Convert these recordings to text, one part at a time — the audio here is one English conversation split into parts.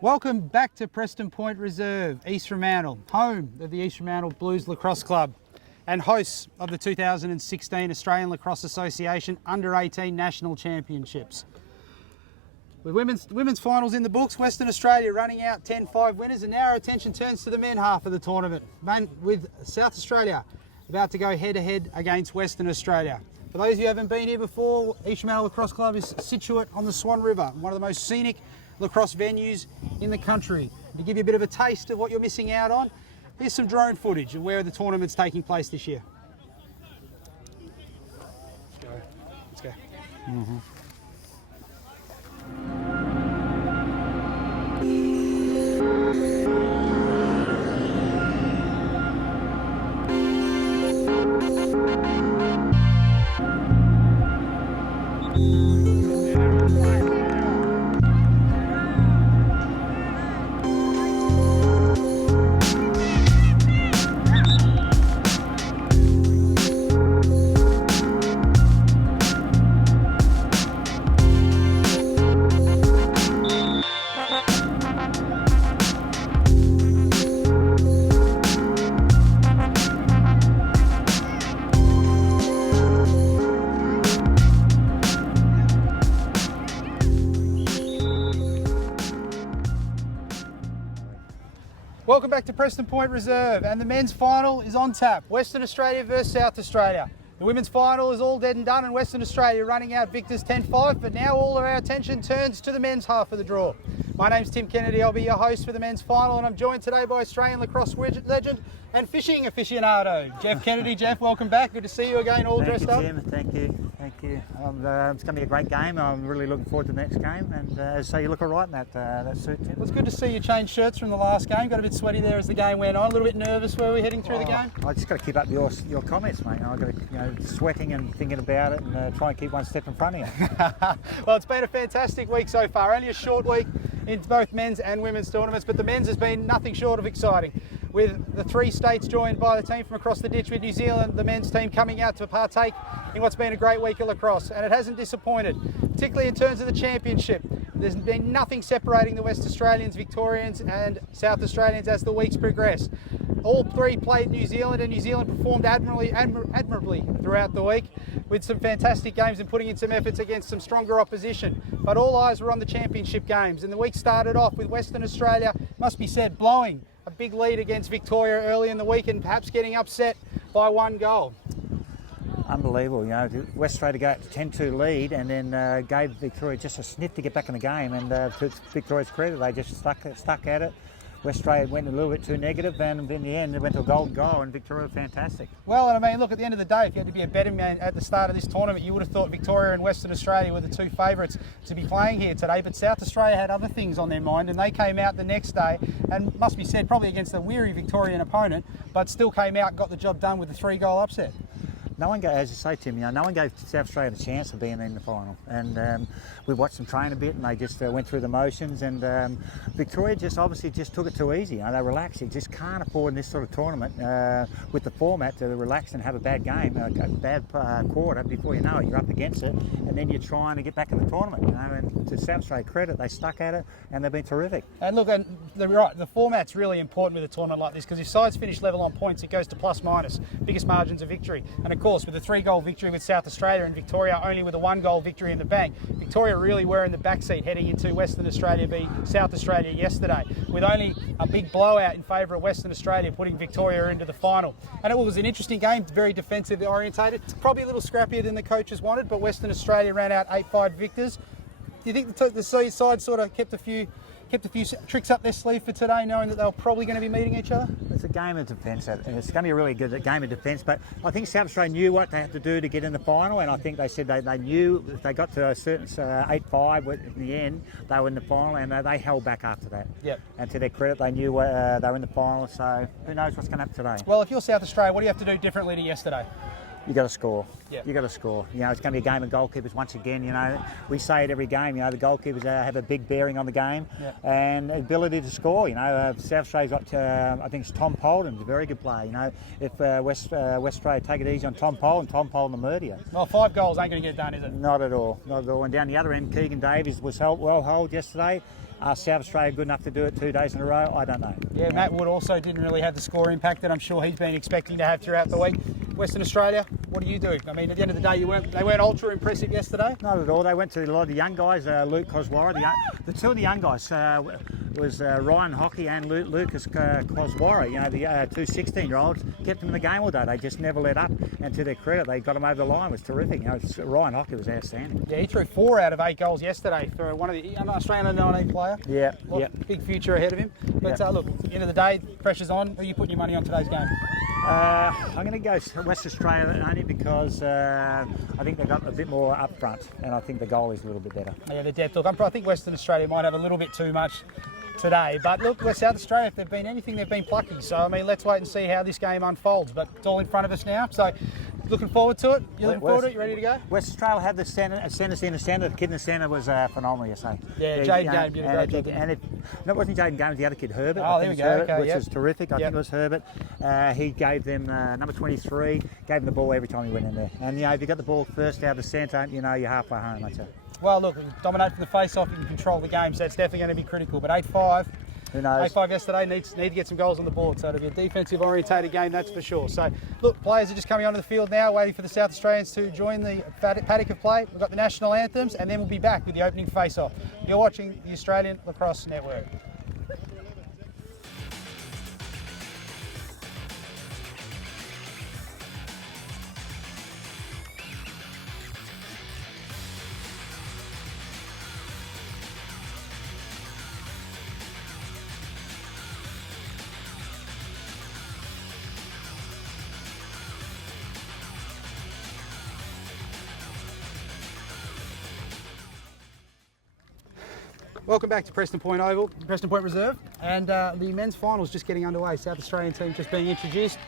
Welcome back to Preston Point Reserve, East Fremantle, home of the East Fremantle Blues Lacrosse Club and hosts of the 2016 Australian Lacrosse Association Under-18 National Championships. With women's finals in the books, Western Australia running out 10-5 winners, and now our attention turns to the men half of the tournament, with South Australia about to go head-to-head against Western Australia. For those of you who haven't been here before, East Fremantle Lacrosse Club is situate on the Swan River, one of the most scenic lacrosse venues in the country. To give you a bit of a taste of what you're missing out on, here's some drone footage of where the tournament's taking place this year. Let's go. Mm-hmm. Welcome back to Preston Point Reserve, and the men's final is on tap. Western Australia versus South Australia. The women's final is all dead and done, and Western Australia running out victors 10-5, but now all of our attention turns to the men's half of the draw. My name's Tim Kennedy, I'll be your host for the men's final, and I'm joined today by Australian lacrosse legend and fishing aficionado, Jeff Kennedy. Jeff, welcome back. Good to see you again, all dressed up. Tim. Thank you. It's going to be a great game. I'm really looking forward to the next game, and so you look all right in that suit, Tim. Well, it's good to see you change shirts from the last game. Got a bit sweaty there as the game went on. A little bit nervous where we're heading through the game. I just got to keep up your comments, mate. I've got to, sweating and thinking about it, and try and keep one step in front of you. Well, it's been a fantastic week so far. Only a short week in both men's and women's tournaments, but the men's has been nothing short of exciting. With the three states joined by the team from across the ditch with New Zealand, the men's team coming out to partake in what's been a great week of lacrosse, and it hasn't disappointed, particularly in terms of the championship. There's been nothing separating the West Australians, Victorians and South Australians as the weeks progress. All three played New Zealand, and New Zealand performed admirably throughout the week with some fantastic games and putting in some efforts against some stronger opposition. But all eyes were on the championship games, and the week started off with Western Australia, must be said, blowing a big lead against Victoria early in the week and perhaps getting upset by one goal. Unbelievable, West Australia got to 10-2 lead and then gave Victoria just a sniff to get back in the game, and to Victoria's credit, they just stuck at it. West Australia went a little bit too negative, and in the end it went to a golden goal, and Victoria were fantastic. Well, and I mean, look, at the end of the day, if you had to be a betting man at the start of this tournament, you would have thought Victoria and Western Australia were the two favourites to be playing here today, but South Australia had other things on their mind, and they came out the next day, and must be said, probably against a weary Victorian opponent, but still came out and got the job done with a 3-goal upset. No one gave, as you say, Tim, no one gave South Australia the chance of being in the final. And we watched them train a bit, and they just went through the motions. And Victoria obviously took it too easy. They relaxed. You just can't afford in this sort of tournament with the format to relax and have a bad game, a bad quarter. Before you know it, you're up against it, and then you're trying to get back in the tournament. And to South Australia credit, they stuck at it, and they've been terrific. And look, the format's really important with a tournament like this, because if sides finish level on points, it goes to plus-minus, biggest margins of victory. And of course, with a 3-goal victory with South Australia and Victoria only with a 1-goal victory in the bank, Victoria really were in the backseat heading into Western Australia v South Australia yesterday, with only a big blowout in favour of Western Australia putting Victoria into the final. And it was an interesting game, very defensively orientated, probably a little scrappier than the coaches wanted, but Western Australia ran out 8-5 victors. Do you think the side sort of kept a few tricks up their sleeve for today, knowing that they were probably going to be meeting each other? It's a game of defence, and it's going to be a really good game of defence, but I think South Australia knew what they had to do to get in the final, and I think they said they knew if they got to a certain 8-5 in the end, they were in the final, and they held back after that. Yep. And to their credit, they knew they were in the final, so who knows what's going to happen today. Well, if you're South Australia, what do you have to do differently to yesterday? You got to score. Yep. You got to score. It's going to be a game of goalkeepers once again. We say it every game. The goalkeepers have a big bearing on the game, and ability to score. South Australia's got I think it's Tom Polden's a very good player. If West Australia take it easy on Tom Polden will murder you. Well, 5 goals ain't going to get done, is it? Not at all. Not at all. And down the other end, Keegan Davies was well held yesterday. Are South Australia good enough to do it 2 days in a row? I don't know. Yeah, Matt Wood also didn't really have the score impact that I'm sure he's been expecting to have throughout the week. Western Australia, what do you do? I mean, at the end of the day, they weren't ultra impressive yesterday. Not at all. They went to a lot of the young guys, Luke Koswara. The two of the young guys was Ryan Hockey and Lucas Koswara, you know, the two 16-year-olds, kept them in the game all day. They just never let up, and to their credit, they got them over the line. It was terrific. You know, Ryan Hockey was outstanding. Yeah, he threw 4 out of 8 goals yesterday for one of the Australian 19 player. Yeah, yeah. Big future ahead of him. But look, at the end of the day, pressure's on. Who are you putting your money on today's game? I'm going to go West Australia only because I think they've got a bit more up front, and I think the goal is a little bit better. Yeah, the depth. Look, I think Western Australia might have a little bit too much today, but look, South Australia, if they've been anything, they've been plucky. So, I mean, let's wait and see how this game unfolds. But it's all in front of us now, so looking forward to it. You looking forward to it? You ready to go? West Australia had the centre in the centre. The kid in the centre was phenomenal yesterday. Yeah, Jaden Game did a great job. No, it wasn't Jaden Game, it was the other kid, Herbert. Oh, there we go. Okay, which was terrific. I think it was Herbert. He gave them, number 23, gave them the ball every time he went in there. And, you know, if you got the ball first out of the centre, you know, you're halfway home, I'd say. Well, look, dominate from the face-off, you can control the game, so that's definitely going to be critical. But 8-5. Who knows? 8-5 yesterday, need to get some goals on the board, so it'll be a defensive orientated game, that's for sure. So, look, players are just coming onto the field now, waiting for the South Australians to join the paddock of play. We've got the national anthems, and then we'll be back with the opening face-off. You're watching the Australian Lacrosse Network. Welcome back to Preston Point Oval, Preston Point Reserve, and the men's finals just getting underway. South Australian team just being introduced,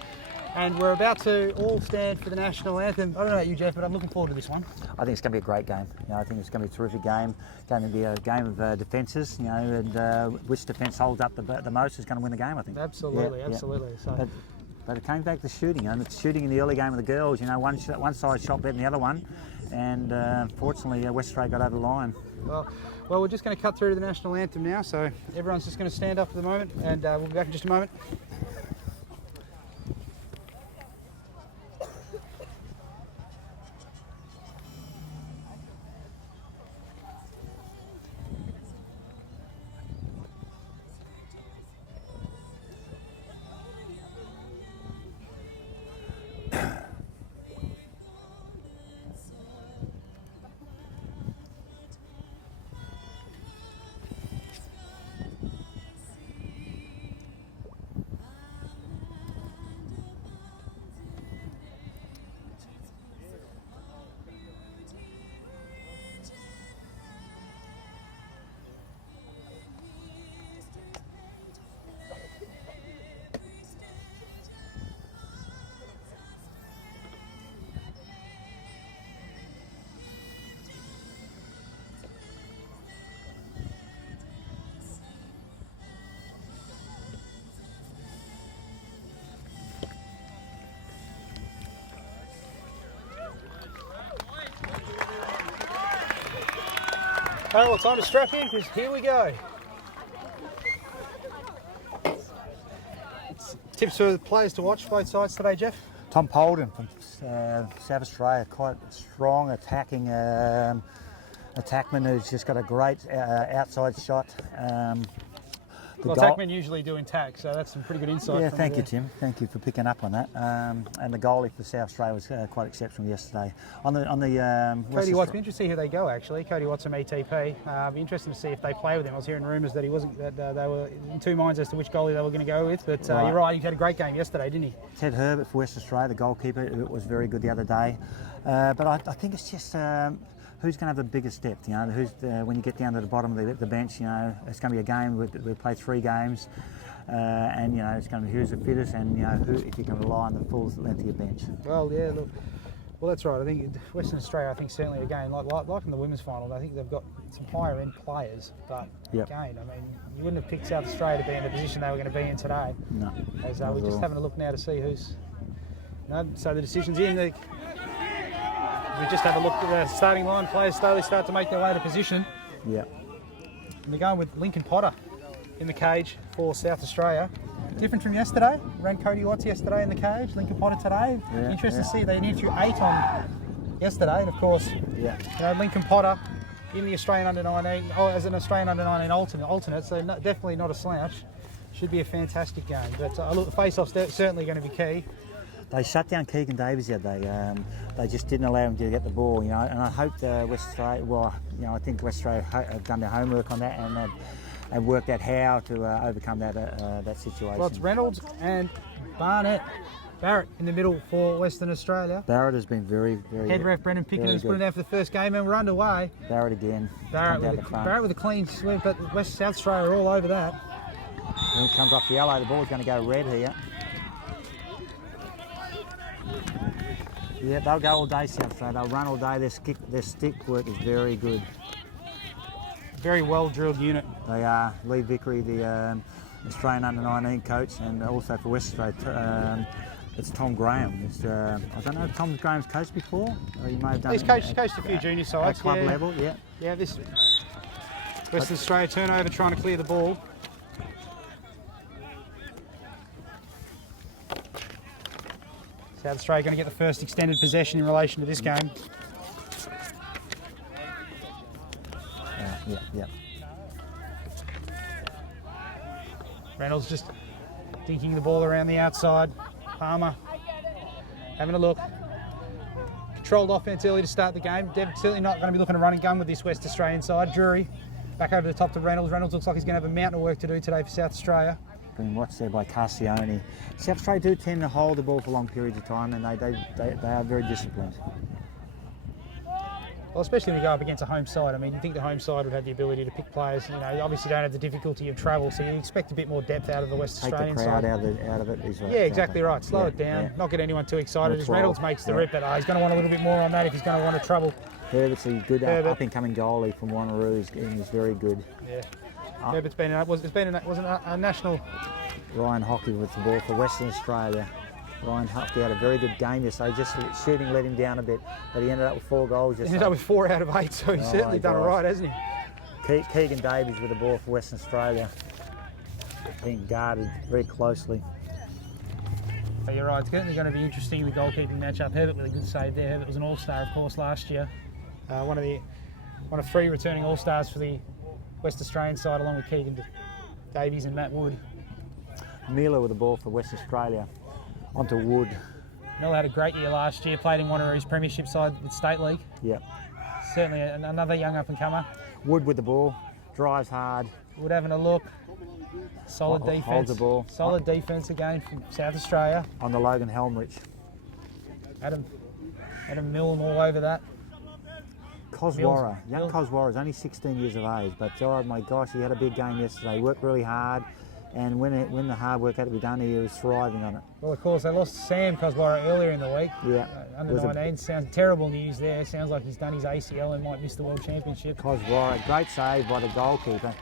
and we're about to all stand for the national anthem. I don't know about you, Jeff, but I'm looking forward to this one. I think it's going to be a great game. You know, I think it's going to be a terrific game. Going to be a game of defences, you know, and which defence holds up the most is going to win the game, I think. Absolutely, absolutely. Yeah. So. But it came back to shooting, and it's shooting in the early game of the girls. You know, one side shot better than the other one, and fortunately, West Australia got over the line. Well, we're just going to cut through to the national anthem now, so everyone's just going to stand up for the moment, and we'll be back in just a moment. All right, well, time to strap in, because here we go. Tips for the players to watch both sides today, Jeff? Tom Polden from South Australia, quite strong attacking attackman who's just got a great outside shot. Well, attackmen usually do intact, so that's some pretty good insight. Yeah, thank you, Tim. Thank you for picking up on that. And the goalie for South Australia was quite exceptional yesterday. Cody Watts, be interested to see who they go. Actually, Cody Watts from ETP. Be interesting to see if they play with him. I was hearing rumours that he wasn't. That they were in two minds as to which goalie they were going to go with. But You're right. He had a great game yesterday, didn't he? Ted Herbert for West Australia, the goalkeeper, was very good the other day. But I think it's just. Who's going to have the biggest depth? You know, when you get down to the bottom of the bench, you know, it's going to be a game. We play 3 games, and you know, it's going to be who's the fittest, and you know, if you can rely on the full length of your bench. Well, yeah, look. Well, that's right. I think Western Australia, I think certainly again, like in the women's final, I think they've got some higher end players. But again, I mean, you wouldn't have picked South Australia to be in the position they were going to be in today. No. As we're just having a look now to see who's. No, so the decision's in. We just have a look at the starting line. Players slowly start to make their way to position. Yeah. And they're going with Lincoln Potter in the cage for South Australia. Different from yesterday. Ran Cody Watts yesterday in the cage. Lincoln Potter today. Yeah, Interesting to see they needed to 8 on yesterday. And of course, Lincoln Potter in the Australian under-19, as an Australian under-19 alternate, so definitely not a slouch. Should be a fantastic game. But look, the face-off's certainly going to be key. They shut down Keegan Davies the other day. They just didn't allow him to get the ball, you know. And I hope West Australia, well, you know, I think West Australia have done their homework on that and worked out how to overcome that situation. Well, it's Reynolds and Barrett in the middle for Western Australia. Barrett has been very Head ref Brendan Pickering's put it down for the first game, and we're underway. Barrett again. Barrett with a clean swim, but South Australia are all over that. When it comes up the yellow, the ball's going to go red here. Yeah, they'll go all day, South Australia. They'll run all day. Their stick work is very good. Very well drilled unit. They are. Lee Vickery, the Australian under-19 coach, and also for West Australia, it's Tom Graham. I don't know if Tom Graham's coached before. He may have done. He's coached a few junior sides. At club level, yeah. Yeah, this Western Australia turnover, trying to clear the ball. South Australia going to get the first extended possession in relation to this game. Yeah. Reynolds just dinking the ball around the outside. Palmer having a look. Controlled offense early to start the game. Certainly not going to be looking to run and gun with this West Australian side. Drury back over the top to Reynolds. Reynolds looks like he's going to have a mountain of work to do today for South Australia. Being watched there by Cassione. South Australia do tend to hold the ball for long periods of time, and they are very disciplined. Well, especially when you go up against a home side. I mean, you think the home side would have the ability to pick players. You know, you obviously don't have the difficulty of travel, so you expect a bit more depth out of the West Australian side. Take the crowd out of it. Yeah, exactly right. Slow it down. Not get anyone too excited. As Reynolds makes the rip, but he's going to want a little bit more on that if he's going to want to trouble. Herbert's a good up-and-coming goalie from Wanneroo. He's very good. Yeah. Herbert's been a national. Ryan Hockey with the ball for Western Australia. Ryan Hockey had a very good game yesterday. Just shooting let him down a bit, but he ended up with 4 goals yesterday. Ended up with 4 out of 8, so he's certainly done it right, hasn't he? Keegan Davies with the ball for Western Australia. Being guarded very closely. So you're right, it's certainly going to be interesting, the goalkeeping matchup. Herbert with a good save there. Herbert was an all-star, of course, last year. One of 3 returning all-stars for the West Australian side, along with Keegan Davies and Matt Wood. Miller with the ball for West Australia. Onto Wood. Miller had a great year last year, played in Wanneroo's premiership side with State League. Yep. Certainly another young up-and-comer. Wood with the ball, drives hard. Wood having a look. Solid defence. Holds the ball. Solid defence again from South Australia. On the Logan Helmrich. Adam Milne all over that. Coswara. Young Coswara is only 16 years of age, but oh my gosh, he had a big game yesterday. He worked really hard. And when the hard work had to be done, he was thriving on it. Well, of course, they lost Sam Coswara earlier in the week. Yeah. Under 19, sounds terrible news there. Sounds like he's done his ACL and might miss the World Championship. Coswara, great save by the goalkeeper.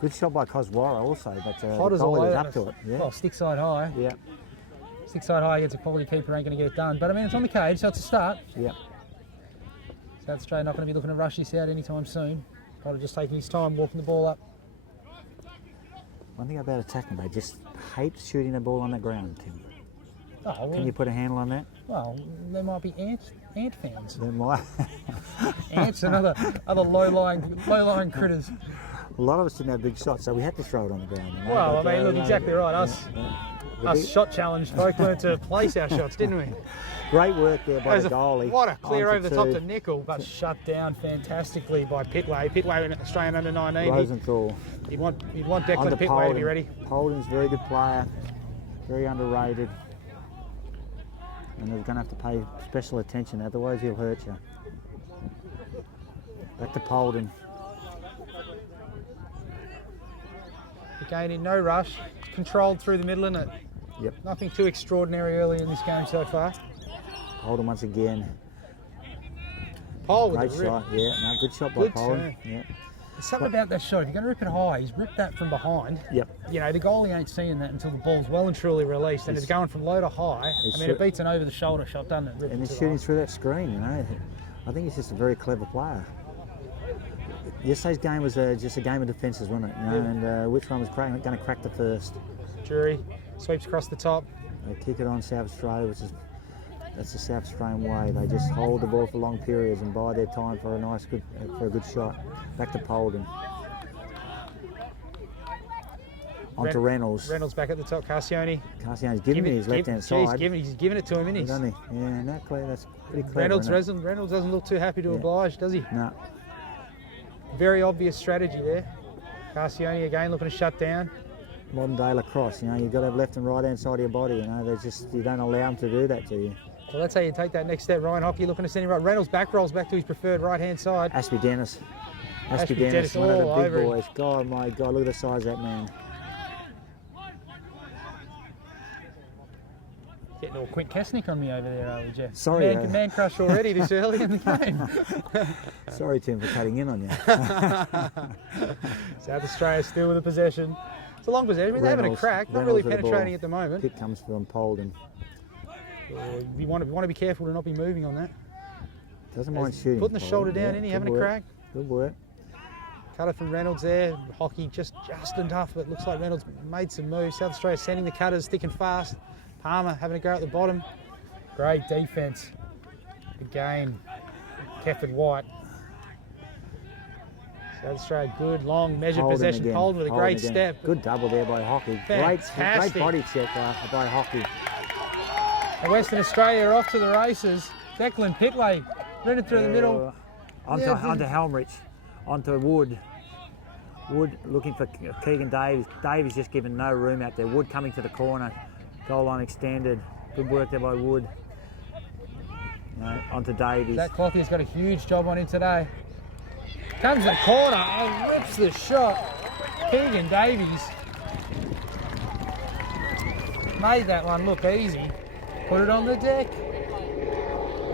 Good shot by Coswara also, but the goalie was up to it. Yeah. Well, stick side high. Yeah. Stick side high against a quality keeper ain't going to get it done. But I mean, it's on the cage, so it's a start. Yeah. South Australia not going to be looking to rush this out anytime soon. Kind of just taking his time, walking the ball up. One thing about attacking, they just hate shooting the ball on the ground, Tim. Oh, well, can you put a handle on that? Well, there might be ant fans. There might. Ants and other low-lying critters. A lot of us didn't have big shots, so we had to throw it on the ground. You know? Well, I mean, look, exactly right. Us shot challenged folk learned to place our shots, didn't we? Great work there by the goalie. What a clear over the top to Nickel, but shut down fantastically by Pitway. Pitway in Australian under-19. Rosenthal. You'd want Declan Pitway to be ready. Polden's a very good player, very underrated. And they're going to have to pay special attention, otherwise he'll hurt you. Back to Polden. Again, in no rush. Controlled through the middle, isn't it? Yep. Nothing too extraordinary early in this game so far. Polden once again. Pole with great the rip. shot, yeah. No, good shot by Polden. Yeah. There's something about that shot. If you're going to rip it high, he's ripped that from behind. Yep. You know, the goalie ain't seeing that until the ball's well and truly released, and it's going from low to high. I mean, it beats an over-the-shoulder shot, doesn't it? And he's shooting through that screen, you know. I think he's just a very clever player. Yesterday's game was just a game of defences, wasn't it? You know, and which one was going to crack the first? Jury sweeps across the top. They kick it on South Australia, that's the South Australian way. They just hold the ball for long periods and buy their time for a good shot. Back to Polden. On to Reynolds. Reynolds back at the top. Carcioni's giving me his left-hand side. He's giving it to him, isn't he? Doesn't he? Yeah, that's pretty clever. Reynolds doesn't look too happy to oblige, does he? No. Very obvious strategy there. Carcioni again looking to shut down. Modern day lacrosse, you know, you've got to have left and right hand side of your body, you know, you don't allow them to do that to you. Well, that's how you take that next step. Ryan Hockey looking to send him right. Reynolds back rolls back to his preferred right-hand side. Ashby Dennis, one of the big boys. God, my God, look at the size of that man. Getting all Quint Kesnick on me over there, are we, Jeff? Sorry. Man crush already this early in the game. Sorry, Tim, for cutting in on you. South Australia still with the possession. It's a long possession. I mean, they're having a crack, not really penetrating at the moment. Pick comes from Polden. You want to be careful to not be moving on that. Doesn't mind shooting. Putting the shoulder down, isn't he? Having a crack. Good work. Cut it from Reynolds there. Hockey just enough, but it looks like Reynolds made some moves. South Australia sending the cutters thick and fast. Palmer having a go at the bottom. Great defence. Again, Kefford White. South Australia, good, long, measured possession. Polden with a great step. Good double there by Hockey. Great body check by Hockey. And Western Australia are off to the races. Declan Pitway running through the middle. Onto Helmrich. Onto Wood. Wood looking for Keegan Davies. Davies just giving no room out there. Wood coming to the corner. Goal line extended. Good work there by Wood. Onto Davies. That Clothy's got a huge job on him today. Comes the corner and rips the shot. Keegan Davies made that one look easy. Put it on the deck.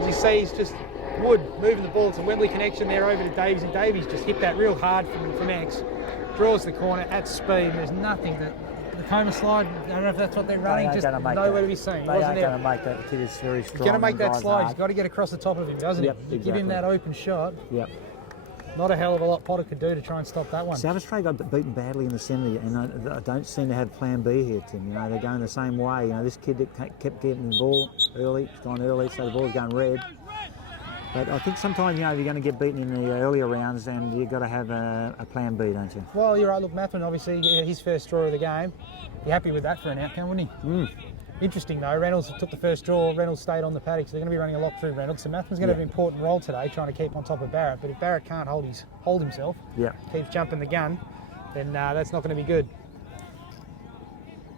As you see, he's just Wood moving the ball to Wembley connection there over to Davies, and Davies just hit that real hard from X. Draws the corner at speed. There's nothing that the coma slide. I don't know if that's what they're running. Just nowhere to be seen. They aren't going to make that. The kid is very strong. He's going to make that slide. He's got to get across the top of him, doesn't he? Exactly. Give him that open shot. Yep. Not a hell of a lot Potter could do to try and stop that one. South Australia got beaten badly in the semi, and I don't seem to have plan B here, Tim. You know, they're going the same way. You know, this kid that kept getting the ball early, it's gone early, so the ball's going red. But I think sometimes, you know, if you're going to get beaten in the earlier rounds, and you've got to have a plan B, don't you? Well, you're right. Look, Mathman, obviously, his first draw of the game. Be happy with that for an outcome, wouldn't he? Interesting though, Reynolds took the first draw, Reynolds stayed on the paddock, so they're going to be running a lock through Reynolds. So Mathman's going to have an important role today, trying to keep on top of Barrett. But if Barrett can't hold himself, keeps jumping the gun, then that's not going to be good.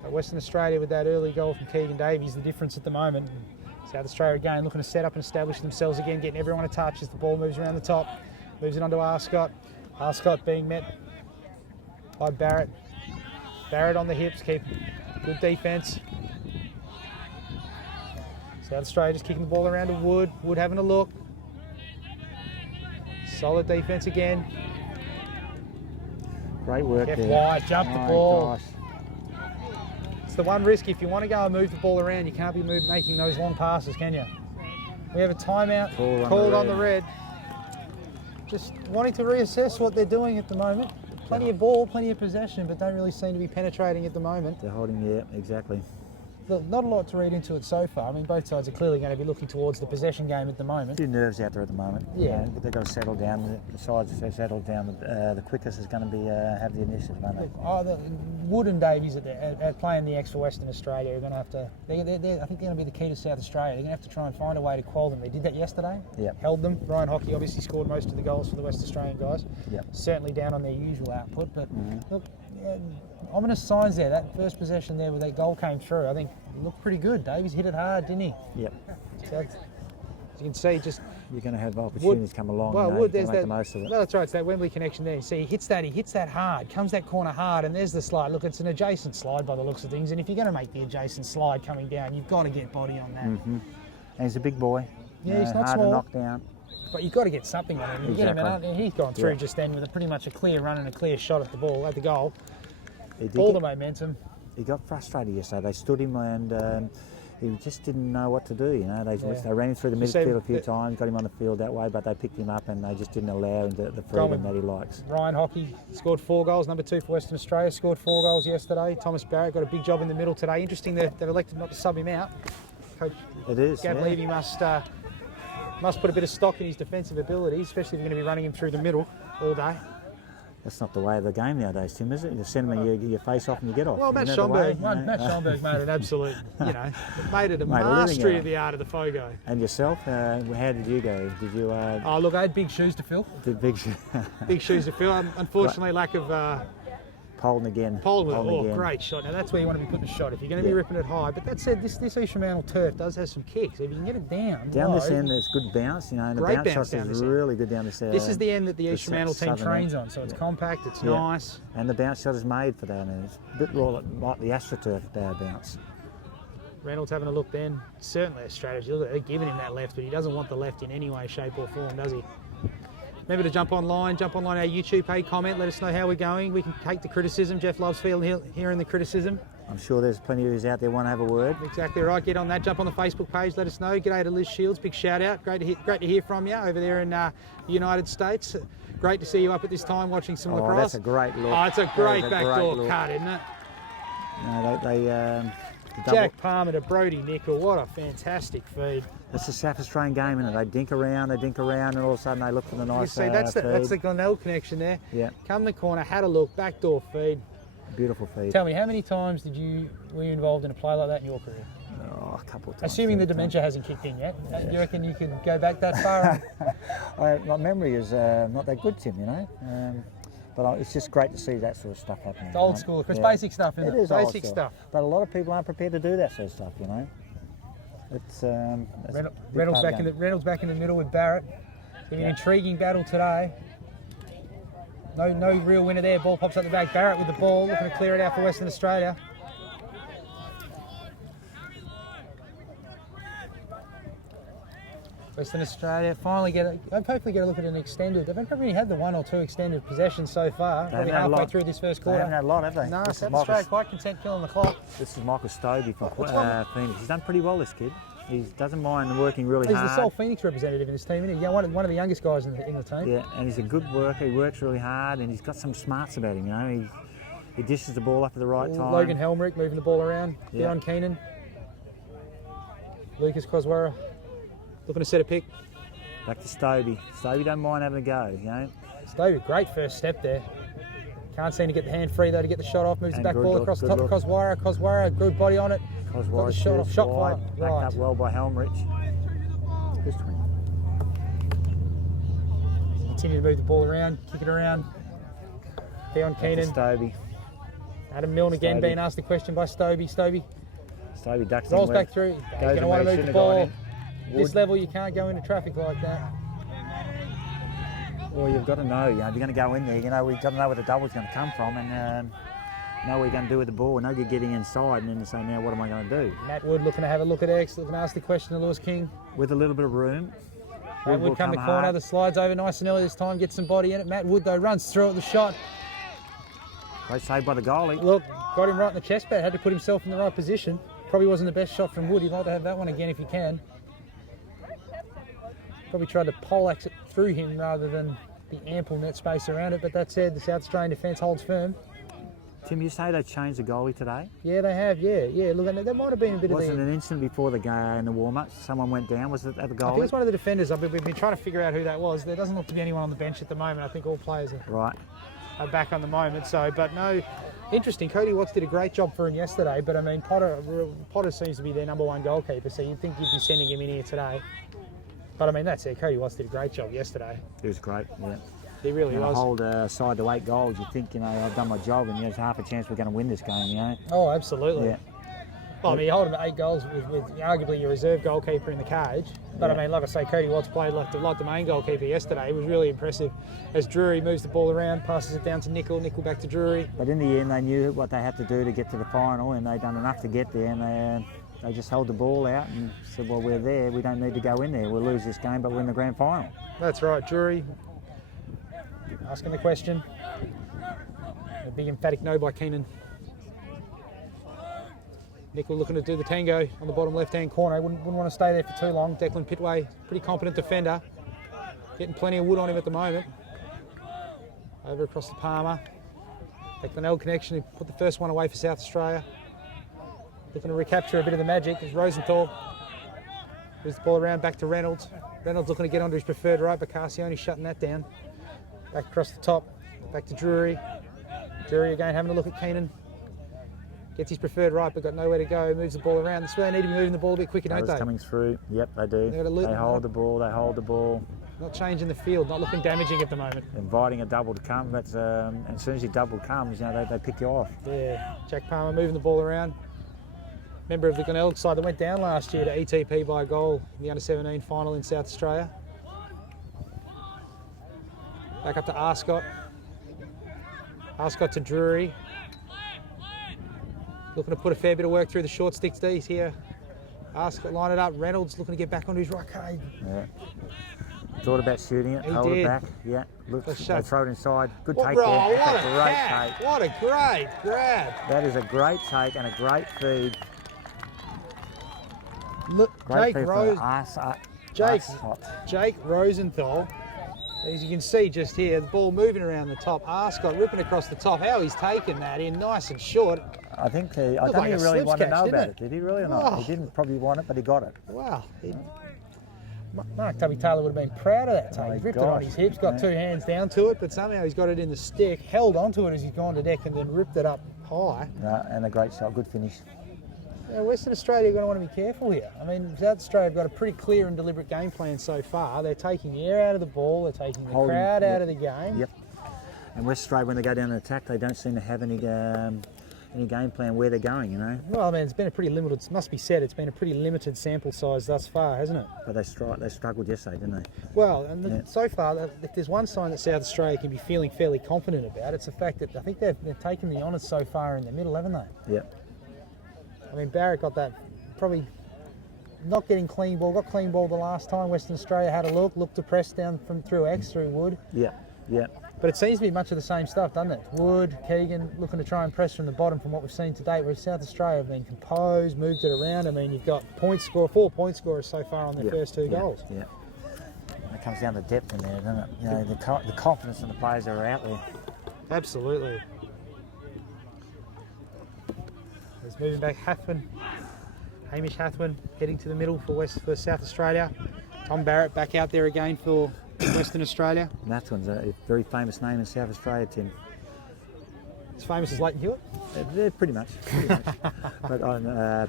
But Western Australia with that early goal from Keegan Davies, the difference at the moment. South Australia again looking to set up and establish themselves again, getting everyone a touch as the ball moves around the top. Moves it onto Arscott. Arscott being met by Barrett. Barrett on the hips, keep good defence. South Australia just kicking the ball around to Wood. Wood having a look. Solid defence again. Great work there. Wide, jump the ball. Gosh. It's the one risk. If you want to go and move the ball around, you can't be making those long passes, can you? We have a timeout called on the red. Just wanting to reassess what they're doing at the moment. Plenty of ball, plenty of possession, but don't really seem to be penetrating at the moment. They're holding, exactly. Look, not a lot to read into it so far. I mean, both sides are clearly going to be looking towards the possession game at the moment. A few nerves out there at the moment. Yeah. But they've got to settle down. The sides have settled down. The quickest is going to be have the initiative, aren't they? Wood and Davies at playing the X for Western Australia are going to have to. I think they're going to be the key to South Australia. They're going to have to try and find a way to quell them. They did that yesterday. Yep. Held them. Ryan Hockey obviously scored most of the goals for the West Australian guys. Yep. Certainly down on their usual output, but look. Ominous signs there. That first possession there where that goal came through, I think it looked pretty good. Davies hit it hard, didn't he? Yep. So, as you can see, just you're going to have opportunities come along. Well, Wood, there's that. The most of it. Well, that's right. It's that Wembley connection there. You see, he hits that hard, comes that corner hard, and there's the slide. Look, it's an adjacent slide by the looks of things. And if you're going to make the adjacent slide coming down, you've got to get body on that. And he's a big boy. Yeah, he's not hard small. to knock down. But you've got to get something on him. You get him out, and he's gone through just then with pretty much a clear run and a clear shot at the ball, at the goal. All the momentum. He got frustrated yesterday. They stood him, and he just didn't know what to do. You know, they ran him through the You see, midfield a few times, got him on the field that way, but they picked him up and they just didn't allow him the freedom that he likes. Ryan Hockey scored 4 goals, number 2 for Western Australia, scored 4 goals yesterday. Thomas Barrett got a big job in the middle today. Interesting they've elected not to sub him out. Coach It is. Gav Levy must put a bit of stock in his defensive abilities, especially if you're going to be running him through the middle all day. That's not the way of the game nowadays, Tim, is it? You send them and you face off and you get off. Well, Matt Schomburg made an absolute, made it a mastery of the art of the Fogo. And yourself, how did you go? Did you? Oh, look, I had big shoes to fill. Big shoes to fill. Unfortunately, lack of. Polden again. Great shot. Now that's where you want to be putting the shot if you're going to be ripping it high. But that said, this East Fremantle turf does have some kicks. If you can get it down this end, there's good bounce. And great the bounce shot is really good down this end. This is the end that the East Fremantle team trains on, so it's compact, it's nice. And the bounce shot is made for that. And it's a bit more like the AstroTurf bounce. Reynolds having a look then. Certainly a strategy. Look, they're giving him that left, but he doesn't want the left in any way, shape or form, does he? Remember to jump online our YouTube page, comment, let us know how we're going. We can take the criticism. Jeff loves hearing the criticism. I'm sure there's plenty of you out there want to have a word. Exactly right. Get on that. Jump on the Facebook page. Let us know. G'day to Liz Shields. Big shout out. Great to hear from you over there in the United States. Great to see you up at this time watching some lacrosse. That's a great look. Oh, it's a great backdoor cut, isn't it? No, Jack Palmer to Brody Nickel. What a fantastic feed. That's the South Australian game, isn't it? They dink around, and all of a sudden they look for the nice feed. That's the Glenelg connection there. Yeah. Come the corner, had a look, backdoor feed. Beautiful feed. Tell me, how many times were you involved in a play like that in your career? Oh, a couple of times. Assuming the dementia hasn't kicked in yet. You reckon you can go back that far? My memory is not that good, Tim, but it's just great to see that sort of stuff happening. It's old school. It's basic stuff, isn't it? It is basic stuff. But a lot of people aren't prepared to do that sort of stuff, It's Reynolds back in the middle with Barrett. It's been an intriguing battle today. No real winner there. Ball pops up the back. Barrett with the ball, looking to clear it out for Western Australia. Western Australia finally hopefully get a look at an extended. They've probably had the 1 or 2 extended possessions so far. Probably halfway through this first quarter. They haven't had a lot, have they? No, South Australia quite content killing the clock. This is Michael Stobie from Phoenix. He's done pretty well, this kid. He doesn't mind working really hard. He's the sole Phoenix representative in his team, isn't he? Yeah, one of the youngest guys in the team. Yeah, and he's a good worker. He works really hard, and he's got some smarts about him. He dishes the ball up at the right time. Logan Helmrich moving the ball around. Dion Keenan. Lucas Coswara looking to set a pick. Back to Stobie. Stobie don't mind having a go, Stobie, great first step there. Can't seem to get the hand free though to get the shot off. Moves the back ball across the top of Coswara. Good body on it. Coswara shot off. Shot wide. right. Backed up well by Helmrich. This 20. Continue to move the ball around, kick it around. Dion Keenan. Stobie. Adam Milne again being asked the question by Stobie. Stobie ducks rolls back through. He's going to want to move the ball. This level, you can't go into traffic like that. Well, you've got to know, if you're going to go in there, we've got to know where the double's going to come from and know what you're going to do with the ball. Know you're getting inside and then you say, now what am I going to do? Matt Wood looking to have a look at X, looking to ask the question to Lewis King. With a little bit of room. Matt Wood come the corner, the slides over nice and early this time, gets some body in it. Matt Wood, though, runs through it, the shot. Great save by the goalie. Look, got him right in the chest pad, had to put himself in the right position. Probably wasn't the best shot from Wood. He'd like to have that one again if he can. Probably tried to poleaxe it through him rather than the ample net space around it. But that said, the South Australian defence holds firm. Tim, you say they changed the goalie today? Yeah, they have. Yeah. Look, there might have been a bit of. Wasn't an instant before the game in the warm-up? Someone went down. Was it at the goalie? I think it's one of the defenders. We've been trying to figure out who that was. There doesn't look to be anyone on the bench at the moment. I think all players are back on the moment. So, but no. Interesting. Cody Watts did a great job for him yesterday, but I mean Potter seems to be their #1 goalkeeper, so you'd think you'd be sending him in here today. But I mean that's it. Cody Watts did a great job yesterday. He was great. Yeah. He really was. Hold side to 8 goals. You think I've done my job, and there's half a chance we're going to win this game. Oh, absolutely. Yeah. Well, I mean, you hold him to 8 goals with arguably your reserve goalkeeper in the cage. But I mean, like I say, Cody Watts played like the main goalkeeper yesterday. It was really impressive. As Drury moves the ball around, passes it down to Nickel back to Drury. But in the end, they knew what they had to do to get to the final, and they'd done enough to get there. And they just held the ball out and said, well, we're there. We don't need to go in there. We'll lose this game, but we're in the grand final. That's right, Drury. Asking the question. A big emphatic no by Keenan. Nickel looking to do the tango on the bottom left-hand corner. Wouldn't want to stay there for too long. Declan Pitway, pretty competent defender. Getting plenty of wood on him at the moment. Over across the Palmer. Declan L connection, he put the first one away for South Australia. Looking to recapture a bit of the magic as Rosenthal moves the ball around back to Reynolds. Reynolds looking to get onto his preferred right, but Carcione shutting that down. Back across the top, back to Drury. Drury again having a look at Keenan. Gets his preferred right, but got nowhere to go. Moves the ball around. That's where they need to be moving the ball a bit quicker, don't they? Coming through. Yep, they do. They hold the ball. They hold the ball. Not changing the field. Not looking damaging at the moment. Inviting a double to come. But as soon as your double comes, they pick you off. Yeah. Jack Palmer moving the ball around. Member of the Glenelg side that went down last year to ETP by a goal in the under-17 final in South Australia. Back up to Arscott. Arscott to Drury. Looking to put a fair bit of work through the short sticks D's here. Arscott line it up. Reynolds looking to get back onto his right. Yeah. Thought about shooting it. Hold it back. Yeah. Look, they throw it inside. Good take there. What a great take. What a great grab. That is a great take and a great feed. Look, great Jake Rosenthal. As you can see just here, the ball moving around the top. Arscott ripping across the top. How he's taken that in, nice and short. I think I don't think he really wanted to know about it. Did he really or not? Oh. He didn't probably want it, but he got it. Wow. Mark Tubby Taylor would have been proud of that take. He ripped it on his hips, got two hands down to it, but somehow he's got it in the stick, held onto it as he's gone to deck and then ripped it up high. And a great shot, good finish. Yeah, Western Australia are going to want to be careful here. I mean, South Australia have got a pretty clear and deliberate game plan so far. They're taking the air out of the ball, they're taking the crowd out of the game. Yep. And West Australia, when they go down and attack, they don't seem to have any game plan where they're going, you know. Well, I mean, it's been a pretty limited, must be said, it's been a pretty limited sample size thus far, hasn't it? But they struggled yesterday, didn't they? Well, and so far, if there's one sign that South Australia can be feeling fairly confident about, it's the fact that I think they've taken the honours so far in the middle, haven't they? Yep. I mean, Barrett got that, probably not getting clean ball, got clean ball the last time. Western Australia had a look to press down through X, through Wood. Yeah, yeah. But it seems to be much of the same stuff, doesn't it? Wood, Keegan looking to try and press from the bottom from what we've seen to date, whereas South Australia have been composed, moved it around. I mean, you've got 4 point scorers so far on their first two goals. Yeah. It comes down to depth in there, doesn't it? You know, the confidence in the players that are out there. Absolutely. He's moving back, Hamish Hathman heading to the middle for South Australia. Tom Barrett back out there again for Western Australia. Hathman's a very famous name in South Australia, Tim. As famous as Leighton Hewitt? Yeah, pretty much. But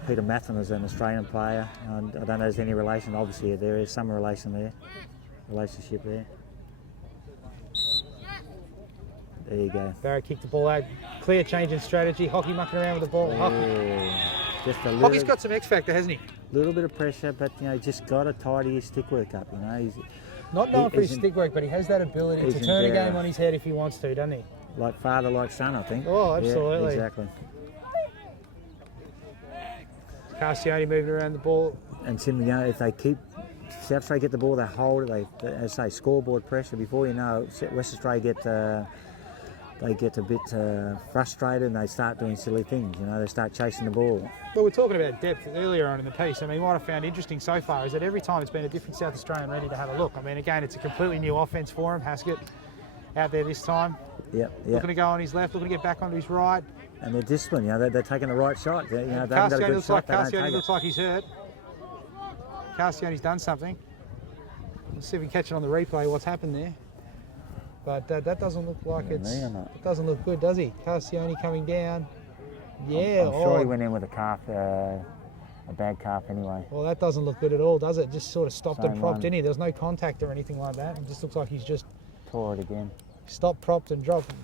Peter Mathern is an Australian player. And I don't know if there's any relation. Obviously, there is some relationship there. There you go. Barrett kicked the ball out. Clear change in strategy. Hockey mucking around with the ball. Hockey's got some X factor, hasn't he? A little bit of pressure, but just got to tidy his stick work up. He's not known for his stick work, but he has that ability to turn a game on his head if he wants to, doesn't he? Like father, like son, I think. Oh, absolutely. Yeah, exactly. Carcione moving around the ball. And Tim, if they keep South Australia get the ball, they hold it. They, as I say, scoreboard pressure. Before you know, West Australia get a bit frustrated and they start doing silly things. They start chasing the ball. Well, we're talking about depth earlier on in the piece. I mean, what I found interesting so far is that every time it's been a different South Australian ready to have a look. I mean, again, it's a completely new offence for him. Haskett out there this time. Yep. Looking to go on his left, looking to get back onto his right. And they're disciplined. They're taking the right shot. Carcione looks like he's hurt. Carcione's done something. Let's see if we can catch it on the replay. What's happened there? But that doesn't look like it doesn't look good, does he? Carcione coming down. Yeah. I'm sure he went in with a calf, a bad calf anyway. Well, that doesn't look good at all, does it? Just sort of stopped and propped in here. There's no contact or anything like that. It just looks like he's just tore it again. Stopped, propped and dropped.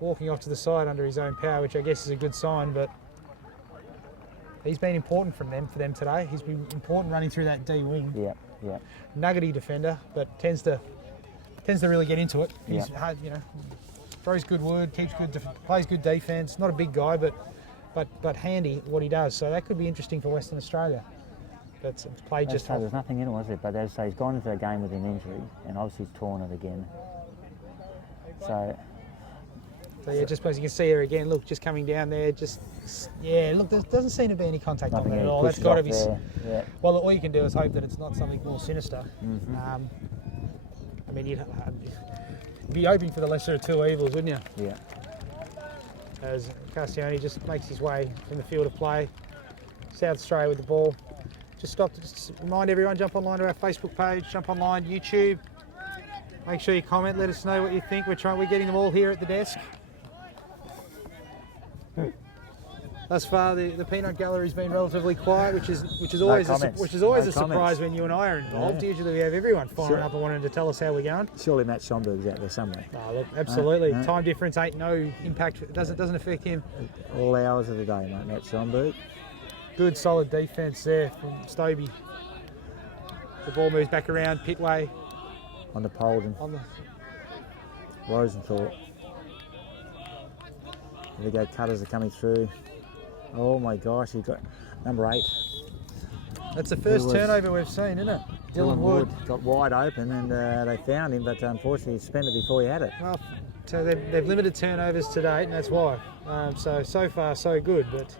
Walking off to the side under his own power, which I guess is a good sign, but he's been important for them today. He's been important running through that D wing. Yeah. Nuggety defender, but tends to really get into it. He's hard, throws good wood, plays good defence. Not a big guy, but handy at what he does. So that could be interesting for Western Australia. But it's played just. There's nothing in it, was it? But as I say, he's gone into the game with an injury, and obviously he's torn it again. So So yeah, just as you can see her again, look, just coming down there, look, there doesn't seem to be any contact on there at all. That's got to be. Yeah. Well, all you can do is hope that it's not something more sinister. I mean, you'd be hoping for the lesser of two evils, wouldn't you? Yeah. As Castione just makes his way in the field of play. South Australia with the ball. Just remind everyone, jump online to our Facebook page, jump online, YouTube. Make sure you comment, let us know what you think. We're getting them all here at the desk. Thus far, the peanut gallery's been relatively quiet, which is always a surprise when you and I are involved. Yeah. Usually we have everyone firing up and wanting to tell us how we're going. Surely Matt Schomburg's out there somewhere. Oh, look, absolutely. Time difference ain't no impact. It doesn't affect him. All hours of the day, mate. Matt Schomburg. Good solid defence there from Stobie. The ball moves back around Pitway. On the Polden. Rosenthal. There we go, cutters are coming through. Oh my gosh, you've got number 8. That's the first turnover we've seen, isn't it? Dylan Wood got wide open and they found him, but unfortunately he spent it before he had it. Well, so they've limited turnovers to date, and that's why. So far, so good. But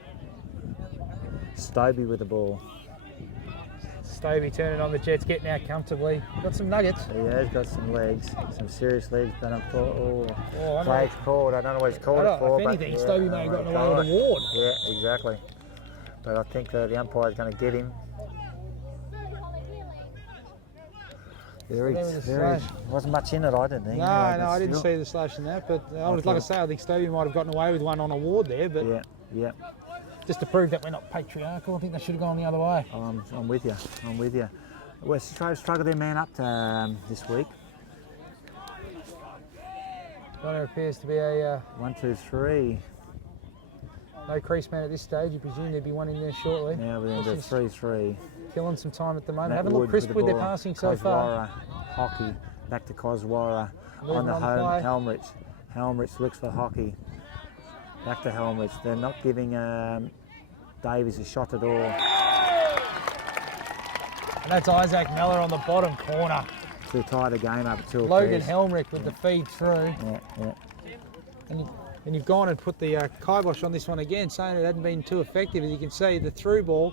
Stobie with the ball. Stobie turning on the Jets, getting out comfortably. Got some nuggets. Yeah, he's got some legs, some serious legs. But flag's called. I don't know what he's called it for. If anything, Stobie may have gotten away with a ward. Yeah, exactly. But I think the umpire's going to get him. Wasn't much in it, I didn't think. No, I didn't see the slash in that. But like I say, I think Stobie might have gotten away with one on a ward there. But yeah. Just to prove that we're not patriarchal, I think they should have gone the other way. I'm with you. West Australia struggled their man up this week. There appears to be a 1, 2, 3. No crease man at this stage. You presume there'd be one in there shortly. Yeah, we're into 3-3. Killing some time at the moment. Haven't looked crisp with their passing so far. Hockey, back to Coswara. On the home, Helmrich. Helmrich looks for Hockey. Back to Helmrich. They're not giving Davies a shot at all. And that's Isaac Meller on the bottom corner. To tie the game up at 2 Logan Helmrich with the feed through. Yeah. And you've gone and put the kibosh on this one again, saying it hadn't been too effective. As you can see, the through ball.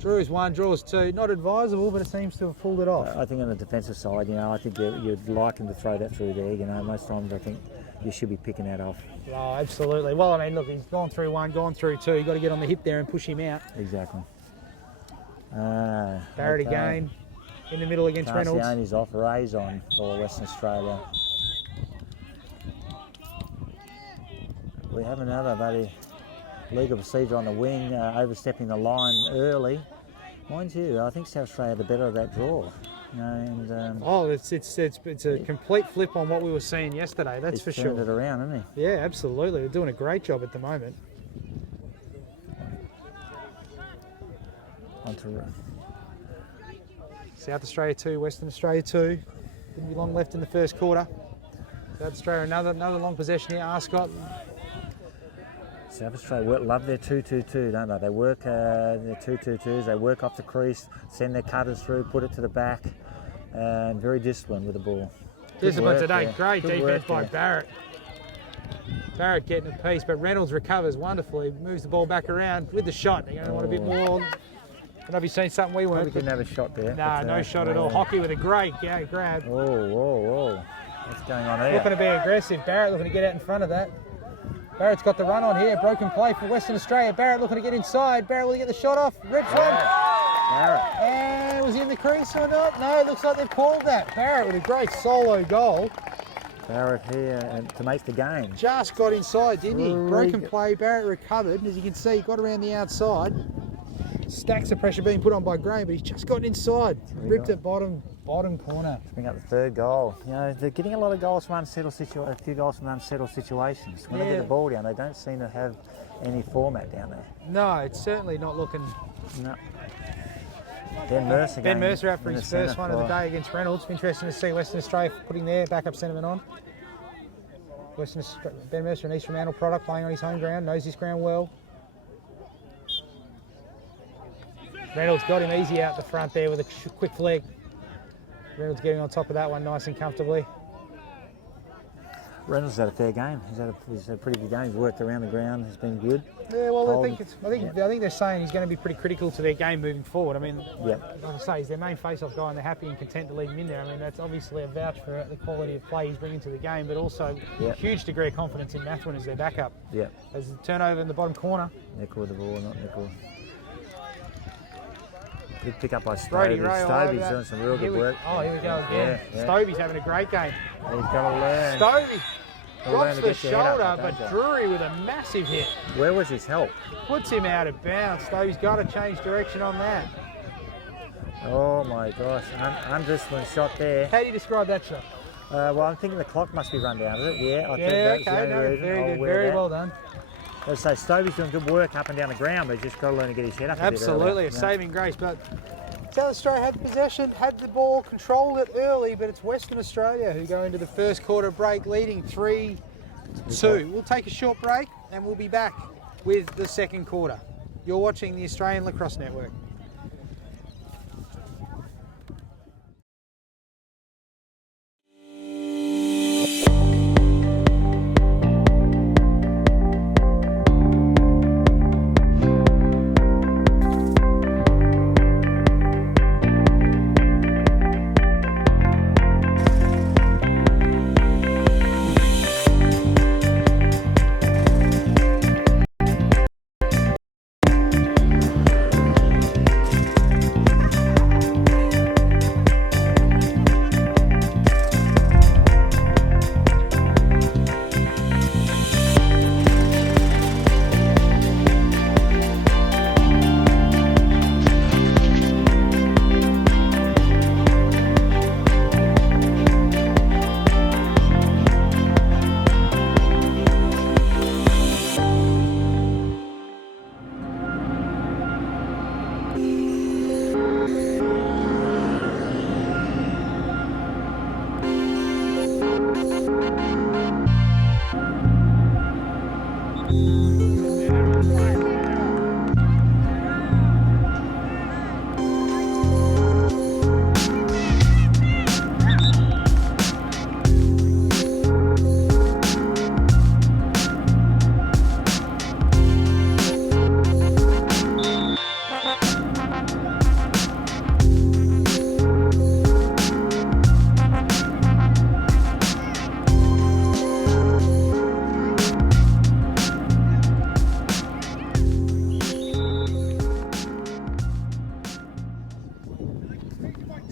Drews 1, draws 2. Not advisable, but it seems to have pulled it off. I think on the defensive side, I think you'd like him to throw that through there. Most times I think you should be picking that off. Oh, absolutely. Well, I mean, look, he's gone through 1, gone through 2. You've got to get on the hip there and push him out. Exactly. Barrett again, in the middle against Reynolds. Castioni's off, Ray's on for Western Australia. We have another buddy. Legal procedure on the wing, overstepping the line early. Mind you, I think South Australia had the better of that draw. It's a complete flip on what we were seeing yesterday. That's for sure. He's turned it around, hasn't he? Yeah, absolutely. They're doing a great job at the moment. South Australia 2, Western Australia 2. Didn't be long left in the first quarter. South Australia another long possession here. Arscott. South Australia love their 2-2-2, don't they? They work their 2-2-2s, they work off the crease, send their cutters through, put it to the back, and very disciplined with the ball. Discipline today, great defence by Barrett. Barrett getting a piece, but Reynolds recovers wonderfully, moves the ball back around with the shot. They're going to want a bit more. I don't know if you've seen something we weren't. We didn't have a shot there. No shot at all. Hockey with a great grab. Whoa. What's going on here? Looking to be aggressive. Barrett looking to get out in front of that. Barrett's got the run on here. Broken play for Western Australia. Barrett looking to get inside. Barrett will get the shot off. Rips one. Barrett. And was he in the crease or not? No, it looks like they've called that. Barrett with a great solo goal. Barrett here to make the game. Just got inside, didn't he? Broken play. Barrett recovered. And as you can see, got around the outside. Stacks of pressure being put on by Graham, but he's just gotten inside. Ripped it bottom corner. Bring up the third goal. They're getting a lot of goals from unsettled situations. A few goals from unsettled situations. When they get the ball down, they don't seem to have any format down there. No, it's certainly not looking. No. Ben Mercer out for his first one of the day against Reynolds. Interesting to see Western Australia putting their backup centreman on. Ben Mercer, an East Fremantle product, playing on his home ground, knows his ground well. Reynolds got him easy out the front there with a quick flick. Reynolds getting on top of that one nice and comfortably. Reynolds had a fair game. He's had a pretty good game. He's worked around the ground. He's been good. Yeah, well, I think they're saying he's going to be pretty critical to their game moving forward. I mean, like I say, he's their main face-off guy, and they're happy and content to leave him in there. I mean, that's obviously a vouch for the quality of play he's bringing to the game, but also a huge degree of confidence in Mathwin as their backup. Yeah. As the turnover in the bottom corner. Nickel with the ball, not Nickel. Good pick up by Stovey. Stovey's doing some real good work. Oh, here we go again. Stovey's having a great game. He's got to learn. Stovey drops the shoulder, but Drury with a massive hit. Where was his help? Puts him out of bounds. Stovey's got to change direction on that. Oh my gosh, undisciplined shot there. How do you describe that shot? Well, I'm thinking the clock must be run down, is it? Yeah, I think okay, no, very good, very well done. Let's say Stovey's doing good work up and down the ground, but he's just got to learn to get his head up. Absolutely, a saving grace. But South Australia had possession, had the ball, controlled it early, but it's Western Australia who go into the first quarter break leading 3-2. We'll take a short break and we'll be back with the second quarter. You're watching the Australian Lacrosse Network.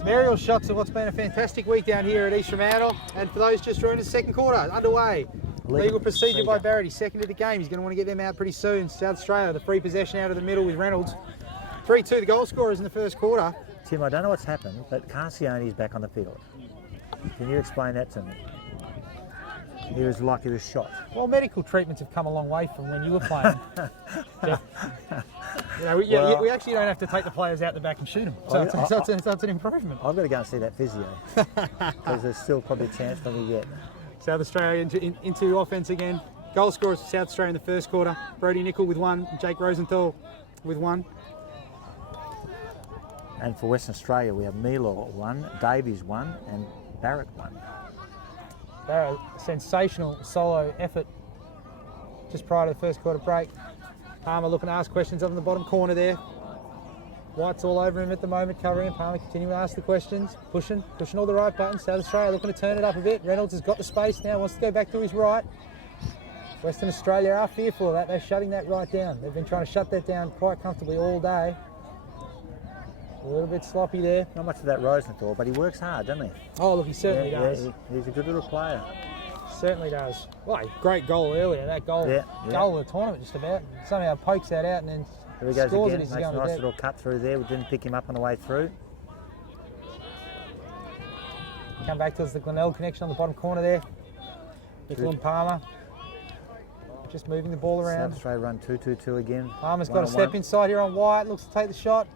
Aerial shots of what's been a fantastic week down here at East Fremantle. And for those just joining the second quarter, underway. Legal procedure by Barrett. He's second to the game. He's going to want to get them out pretty soon. South Australia, the free possession out of the middle with Reynolds. 3-2, the goal scorers in the first quarter. Tim, I don't know what's happened, but Carcioni's back on the field. Can you explain that to me? He was like he was shot. Well, medical treatments have come a long way from when you were playing. We actually don't have to take the players out the back and shoot them. So it's an improvement. I've got to go and see that physio because there's still probably a chance that we get. South Australia into offence again. Goal scorers for South Australia in the first quarter. Brody Nickel with 1, and Jake Rosenthal with 1. And for Western Australia, we have Milo 1, Davies 1, and Barrett 1. Barrett, sensational solo effort just prior to the first quarter break. Palmer looking to ask questions up in the bottom corner there. White's all over him at the moment, covering him. Palmer continuing to ask the questions, pushing all the right buttons. South Australia looking to turn it up a bit. Reynolds has got the space now, wants to go back to his right. Western Australia are fearful of that. They're shutting that right down. They've been trying to shut that down quite comfortably all day. A little bit sloppy there. Not much of that Rosenthal, but he works hard, doesn't he? Oh, look, he certainly does. Yeah, he's a good little player. Certainly does. Well, great goal earlier. That goal, goal of the tournament just about. Somehow pokes that out and then here he goes scores again. it. Makes a nice little cut through there. We didn't pick him up on the way through. Come back to us, the Glenelg connection on the bottom corner there. Nickel and Palmer. Just moving the ball around. South Australia run 2-2-2 again. Palmer's got a step inside here on White. Looks to take the shot.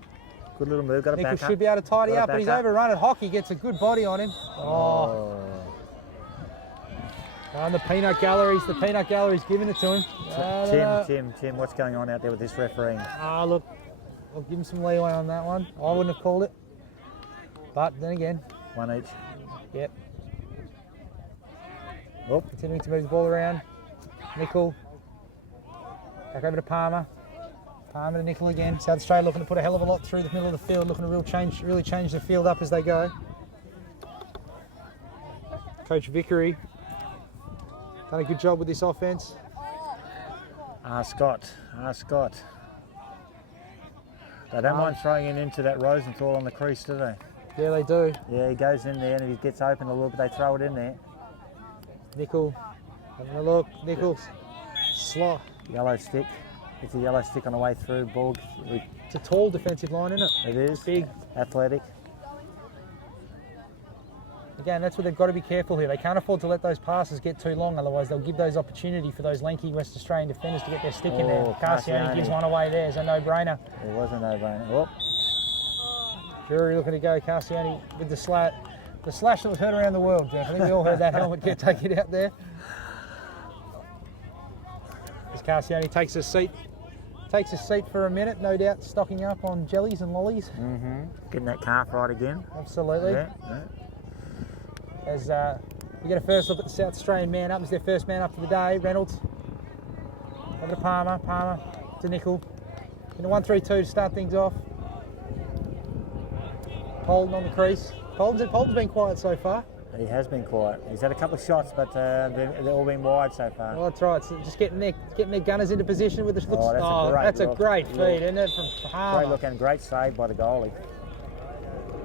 Good little move. Got a back up. Nickel should be able to tidy up, but he's overrun it. Hockey gets a good body on him. Oh. And the peanut gallery's giving it to him. Tim, what's going on out there with this refereeing? Look, I'll give him some leeway on that one. I wouldn't have called it. But then again. 1 each. Yep. Oh. Continuing to move the ball around. Nickel. Back over to Palmer. Palmer to Nickel again. South Australia looking to put a hell of a lot through the middle of the field, looking to really change the field up as they go. Coach Vickery done a good job with this offense. Scott. They don't mind throwing it into that Rosenthal on the crease, do they? Yeah, they do. Yeah, he goes in there and if he gets open a little bit, they throw it in there. Nickel, having a look. Nickel, slot. Yellow stick. It's a yellow stick on the way through. Ball. It's a tall defensive line, isn't it? It is. It's big. Athletic. Again, that's what they've got to be careful here. They can't afford to let those passes get too long, otherwise they'll give those opportunity for those lanky West Australian defenders to get their stick in there. Carciani gives one away there. It's a no-brainer. It was a no-brainer. Oh. Jury looking to go. Carciani with the slash that was heard around the world, Jeff. I think we all heard that helmet get taken out there. As Carciani takes a seat for a minute, no doubt stocking up on jellies and lollies. Getting that calf right again. Absolutely. Yeah. As we get a first look at the South Australian man up. It's their first man up for the day. Reynolds. Over to Palmer. Palmer to Nickel. In a 1-3-2 to start things off. Polden on the crease. Polden's been quiet so far. He has been quiet. He's had a couple of shots, but they've all been wide so far. Oh, that's right. So just getting their gunners into position with the looks. That's a great feed, isn't it, from Palmer? Great look and great save by the goalie.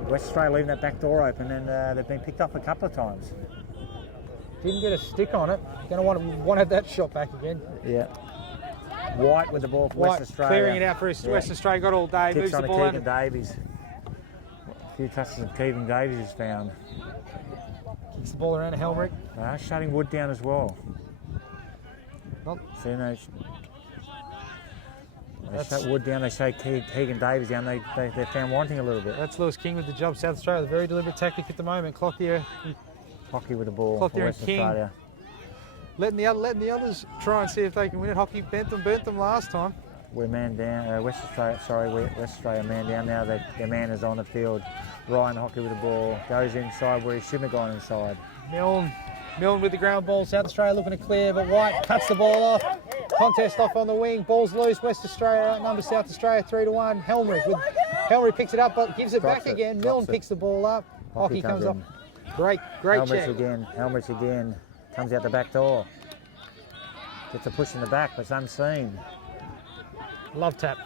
West Australia leaving that back door open, and they've been picked up a couple of times. Didn't get a stick on it. Going to want to have that shot back again. Yeah. White with the ball for West Australia. Clearing it out for West Australia. Got all day. Kicks moves on the to ball Keegan Davies. A few touches of Keegan Davies is found. Kicks the ball around to Helmrich. They are shutting Wood down as well. Well, See, they shut Wood down, they shut Keegan Davies down, they're found wanting a little bit. That's Lewis King with the job. South Australia, very deliberate tactic at the moment. Clock here. Hockey with the ball Clock for there West and King. Australia. Letting the others try and see if they can win it. Hockey burnt them last time. We're man down, West Australia man down now. Their man is on the field. Ryan Hockey with the ball, goes inside where he shouldn't have gone inside. Milne with the ground ball. South Australia looking to clear, but White cuts the ball off. Contest off on the wing. Ball's loose. West Australia outnumbers South Australia 3-1. Helmrich picks it up, but gives it back again. Milne picks the ball up. Hockey comes up. Great check. Helmrich again. Comes out the back door. Gets a push in the back, but it's unseen. Love tap,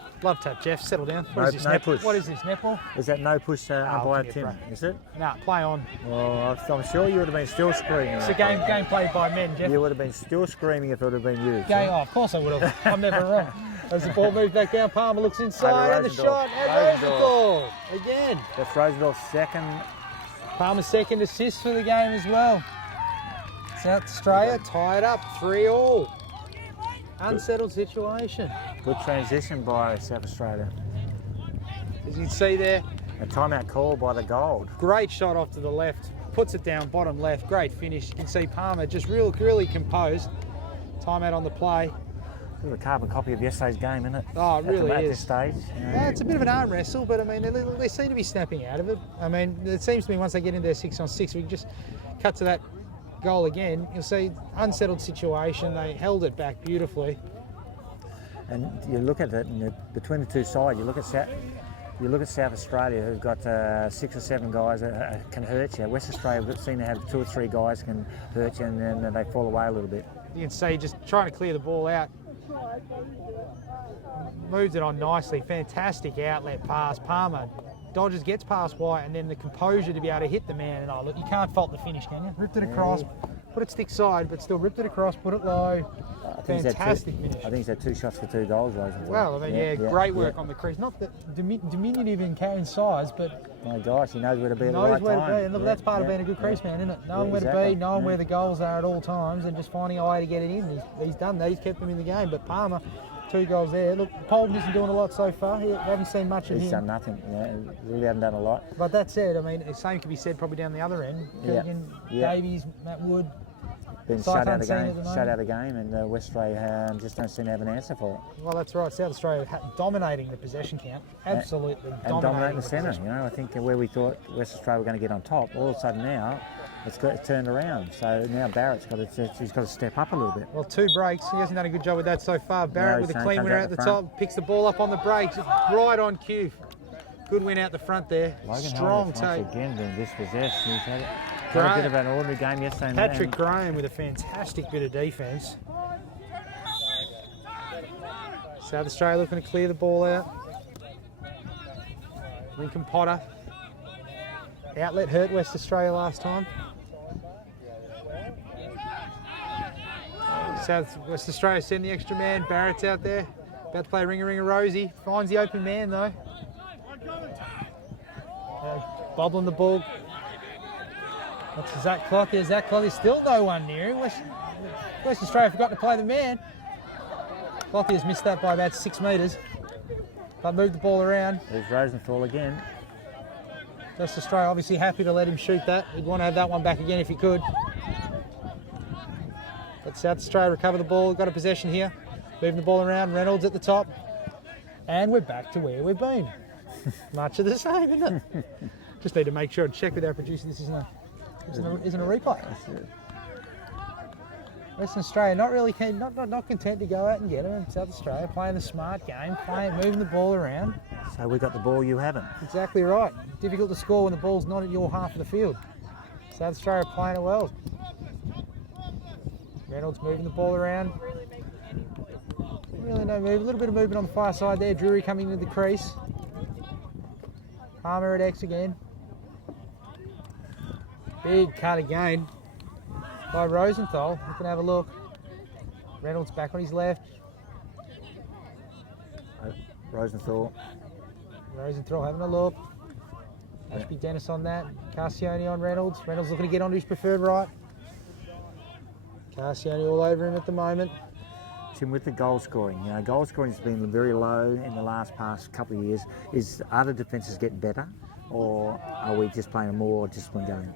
Jeff. Settle down. No push. What is this, netball? Is that no push umpire give me a Tim? Is it? Nah, play on. Well, I'm sure you would have been still screaming. It's a game played by men, Jeff. You would have been still screaming if it would have been used. Of course I would have. I'm never wrong. As the ball moves back down, Palmer looks inside and the shot at Rosenthal. Again. That's Rosendorf's second. Palmer's second assist for the game as well. South Australia tied up 3-3. Unsettled situation. Good transition by South Australia. As you can see there, A timeout call by the Gold. great shot off to the left, puts it down bottom left, great finish. You can see Palmer just really composed. Timeout on the play. This is a carbon copy of yesterday's game, isn't it? Oh, it really At is. this stage. Yeah, it's a bit of an arm wrestle, but I mean, they seem to be snapping out of it. I mean, it seems to me once they get into their 6-on-6, we can just cut to that goal again. You'll see unsettled situation. They held it back beautifully. And you look at it, and between the two sides, you look at South Australia, who've got 6 or 7 guys that can hurt you. West Australia seem to have 2 or 3 guys who can hurt you, and then they fall away a little bit. You can see just trying to clear the ball out. Moves it on nicely. Fantastic outlet pass. Palmer dodges, gets past White, and then the composure to be able to hit the man. And oh, look, you can't fault the finish, can you? Ripped it across, put it stick side, but still ripped it across, put it low. Fantastic finish. I think he's had 2 shots for 2 goals, Rosenthal. Well, I mean, great work on the crease. Not that diminutive in size, but my gosh, he knows where to be at the right knows where time. to be. And look, that's part of being a good crease man, isn't it? Knowing where to be, knowing where the goals are at all times, and just finding a way to get it in. He's done that. He's kept them in the game. But Palmer, 2 goals there. Look, Polden isn't doing a lot so far. We haven't seen much of him. He's done nothing. Really haven't done a lot. But that said, I mean, the same can be said probably down the other end. Keegan, Davies, Matt Wood. Been shut out of game, and West Australia just don't seem to have an answer for it. Well, that's right. South Australia dominating the possession count, absolutely and dominating the centre. You know, I think where we thought West Australia were going to get on top, all of a sudden now it's got turned around. So now Barrett's he's got to step up a little bit. Well, 2 breaks. He hasn't done a good job with that so far. Barrett with a clean winner out the front. top, picks the ball up on the breaks, right on cue. Good win out the front there. Logan Strong Holmes take. once again being dispossessed. He's had a bit of an ordinary game yesterday. Patrick Graham with a fantastic bit of defence. South Australia looking to clear the ball out. Lincoln Potter. Outlet hurt West Australia last time. West Australia send the extra man. Barrett's out there. About to play ringer Rosie. Finds the open man though. Bobbling the ball. That's Zach Clothier. Zach Clothier, still no one near him. West Australia forgot to play the man. Clothier's missed that by about 6 metres. But moved the ball around. There's Rosenthal again. West Australia obviously happy to let him shoot that. He'd want to have that one back again if he could. But South Australia recover the ball. Got a possession here. Moving the ball around. Reynolds at the top. And we're back to where we've been. Much of the same, isn't it? Just need to make sure and check with our producer this isn't a replay. Western Australia not really keen, not content to go out and get them. South Australia playing the smart game, moving the ball around. So we got the ball, you haven't. Exactly right. Difficult to score when the ball's not at your half of the field. South Australia playing it well. Reynolds moving the ball around. Really no move. A little bit of movement on the far side there. Drury coming into the crease. Palmer at X again. Big cut again by Rosenthal. We can have a look. Reynolds back on his left. Rosenthal having a look. Ashby Dennis on that. Carcione on Reynolds. Reynolds looking to get onto his preferred right. Carcione all over him at the moment. Tim, with the goal scoring, goal scoring has been very low in the past couple of years. Is other defences getting better, or are we just playing a more disciplined game?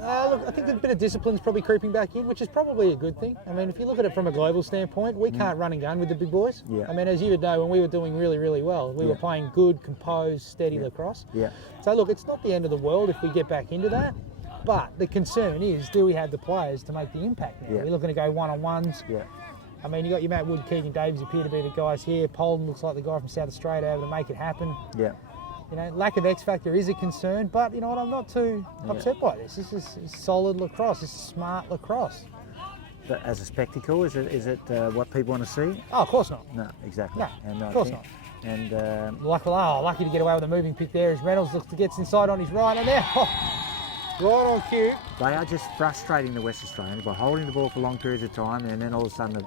Look, I think a bit of discipline is probably creeping back in, which is probably a good thing. I mean, if you look at it from a global standpoint, we can't run and gun with the big boys. Yeah. I mean, as you would know, when we were doing really, really well, we were playing good, composed, steady lacrosse. Yeah. So look, it's not the end of the world if we get back into that. But the concern is, do we have the players to make the impact now? Yeah. We're looking to go one-on-ones. Yeah. I mean, you got your Matt Wood, Keegan Davies appear to be the guys here. Polden looks like the guy from South Australia able to make it happen. Yeah. Lack of X factor is a concern, but you know what? I'm not too upset by this. This is solid lacrosse. This is smart lacrosse. But as a spectacle, is it what people want to see? Oh, of course not. No, exactly. No, and of course not. And lucky to get away with a moving pick there as Reynolds looks to get inside on his right, and there, right on cue. They are just frustrating the West Australians by holding the ball for long periods of time, and then all of a sudden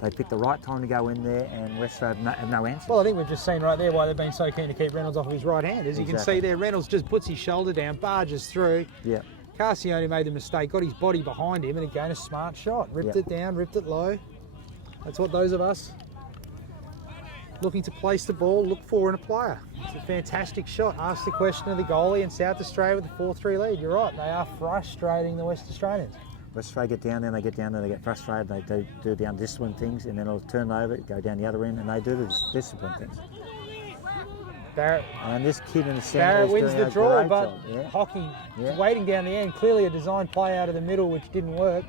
they pick the right time to go in there, and West Australia have no answer. Well, I think we've just seen right there why they've been so keen to keep Reynolds off of his right hand. As you can see there, Reynolds just puts his shoulder down, barges through. Yeah. Carcione made the mistake, got his body behind him, and again a smart shot. Ripped it down, ripped it low. That's what those of us looking to place the ball look for in a player. It's a fantastic shot. Ask the question of the goalie, and South Australia with the 4-3 lead. You're right, they are frustrating the West Australians. West Australia get down there, they get frustrated, they do the undisciplined things, and then it'll turn over, go down the other end, and they do the disciplined things. Barrett. And this kid in the centre Barrett is wins doing the a draw, great but job. Hockey waiting down the end. Clearly a designed play out of the middle, which didn't work.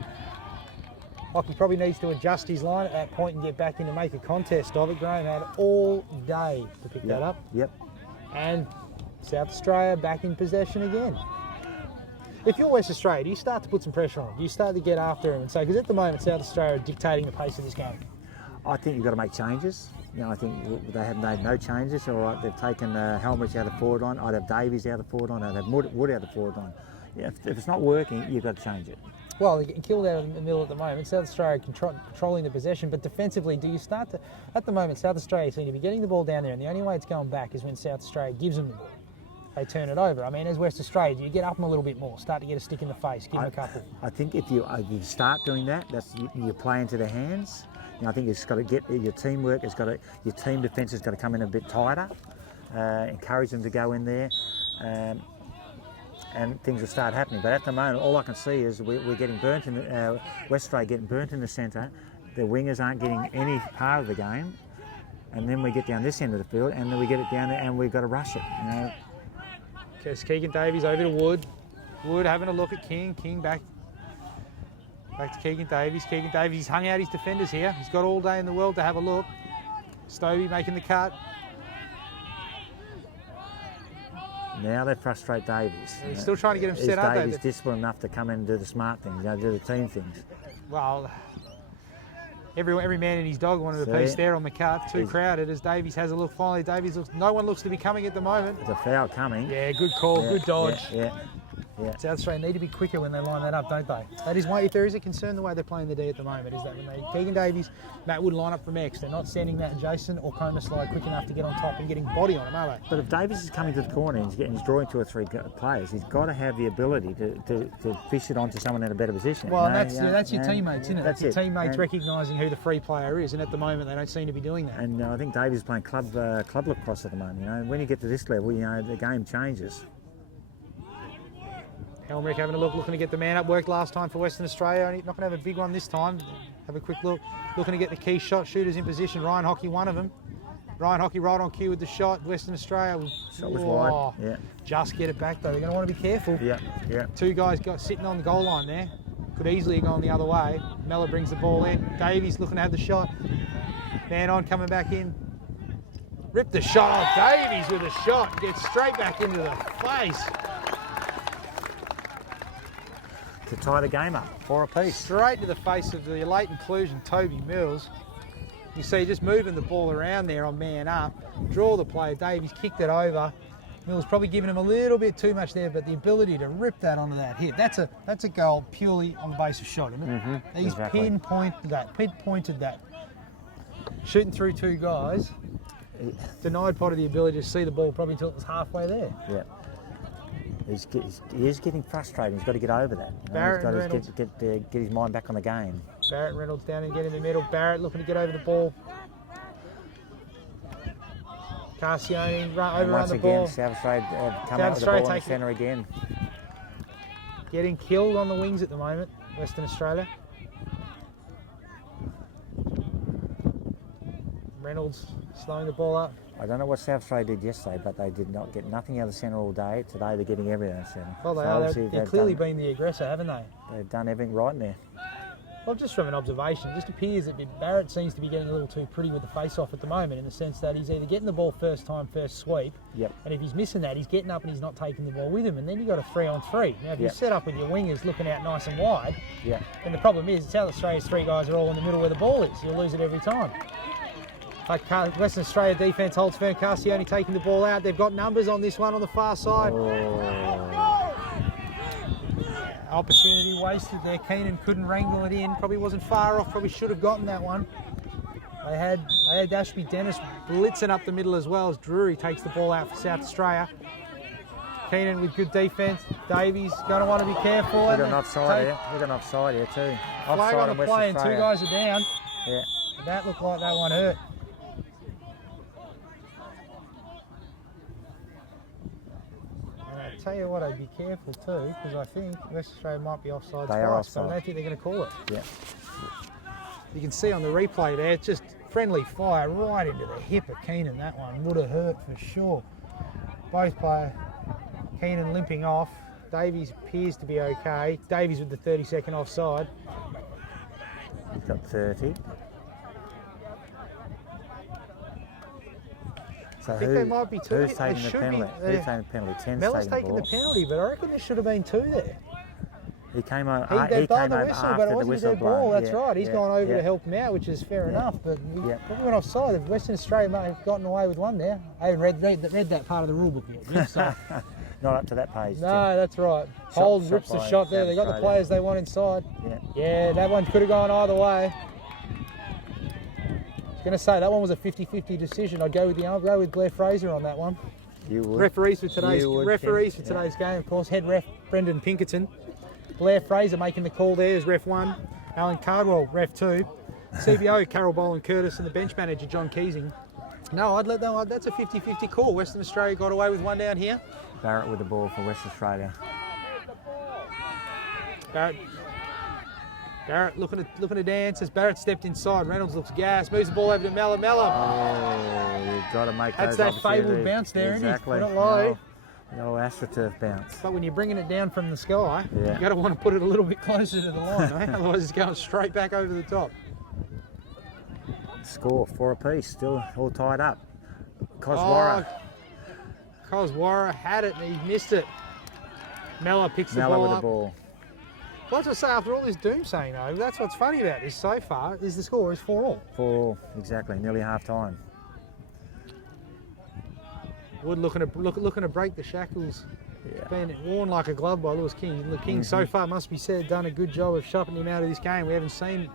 Hockey probably needs to adjust his line at that point and get back in to make a contest of it. Graham had all day to pick that up. Yep. And South Australia back in possession again. If you're West Australia, do you start to put some pressure on? Do you start to get after him and say, because at the moment South Australia are dictating the pace of this game? I think you've got to make changes. I think they have made no changes. All right, they've taken Helmrich out of forward line. I'd have Davies out of forward line. I'd have Wood out of forward line. If it's not working, you've got to change it. Well, they're getting killed out of the middle at the moment. South Australia controlling the possession, but defensively, do you start to... At the moment, South Australia seem to be getting the ball down there, and the only way it's going back is when South Australia gives them the ball. They turn it over. I mean, as West Australia, do you get up them a little bit more, start to get a stick in the face, give them a couple? I think if you start doing that, you play into their hands. I think it's got to get your teamwork. Your team defence has got to come in a bit tighter. Encourage them to go in there. And things will start happening. But at the moment, all I can see is we're getting burnt in West Australia getting burnt in the centre. The wingers aren't getting any part of the game, and then we get down this end of the field, and then we get it down there, and we've got to rush it. Okay, Keegan Davies over to Wood. Wood having a look at King. King back to Keegan Davies. Keegan Davies, he's hung out his defenders here. He's got all day in the world to have a look. Stovey making the cut. Now they frustrate Davies. He's still trying to get him set up. Is Davies disciplined enough to come in and do the smart things, do the team things? Well, every man and his dog wanted a piece there on the cut. Too crowded as Davies has a look. Finally, Davies looks. No one looks to be coming at the moment. There's a foul coming. Yeah, good call, good dodge. Yeah. South Australia need to be quicker when they line that up, don't they? That is why, if there is a concern the way they're playing the D at the moment, is that when Keegan Davies, Matt Wood line up from X, they're not sending that Jason or Coma slide quick enough to get on top and getting body on him, are they? But if Davies is coming to the corner and he's drawing 2 or 3 players, he's got to have the ability to fish it onto someone in a better position. Well, that's your teammates, isn't it? That's your it. teammates recognising who the free player is, and at the moment they don't seem to be doing that. And I think Davies is playing club lacrosse at the moment. When you get to this level, the game changes. Helmrich having a look, looking to get the man up. Worked last time for Western Australia. Not going to have a big one this time. Have a quick look. Looking to get the key shot shooters in position. Ryan Hockey, one of them. Ryan Hockey right on cue with the shot. Western Australia. Shot was wide. Yeah. Just get it back though. They're going to want to be careful. Yeah. 2 guys sitting on the goal line there. Could easily have gone the other way. Mellor brings the ball in. Davies looking to have the shot. Man on, coming back in. Ripped the shot off. Davies with a shot. Gets straight back into the face. To tie the game up, 4 apiece. Straight to the face of the late inclusion, Toby Mills. You see, just moving the ball around there on man up, draw the play. Davies kicked it over. Mills probably giving him a little bit too much there, but the ability to rip that onto that hit, that's a goal purely on the base of shot, isn't it? Mm-hmm, He's pinpointed that. Shooting through 2 guys, denied Potter the ability to see the ball probably until it was halfway there. Yeah. He is getting frustrated. He's got to get over that. He's got to get his mind back on the game. Barrett Reynolds down and get in the middle. Barrett looking to get over the ball. Carcione overrun the ball. Once again, South Australia come out with the ball in the centre again. Getting killed on the wings at the moment, Western Australia. Reynolds slowing the ball up. I don't know what South Australia did yesterday, but they did not get nothing out of the centre all day. Today they're getting everything out of the centre. Well, they are. They've clearly been the aggressor, haven't they? They've done everything right in there. Well, just from an observation, it just appears that Barrett seems to be getting a little too pretty with the face-off at the moment, in the sense that he's either getting the ball first time, first sweep, and if he's missing that, he's getting up and he's not taking the ball with him, and then you've got a 3-on-3. Now, if you set up with your wingers looking out nice and wide, then the problem is South Australia's 3 guys are all in the middle where the ball is. You'll lose it every time. But Western Australia defence holds firm. Carcione taking the ball out. They've got numbers on this one on the far side. Opportunity wasted there. Keenan couldn't wrangle it in. Probably wasn't far off. Probably should have gotten that one. They had Ashby Dennis blitzing up the middle as well as Drury takes the ball out for South Australia. Keenan with good defence. Davies going to want to be careful. We've got an offside here. We've got an offside here too. Flag on the play and 2 guys are down. Yeah. That looked like that one hurt. Tell you what, I'd be careful too, because I think West Australia might be offside twice, but I don't think they're going to call it. Yeah. You can see on the replay there, it's just friendly fire right into the hip of Keenan. That one would have hurt for sure. Both players, Keenan limping off. Davies appears to be okay. Davies with the 30-second offside. He's got 30. So I think there might be 2. Who's taking the penalty? Who's taking the penalty? 10's Mellor's taking the penalty, but I reckon there should have been 2 there. He came over. He came over whistle, but it wasn't a dead ball. That's right. He's gone over to help. help him out, which is fair enough. But he probably went offside. Western Australia might have gotten away with one there. I haven't read that part of the rule book yet. So. Not up to that page. No, that's right. Hold rips the shot there. They got the players they want inside. Yeah, that one could have gone either way. Going to say that one was a 50-50 decision. I'll go with Blair Fraser on that one. You would. Referees for today's game, of course. Head ref Brendan Pinkerton. Blair Fraser making the call there as ref 1. Alan Cardwell ref 2. CBO Carol Boland Curtis and the bench manager John Keesing. No, I'd let that. That's a 50-50 call. Western Australia got away with one down here. Barrett with the ball for Western Australia. Barrett looking to dance as Barrett stepped inside. Reynolds looks gassed, moves the ball over to Mellor. Oh, you've got to make that's those that fabled bounce there, exactly. isn't it? Put it low. The old AstroTurf bounce. But when you're bringing it down from the sky, Yeah. you got to want to put it a little bit closer to the line, eh? Otherwise it's going straight back over the top. Score 4 apiece, still all tied up. Koswara. Koswara had it and he missed it. Mella picks the Mella ball with up. the ball. Well, that's what I say, after all this doomsaying though, that's what's funny about this so far, is the score is 4-all. 4-all, exactly, nearly half time. Wood looking to break the shackles. Yeah. Being worn like a glove by Lewis King. The King so far, must be said, done a good job of shopping him out of this game. We haven't seen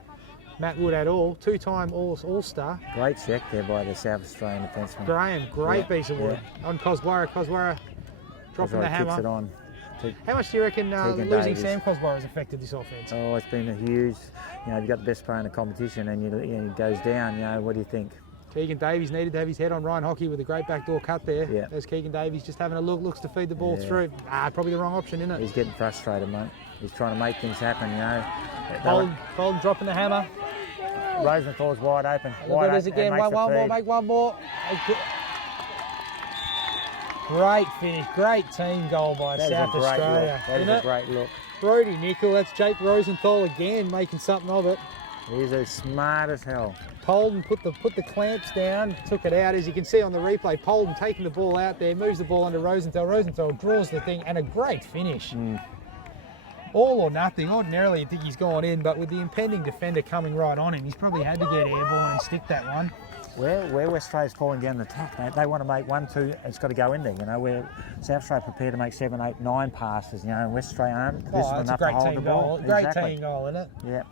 Matt Wood at all. Two-time All-Star. Great check there by the South Australian defenseman. Graham, great piece of work. On Koswara. Koswara dropping the hammer. Kicks it on. How much do you reckon losing Davies. Sam Koswara has affected this offense? Oh, it's been a huge, you've got the best player in the competition and he goes down, what do you think? Keegan Davies needed to have his head on Ryan Hockey with a great backdoor cut there. Yeah. There's Keegan Davies just having a look, looks to feed the ball through. Probably the wrong option, isn't it? He's getting frustrated, mate. He's trying to make things happen, Bolden dropping the hammer. Rosenthal's wide open. Look at this again. One more, make one more. Great finish, great team goal by South Australia. That is a great look. Brody Nickel, that's Jake Rosenthal again making something of it. He's as smart as hell. Polden put the clamps down, took it out. As you can see on the replay, Polden taking the ball out there, moves the ball under Rosenthal. Rosenthal draws the thing, and a great finish. All or nothing. Ordinarily, you'd think he's gone in, but with the impending defender coming right on him, he's probably had to get airborne and stick that one. Where West Australia's falling down the attack, they want to make 1, 2, it's got to go in there, where South Australia prepared to make 7, 8, 9 passes, and West Australia aren't disciplined enough to hold the ball. Great team goal, isn't it? Yeah.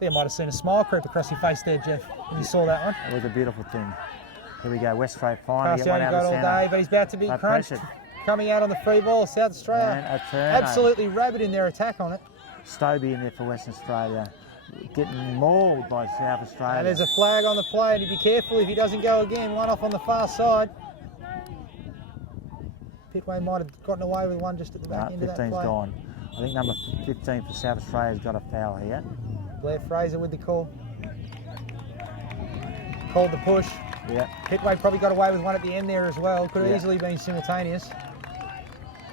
There might have seen a smile creep across your face there, Jeff, when you saw that one. It was a beautiful thing. Here we go, West Australia finally get one Cassiani out got of all centre. day, but he's about to be crunched. Pressured. Coming out on the free ball, South Australia. And a turnover. Absolutely rabid in their attack on it. Stobie in there for Western Australia. Getting mauled by South Australia. And there's a flag on the play, and he'd be careful if he doesn't go again. One off on the far side. Pitway might have gotten away with one just at the back end of that play. 15's gone. I think number 15 for South Australia's got a foul here. Blair Fraser with the call. Called the push. Yeah. Pitway probably got away with one at the end there as well. Could have easily been simultaneous.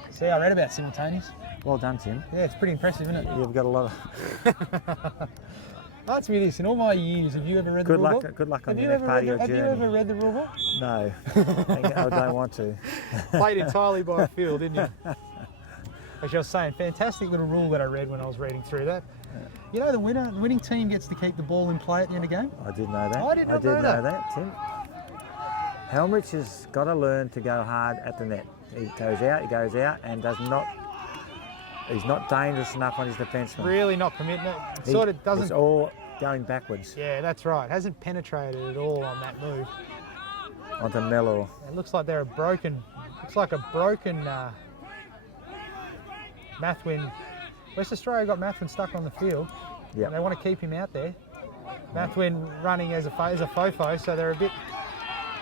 See, I read about simultaneous. Well done, Tim. Yeah, it's pretty impressive, isn't it? You've got a lot of... Ask me this, in all my years, have you ever read the rule book? Good luck on your next part of your journey. Have you ever read the rule book? No, I don't want to. Played entirely by feel, didn't you? As I was saying, fantastic little rule that I read when I was reading through that. You know, the winning team gets to keep the ball in play at the end of the game. I did know that. I did not know that, Tim. Helmrich has got to learn to go hard at the net. He goes out, and does not. He's not dangerous enough on his defenseman. Really not committing it. It sort of doesn't. It's all going backwards. Yeah, that's right. Hasn't penetrated at all on that move. Onto Mello. It looks like they're a broken. Looks like a broken. Mathwin. West Australia got Mathwin stuck on the field. Yeah. They want to keep him out there. Mathwin running as a fofo, so they're a bit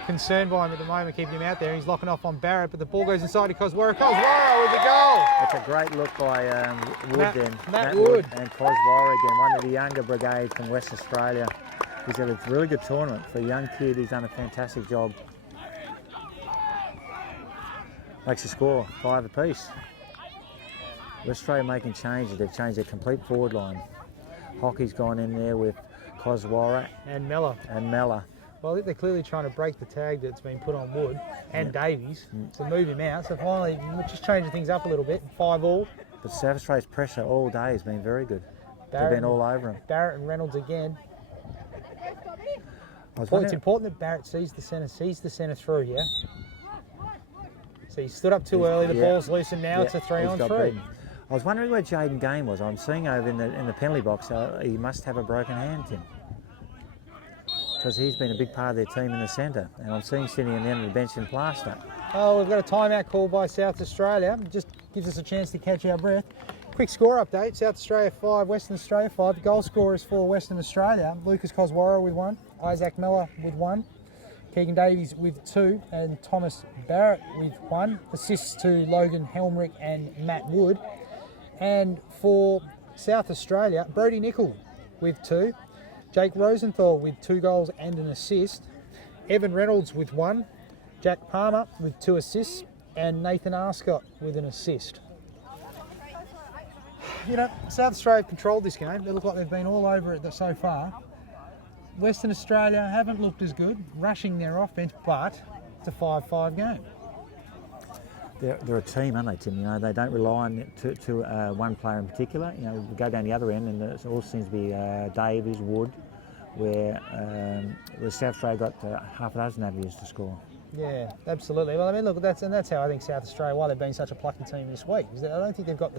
concerned by him at the moment, keeping him out there. He's locking off on Barrett, but the ball goes inside to Koswara. Koswara with the goal! That's a great look by Wood Matt Wood. And Koswara again, one of the younger brigade from West Australia. He's had a really good tournament. For a young kid, he's done a fantastic job. Makes the score 5 apiece. West Australia making changes. They've changed their complete forward line. Hockey's gone in there with Koswara and Mella. Well, I think they're clearly trying to break the tag that's been put on Wood and Davies to move him out. So finally, we're just changing things up a little bit. 5-all. But South Australia's pressure all day has been very good. They've been all over him. Barrett and Reynolds again. It's important that Barrett sees the centre through here. So he stood up too early. The ball's loose, and now it's a 3-on-3. I was wondering where Jaden Game was. I'm seeing over in the penalty box. He must have a broken hand, Tim, because he's been a big part of their team in the centre, and I'm seeing sitting in the end of the bench in plaster. Oh, we've got a timeout call by South Australia. Just gives us a chance to catch our breath. Quick score update: South Australia 5, Western Australia 5. The goal scorers for Western Australia: Lucas Koswara with 1, Isaac Miller with 1, Keegan Davies with 2, and Thomas Barrett with 1. Assists to Logan Helmrich and Matt Wood. And for South Australia, Brody Nickel with 2, Jake Rosenthal with 2 goals and an assist, Evan Reynolds with 1, Jack Palmer with 2 assists, and Nathan Arscott with an assist. You know, South Australia controlled this game. They look like they've been all over it so far. Western Australia haven't looked as good, rushing their offence, but it's a 5-5 game. They're a team, aren't they, Tim? You know, they don't rely on one player in particular. You know, we go down the other end, and it all seems to be Davies, Wood, where South Australia got half a dozen avenues to score. Yeah, absolutely. Well, I mean, look, that's how I think South Australia, why they've been such a plucky team this week, is that I don't think they've got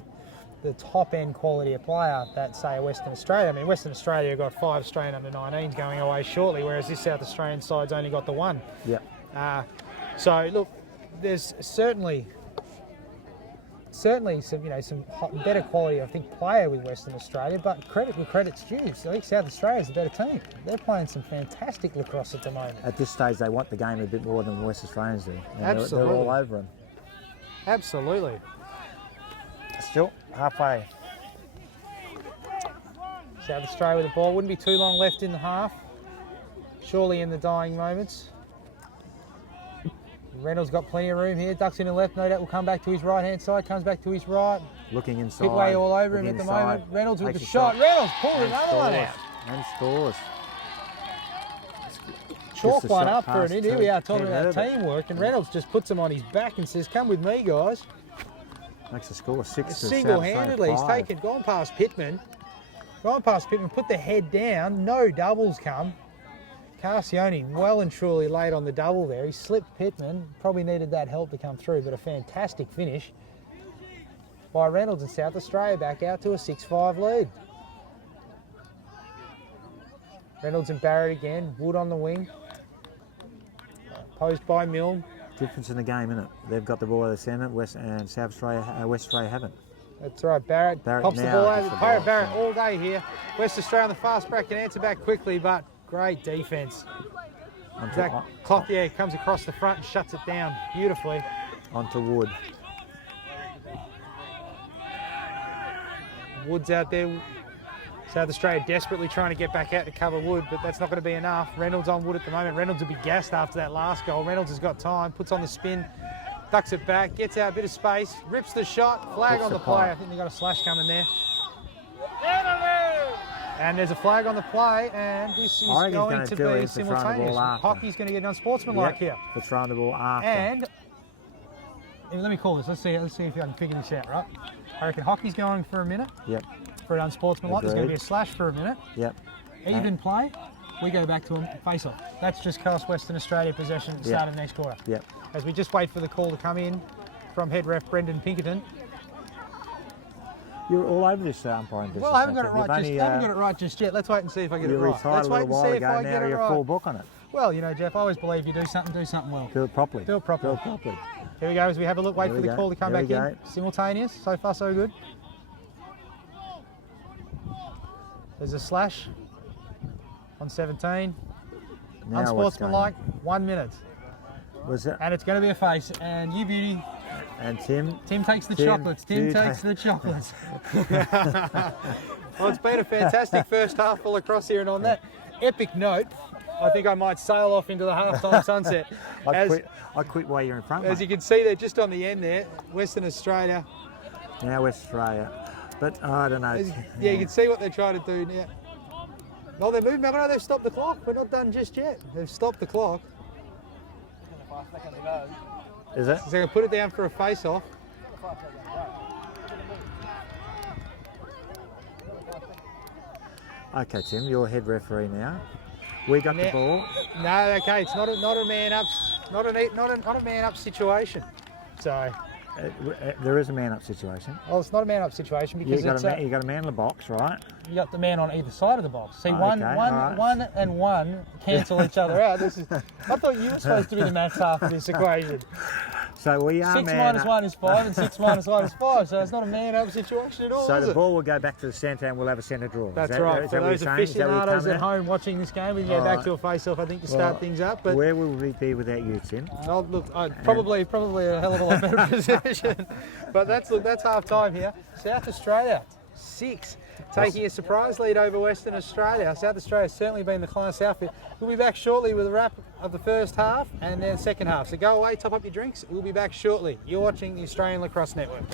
the top end quality of player that, say, Western Australia. I mean, Western Australia got 5 Australian under-19s going away shortly, whereas this South Australian side's only got the 1. Yeah. So look, there's certainly some some better quality, I think, player with Western Australia, but credit where credit's due. So I think South Australia's the better team. They're playing some fantastic lacrosse at the moment. At this stage, they want the game a bit more than West Australians do. Absolutely. They're all over them. Absolutely. Still halfway. South Australia with the ball. Wouldn't be too long left in the half. Surely in the dying moments. Reynolds got plenty of room here. Ducks in the left. No doubt will come back to his right-hand side. Comes back to his right. Looking inside. Pitway all over him at the moment. Reynolds with the shot. Reynolds pulled another one out. And scores. Chalk one up for an in. Here we are talking about teamwork, and Reynolds just puts him on his back and says, "Come with me, guys." Makes the score 6 to single-handedly. He's 5. gone past Pittman, put the head down. No doubles come. Carcione well and truly late on the double there. He slipped Pittman. Probably needed that help to come through, but a fantastic finish by Reynolds, and South Australia back out to a 6-5 lead. Reynolds and Barrett again. Wood on the wing. Posed by Milne. Difference in the game, isn't it? They've got the ball at the centre, West Australia haven't. That's right, Barrett pops the ball over. Barrett all day here. West Australia on the fast break can answer back quickly, but great defence. Zach Clothier comes across the front and shuts it down beautifully. Onto Wood. Wood's out there. South Australia desperately trying to get back out to cover Wood, but that's not going to be enough. Reynolds on Wood at the moment. Reynolds will be gassed after that last goal. Reynolds has got time, puts on the spin, ducks it back, gets out a bit of space, rips the shot, flag on the play. I think they've got a slash coming there. And there's a flag on the play, and this is going to be simultaneous. Hockey's going to get unsportsmanlike here. For throwing the ball after. And let me call this. Let's see if I can figure this out, right? I reckon hockey's going for a minute. Yep. For an unsportsmanlike, there's going to be a slash for a minute. Yep. Even play, we go back to a face-off. That's just cost Western Australia possession at the start of the next quarter. Yep. As we just wait for the call to come in from head ref Brendan Pinkerton. You're all over this umpiring business. Well, I haven't got it right just yet. Let's wait and see if I get it right. Let's wait and see if I get it right. You're full book on it. Well, you know, Jeff, I always believe you do something well. Do it properly. Here we go, as we have a look, wait for the call to come back in. Simultaneous, so far so good. There's a slash on 17. Now unsportsmanlike, 1 minute. Was it? And it's going to be a face, and you beauty. And Tim takes the chocolates. Tim takes the chocolates. Well, it's been a fantastic first half full across here, and on that epic note, I think I might sail off into the halftime sunset. I quit while you're in front. As you can see there, just on the end there, Western Australia. Now West Australia. But I don't know. You can see what they're trying to do now. Well, they're moving. No, they've stopped the clock. We're not done just yet. They've stopped the clock. Is it? So they're going to put it down for a face-off. Okay, Tim, you're head referee now. We got the ball. No, okay, it's not a man up, not a man up situation. So there is a man up situation. Well, it's not a man up situation because you got a man in the box, right? You got the man on either side of the box. See, one and one cancel each other out. I thought you were supposed to be the maths half of this equation. So we are 6 minus 1 is 5 and 6 minus 1 is 5. So it's not a man-up situation at all. So the ball will go back to the centre and we'll have a centre draw. That's right. For those aficionados at home watching this game, we can go back to a face-off, I think, to start things up. But where will we be without you, Tim? Probably a hell of a lot better position. But that's half time here. South Australia 6, taking a surprise lead over Western Australia. South Australia has certainly been the class outfit. We'll be back shortly with a wrap of the first half and then the second half. So go away, top up your drinks. We'll be back shortly. You're watching the Australian Lacrosse Network.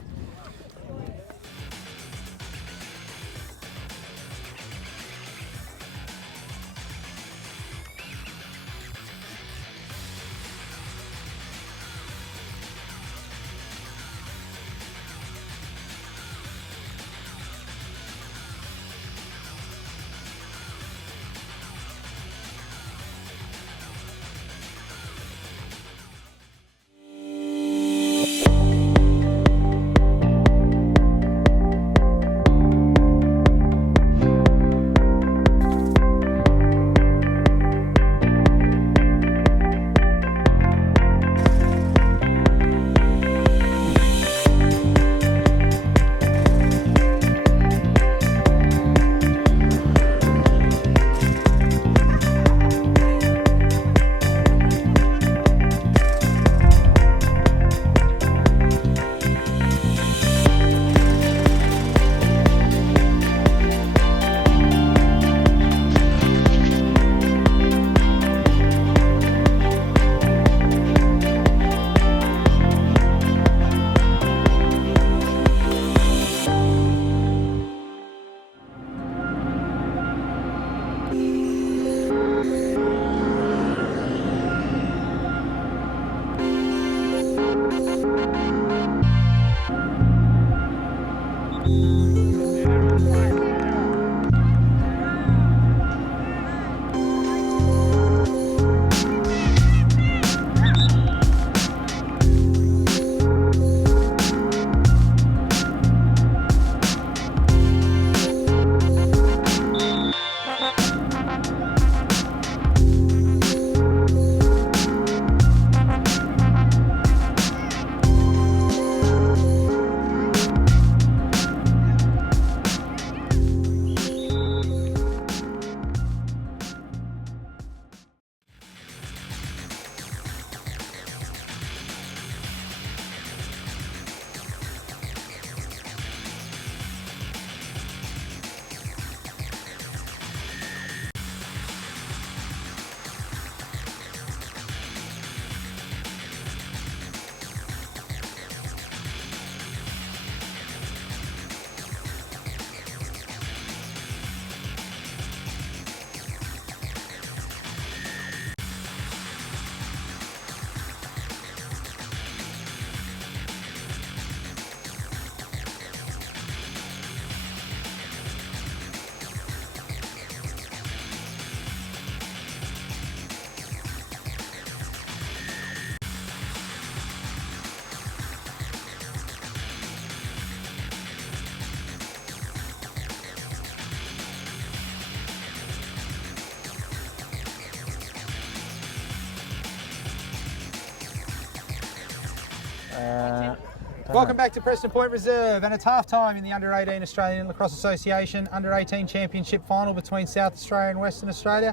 Welcome back to Preston Point Reserve, and it's half-time in the Under-18 Australian Lacrosse Association Under-18 Championship Final between South Australia and Western Australia.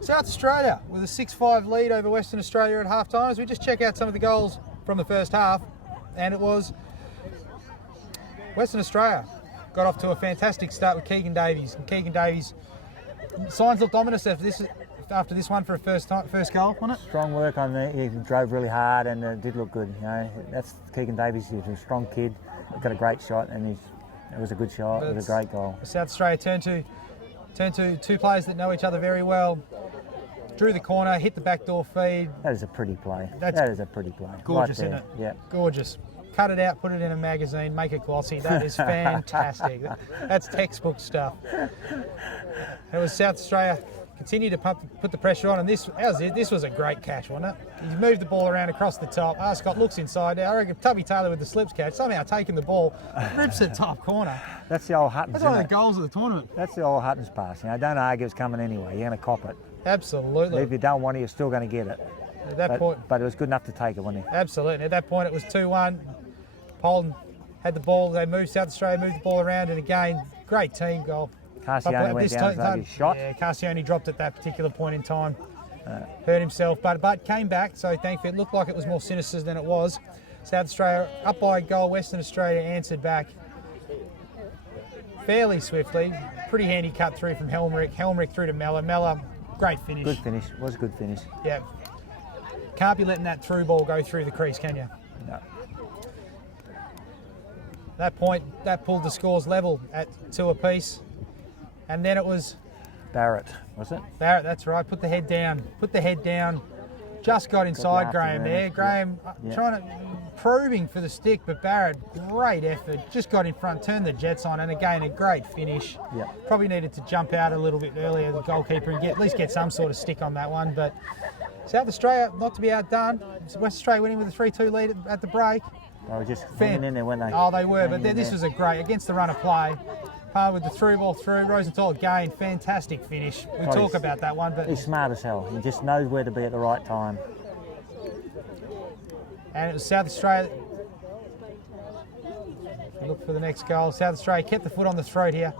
South Australia with a 6-5 lead over Western Australia at half-time. As we just check out some of the goals from the first half, and it was Western Australia got off to a fantastic start with Keegan Davies. And Keegan Davies, signs looked ominous after this one for a first goal, wasn't it? Strong work on there. He drove really hard and did look good. You know, that's Keegan Davies. He's a strong kid. He's got a great shot, and it was a good shot. It was a great goal. South Australia turned to two players that know each other very well. Drew the corner, hit the backdoor feed. That is a pretty play. That is a pretty play. Gorgeous, right isn't it? Yeah. Gorgeous. Cut it out, put it in a magazine, make it glossy. That is fantastic. That's textbook stuff. It was South Australia continue to put the pressure on, and this was a great catch, wasn't it? He moved the ball around across the top. Scott looks inside. I reckon Tubby Taylor with the slips catch, somehow taking the ball, rips it top corner. That's the old Huttons. That's one of the goals of the tournament. That's the old Huttons pass. You know, don't argue it's coming anyway. You're going to cop it. Absolutely. If you don't want it, you're still going to get it. At that point, but it was good enough to take it, wasn't it? Absolutely. At that point, it was 2-1. Poland had the ball. They moved. South Australia moved the ball around, and again, great team goal. Cassione went down as his shot. Yeah, Cassione dropped at that particular point in time. Hurt himself, but came back. So thankfully, it looked like it was more sinister than it was. South Australia up by a goal. Western Australia answered back. fairly swiftly. Pretty handy cut through from Helmrich. Helmrich through to Mella. Mella, great finish. Good finish. It was a good finish. Yeah. Can't be letting that through ball go through the crease, can you? No. That point, that pulled the scores level at 2 apiece. And then it was Barrett, was it? Barrett, that's right. Put the head down. Put the head down. Just got inside Graham there. Graham trying to, probing for the stick, but Barrett, great effort. Just got in front, turned the jets on, and again, a great finish. Yep. Probably needed to jump out a little bit earlier, the goalkeeper, and at least get some sort of stick on that one. But South Australia, not to be outdone. West Australia winning with a 3-2 lead at the break. They were just hanging in there, weren't they? Oh, they were, but this was a great, against the run of play. Palmer with the through ball through. Rosenthal again, fantastic finish. We talk about that one, but he's smart as hell. He just knows where to be at the right time. And it was South Australia. Look for the next goal. South Australia kept the foot on the throat here.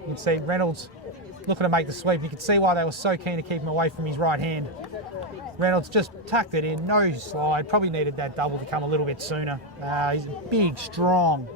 You can see Reynolds looking to make the sweep. You can see why they were so keen to keep him away from his right hand. Reynolds just tucked it in, no slide. Probably needed that double to come a little bit sooner. He's a big, strong,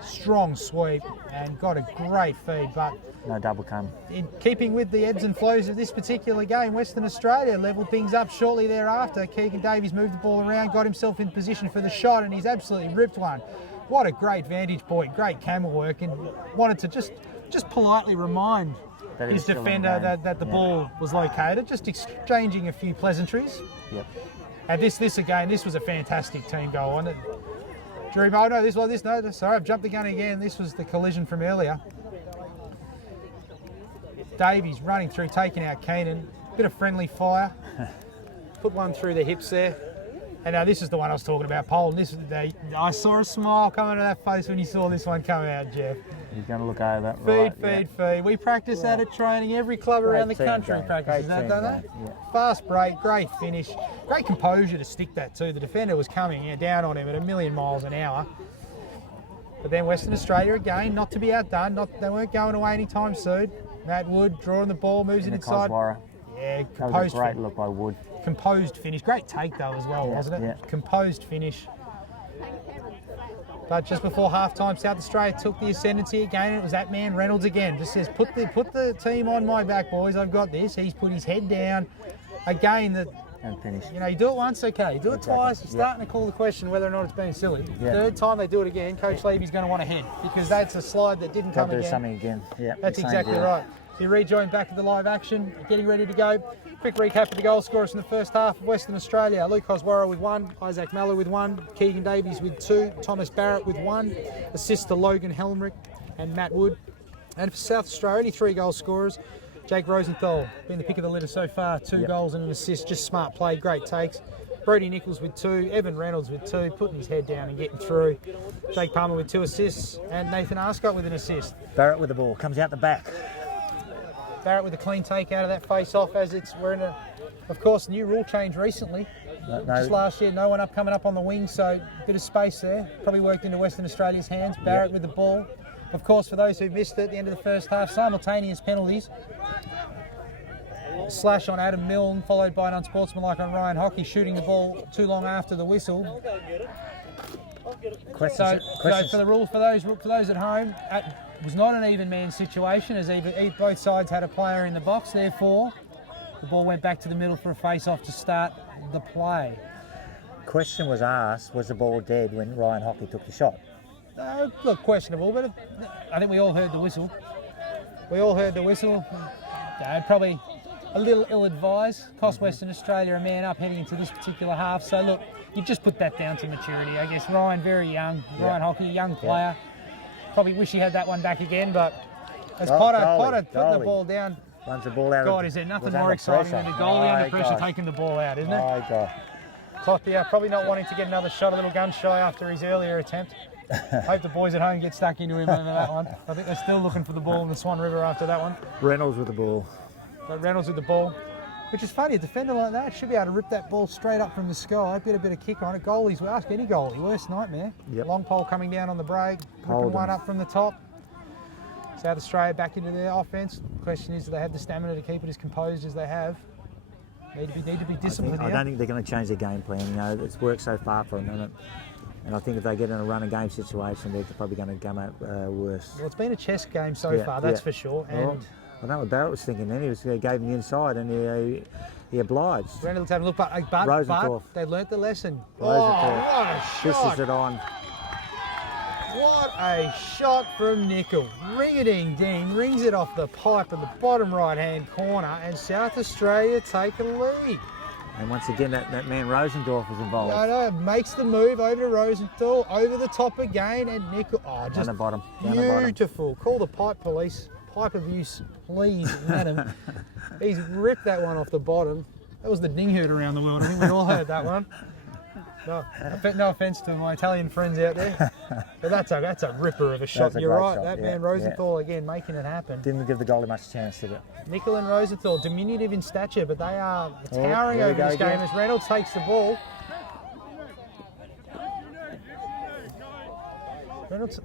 strong sweep and got a great feed, but no double come. In keeping with the ebbs and flows of this particular game, Western Australia levelled things up shortly thereafter. Keegan Davies moved the ball around, got himself in position for the shot, and he's absolutely ripped one. What a great vantage point, great camel work, and wanted to just politely remind his defender that the ball was located, just exchanging a few pleasantries. Yep. And this again, this was a fantastic team goal, wasn't it? Drew, oh no, no, sorry, I've jumped the gun again. This was the collision from earlier. Davies running through, taking out Keenan. Bit of friendly fire. Put one through the hips there. And now this is the one I was talking about, Pole. I saw a smile coming to that face when you saw this one come out, Jeff. He's going to look over. Feed. We practice that at training. Every club around the country practices that, don't they? Yeah. Fast break, great finish. Great composure to stick that too. The defender was coming down on him at 1,000,000 miles an hour. But then Western Australia again, not to be outdone. They weren't going away anytime soon. Matt Wood drawing the ball, moves it inside. Yeah, composed. That was a great look by Wood. Composed finish. Great take though as well, wasn't it? Yeah. Composed finish. But just before half-time, South Australia took the ascendancy again, and it was that man Reynolds again. Just says, put the team on my back, boys. I've got this. He's put his head down. Again, and finish. You know, you do it once, okay. You do it twice, you're starting to call the question whether or not it's being silly. Third time they do it again, Coach Levy's going to want a head, because that's a slide that didn't come again. Do something again. Yeah, that's exactly right. So you rejoin back at the live action, getting ready to go. Quick recap of the goal scorers in the first half of Western Australia. Luke Oswara with 1, Isaac Mallow with 1, Keegan Davies with 2, Thomas Barrett with 1, assist to Logan Helmrich and Matt Wood. And for South Australia, only 3 goal scorers. Jake Rosenthal, been the pick of the litter so far, 2 goals and an assist, just smart play, great takes. Brody Nichols with 2, Evan Reynolds with 2, putting his head down and getting through. Jake Palmer with 2 assists, and Nathan Arscott with an assist. Barrett with the ball, comes out the back. Barrett with a clean take out of that face-off, as we're in of course, new rule change recently. Just last year, no one coming up on the wing, so a bit of space there. Probably worked into Western Australia's hands. Barrett with the ball. Of course, for those who missed it at the end of the first half, simultaneous penalties. Slash on Adam Milne, followed by an unsportsmanlike on Ryan Hockey, shooting the ball too long after the whistle. So for the rules, for those at home, it was not an even man situation, as both sides had a player in the box. Therefore, the ball went back to the middle for a face-off to start the play. Question was asked: was the ball dead when Ryan Hockey took the shot? Look, questionable, but I think we all heard the whistle. Probably a little ill-advised. Cost Western Australia a man up heading into this particular half. So look, you just put that down to maturity. I guess Ryan, very young. Ryan Hockey, young player. Probably wish he had that one back again, but as Potter putting the ball down. Runs the ball out. God, is there nothing more exciting than the goalie under pressure taking the ball out, isn't it? My God. Clotthier probably not wanting to get another shot, a little gun shy after his earlier attempt. Hope the boys at home get stuck into him under that one. I think they're still looking for the ball in the Swan River after that one. Reynolds with the ball. But Reynolds with the ball, which is funny. A defender like that should be able to rip that ball straight up from the sky, get a bit of kick on it. Goalies, ask any goalie, worst nightmare. Long pole coming down on the break, ripping one up from the top. South Australia back into their offence. The question is, do they have the stamina to keep it as composed as they have? Need to be disciplined. I don't think they're going to change their game plan. You know, it's worked so far for a minute. And I think if they get in a run and game situation, they're probably going to come out worse. Well, it's been a chess game so far, that's for sure. And well, I know what Barrett was thinking then. He gave him the inside and he obliged. Reynolds having a look, but they learnt the lesson. Oh, what a shot! This is it on. What a shot from Nickel. Ring-a-ding-ding, rings it off the pipe in the bottom right-hand corner, and South Australia take a lead. And once again, that man Rosendorf was involved. I know, makes the move over to Rosenthal, over the top again, and Nickel, just down the bottom. Beautiful. Call the pipe police. Pipe abuse, please, madam. He's ripped that one off the bottom. That was the ding hoot around the world. I think we all heard that one. No offence to my Italian friends out there, but that's a ripper of a shot. You're right, shot. That man Rosenthal again making it happen. Didn't give the goalie much chance, did it? Nickel and Rosenthal, diminutive in stature, but they are towering over this game as Reynolds takes the ball. Reynolds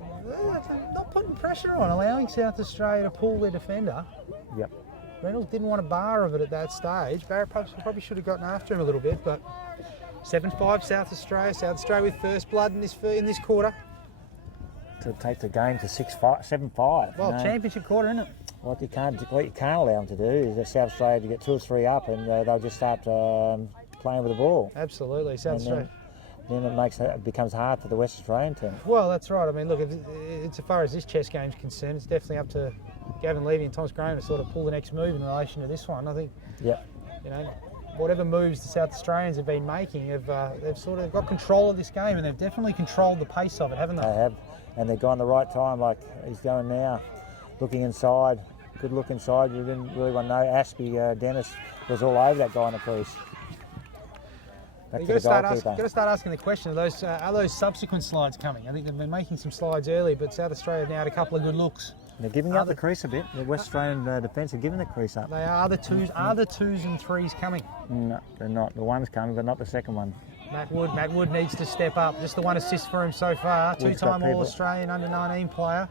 not putting pressure on, allowing South Australia to pull their defender. Yep. Reynolds didn't want a bar of it at that stage. Barrett probably should have gotten after him a little bit, but 7-5 South Australia. South Australia with first blood in this quarter. To take the game to 7-5. Well, championship quarter, isn't it? What you can't allow them to do is that South Australia to get 2 or 3 up, and they'll just start playing with the ball. Absolutely, South Australia. Then it becomes hard for the West Australian team. Well, that's right. I mean, look, as far as this chess game is concerned, it's definitely up to Gavin Levy and Thomas Graham to sort of pull the next move in relation to this one. I think, whatever moves the South Australians have been making, they've sort of got control of this game, and they've definitely controlled the pace of it, haven't they? They have, and they've gone the right time, like he's going now, looking inside. Good look inside. You didn't really want to know. Ashby Dennis was all over that guy on the crease. You've got to start asking the question, are those subsequent slides coming? I think they've been making some slides early, but South Australia have now had a couple of good looks. They're giving up the crease a bit. The West Australian defence are giving the crease up. They are the twos. Are the 2s and 3s coming? No, they're not. The one's coming, but not the second one. Matt Wood needs to step up. Just the one assist for him so far. Two-time All-Australian under-19 player.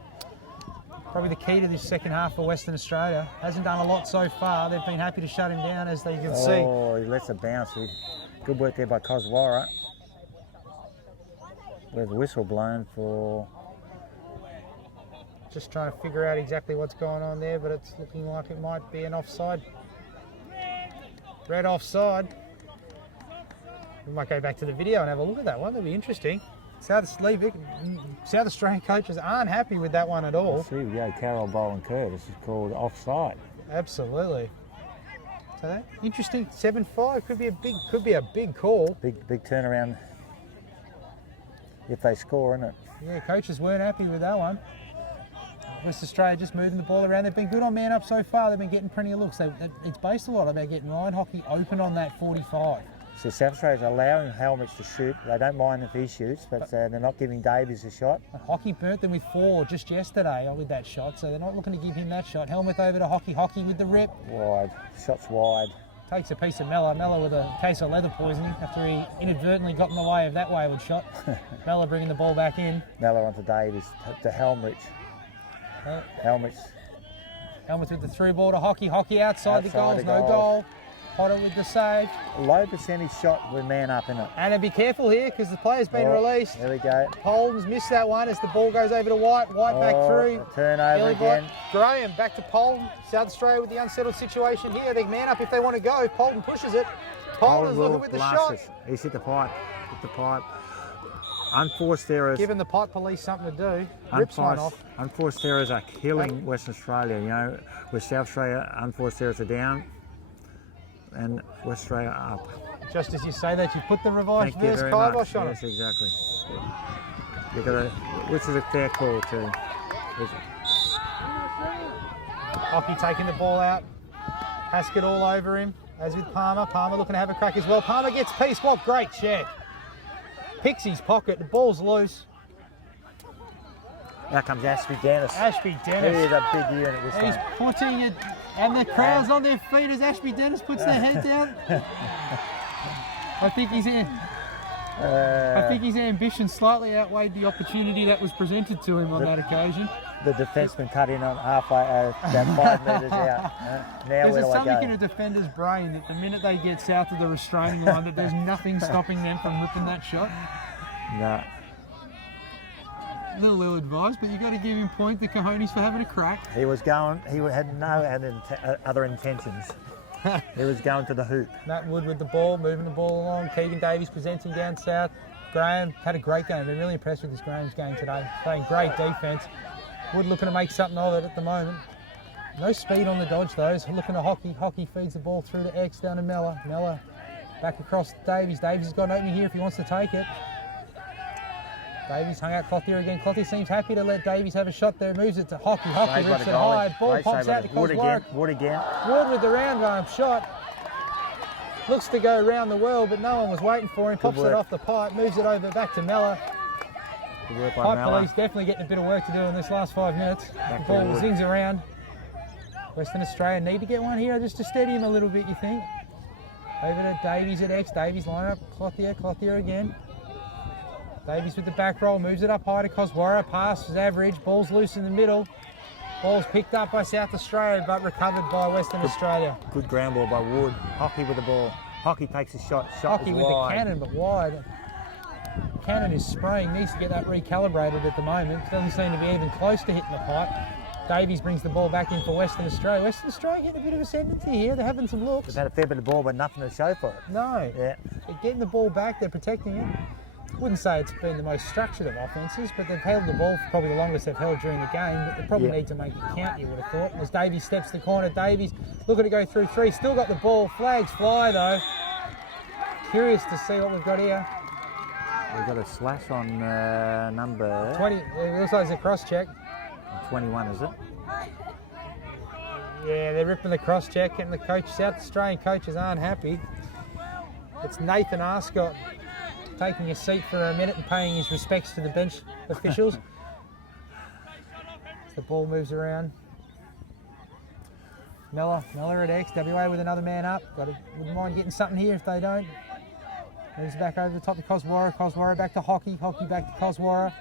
Probably the key to this second half for Western Australia. Hasn't done a lot so far. They've been happy to shut him down, as they can see. Oh, he lets it bounce. Good work there by Koswara. With the whistle blown for... Just trying to figure out exactly what's going on there, but it's looking like it might be an offside. Red offside. We might go back to the video and have a look at that one. That'll be interesting. South Australian coaches aren't happy with that one at all. See, we go Carol Bowen Curtis is called offside. Absolutely. So interesting. 7-5 could be a big call. Big turnaround if they score, isn't it? Yeah, coaches weren't happy with that one. West Australia just moving the ball around. They've been good on man up so far. They've been getting plenty of looks. It's based a lot about getting Ryan Hockey open on that 45. So South Australia's allowing Helmich to shoot. They don't mind if he shoots, but they're not giving Davies a shot. Hockey burnt them with 4 just yesterday with that shot, so they're not looking to give him that shot. Helmuth over to Hockey. Hockey with the rip. Wide. Shot's wide. Takes a piece of Mellor with a case of leather poisoning after he inadvertently got in the way of that wayward shot. Mellor bringing the ball back in. Mellor onto Davies to Helmich. Helmich with the through ball to Hockey. Hockey outside the goals. No goal. Potter with the save. Low percentage shot with man up in it. And be careful here because the player's been released. There we go. Polden's missed that one as the ball goes over to White. White back through. Turnover again. Graham back to Polden. South Australia with the unsettled situation here. They man up if they want to go. Polden pushes it. Polden's looking with the shot. He's hit the pipe. Unforced errors. Giving the pipe police something to do. Rips one off. Unforced errors are killing Western Australia. With South Australia, unforced errors are down. And West Australia up. Just as you say that, you put the reverse kibosh on it. Yes, exactly. Which is a fair call too. Hockey taking the ball out. Haskett all over him, as with Palmer. Palmer looking to have a crack as well. Palmer gets piece. What great check. Picks his pocket. The ball's loose. Out comes Ashby Dennis. Ashby Dennis. He is a big unit this time. He's putting it, and the crowd's on their feet as Ashby Dennis puts their head down. I think his ambition slightly outweighed the opportunity that was presented to him on that occasion. The defenseman cut in on halfway, about 5 metres out. Now there's something in a defender's brain that the minute they get south of the restraining line, that there's nothing stopping them from whipping that shot. No. A little ill-advised, but you've got to give him point the cojones for having a crack. He was going, he had no other intentions. He was going to the hoop. Matt Wood with the ball, moving the ball along. Keegan Davies presenting down south. Graham had a great game. Been really impressed with this Graham's game today. Playing great defence. Wood looking to make something of it at the moment. No speed on the dodge though. He's looking at Hockey. Hockey feeds the ball through to X down to Mella. Mella back across to Davies. Davies has got an opening here if he wants to take it. Davies hung out Clothier again. Clothier seems happy to let Davies have a shot there. Moves it to Hockey. Hockey rips it high. Ball pops out to Cosworth. Wood again. Wood with the round arm shot. Looks to go around the world, but no one was waiting for him. Pops it off the pipe. Moves it over back to Mella. Good work by Pipe Mella. Police definitely getting a bit of work to do in this last 5 minutes. The ball zings around. Western Australia need to get one here just to steady him a little bit, you think? Over to Davies at X. Davies line up. Clothier again. Davies with the back roll, moves it up high to Cosworth. Pass is average. Ball's loose in the middle. Ball's picked up by South Australia, but recovered by Western Australia. Good ground ball by Wood. Hockey with the ball. Hockey takes a shot. Hockey with the cannon, but wide. Cannon is spraying. Needs to get that recalibrated at the moment. Doesn't seem to be even close to hitting the pipe. Davies brings the ball back in for Western Australia. Western Australia getting a bit of ascendancy here. They're having some looks. They've had a fair bit of ball, but nothing to show for it. No. Yeah. They're getting the ball back. They're protecting it. Wouldn't say it's been the most structured of offences, but they've held the ball for probably the longest they've held during the game. But they probably need to make it count, you would have thought. As Davies steps to the corner, Davies looking to go through three. Still got the ball. Flags fly though. Curious to see what we've got here. We've got a slash on number 20. It looks like it's a cross check. 21, is it? Yeah, they're ripping the cross check, and the coach, South Australian coaches aren't happy. It's Nathan Arscott taking a seat for a minute and paying his respects to the bench officials. The ball moves around. Mella at X. WA with another man up. Wouldn't mind getting something here if they don't. Moves back over the top to Cosworth. Cosworth back to Hockey. Hockey back to Cosworth.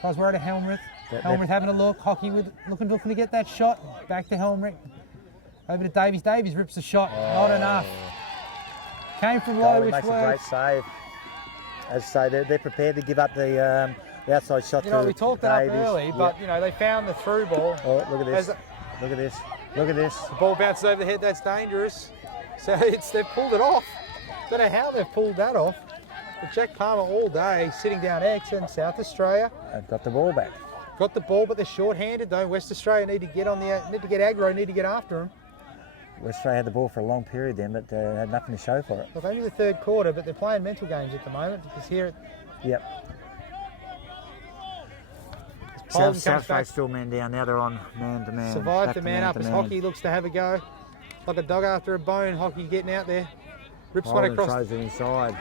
Cosworth to Helmrich. Helmrich having a look. Hockey with looking to get that shot. Back to Helmrich. Over to Davies. Davies rips the shot. Not enough. Came from low, which makes works. a great save. As I say, they're prepared to give up the outside shot. You know, we talked that up early, but you know they found the through ball. Oh, look at this! Look at this! Look at this! The ball bounces over the head. That's dangerous. So they've pulled it off. Don't know how they've pulled that off. But Jack Palmer all day sitting down X, and South Australia They've got the ball back. Got the ball, but they're short-handed though. West Australia need to get on the need to get aggro. Need to get after them. West Australia had the ball for a long period then, but had nothing to show for it. Look, only the third quarter, but they're playing mental games at the moment. Because here, yep. South Australia still man down. Now they're on man to man. Survived the man up as Hockey looks to have a go. Like a dog after a bone. Hockey getting out there. Rips one across. Throws it inside.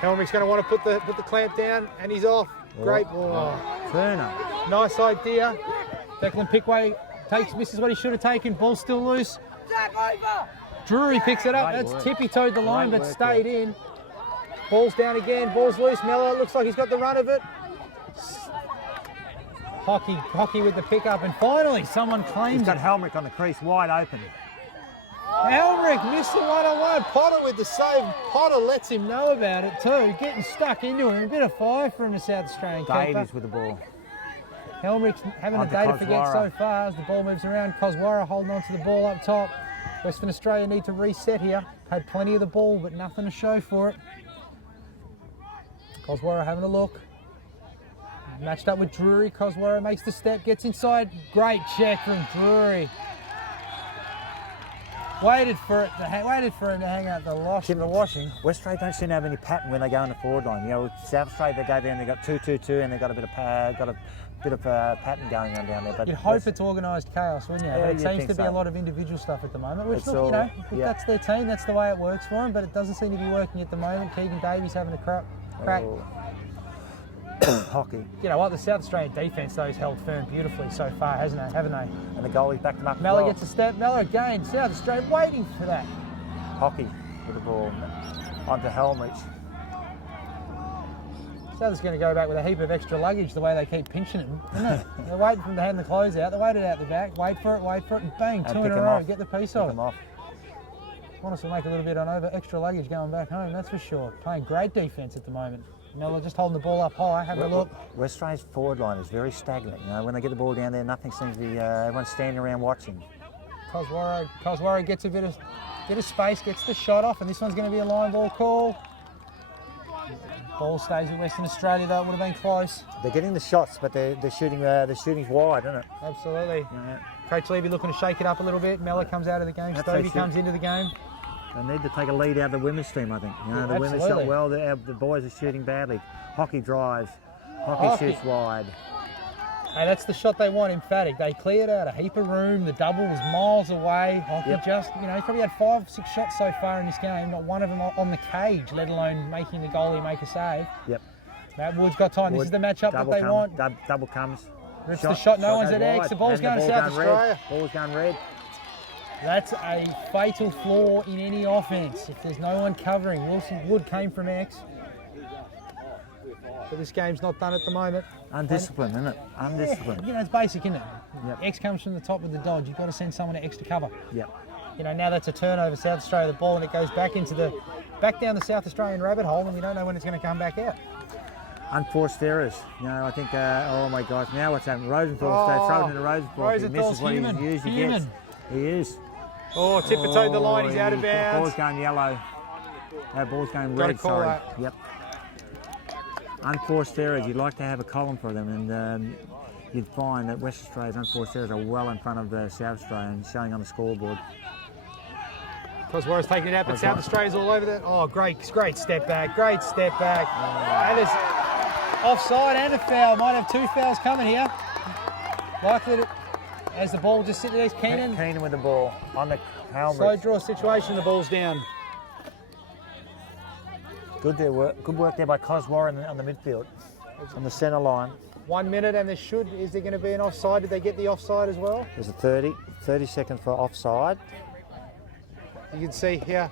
Helmrich's going to want to put the clamp down, and he's off. Great ball. Turner. Nice idea. Declan Pickway misses what he should have taken. Ball still loose. Drury picks it up. That's tippy-toed the line, but stayed in. Ball's down again. Ball's loose. Mello looks like he's got the run of it. Hockey with the pickup, and finally someone claims He's got Helmrich on the crease, wide open. Helmrich missed the one-on-one. Potter with the save. Potter lets him know about it too. Getting stuck into him. A bit of fire from the South Australian keeper. Davies with the ball. Helmrich having a day to forget so far as the ball moves around. Cosworth holding on to the ball up top. Western Australia need to reset here. Had plenty of the ball, but nothing to show for it. Cosworth having a look. Matched up with Drury. Cosworth makes the step, gets inside. Great check from Drury. Waited for him to hang out the washing. West Australia don't seem to have any pattern when they go in the forward line. You know, South Australia they go down, they got 2-2-2, and they got a bit of pattern going on down there. But you'd hope it's organised chaos, wouldn't you? Yeah, but it seems to be a lot of individual stuff at the moment. Which, look, that's their team. That's the way it works for them. But it doesn't seem to be working at the moment. Keegan Davies having a crack. Hockey. You know what? The South Australian defence though has held firm beautifully so far, haven't they? And the goalie's backed them up. Mella gets a step. Mella again. South Australia waiting for that. Hockey with the ball onto Helmrich. South's going to go back with a heap of extra luggage the way they keep pinching him, isn't it? They're waiting for him to hand the clothes out. They waited out the back. Wait for it, and bang, two in a row. Get the piece off. Qantas will make a little bit on over extra luggage going back home, that's for sure. Playing great defence at the moment. Miller just holding the ball up high, having a look. West Australia's forward line is very stagnant. You know, when they get the ball down there, nothing seems to be. Everyone's standing around watching. Coswara gets a bit of space, gets the shot off, and this one's going to be a line ball call. Ball stays in Western Australia, though. It would have been close. They're getting the shots, but they're shooting. They're shooting wide, isn't it? Absolutely. Yeah. Coach Levy looking to shake it up a little bit. Miller comes out of the game. Stovey comes into the game. They need to take a lead out of the women's team, I think. You know, the women shot well. The boys are shooting badly. Hockey drives. Hockey shoots wide. Hey, that's the shot they want, emphatic. They cleared out a heap of room. The double was miles away. Hockey just, you know, he's probably had 5 or 6 shots so far in this game. Not one of them on the cage, let alone making the goalie make a save. Yep. Matt Wood's got time. This is the matchup that they want. Double comes. That's the shot. No one's at X. The ball's going to South Australia. Ball's going red. That's a fatal flaw in any offence. If there's no one covering, Wilson Wood came from X. But this game's not done at the moment. Undisciplined, isn't it? Undisciplined. Yeah, you know, it's basic, isn't it? Yep. X comes from the top of the dodge. You've got to send someone to X to cover. Yep. You know, now that's a turnover, South Australia, the ball, and it goes back down the South Australian rabbit hole, and we don't know when it's going to come back out. Unforced errors. You know, I think, oh my gosh, now what's happening? Rosenthal, thrown into Rosenthal. Rosenthal's human. He is. Oh, tiptoed the line, he's out of bounds. The ball's going yellow. That ball's going red, sorry. Yep. Unforced errors, you'd like to have a column for them, and you'd find that West Australia's unforced errors are well in front of South Australia and showing on the scoreboard. Coswara's taking it out, but South Australia's all over that. Oh, great step back, great step back. That is offside and a foul. Might have 2 fouls coming here. Likely to, as the ball just sitting there, Keenan with the ball on the helmet. Slow draw situation, the ball's down. Good work there by Coswara on the midfield, on the centre line. 1 minute, and is there going to be an offside? Did they get the offside as well? There's a 30 seconds for offside. You can see here,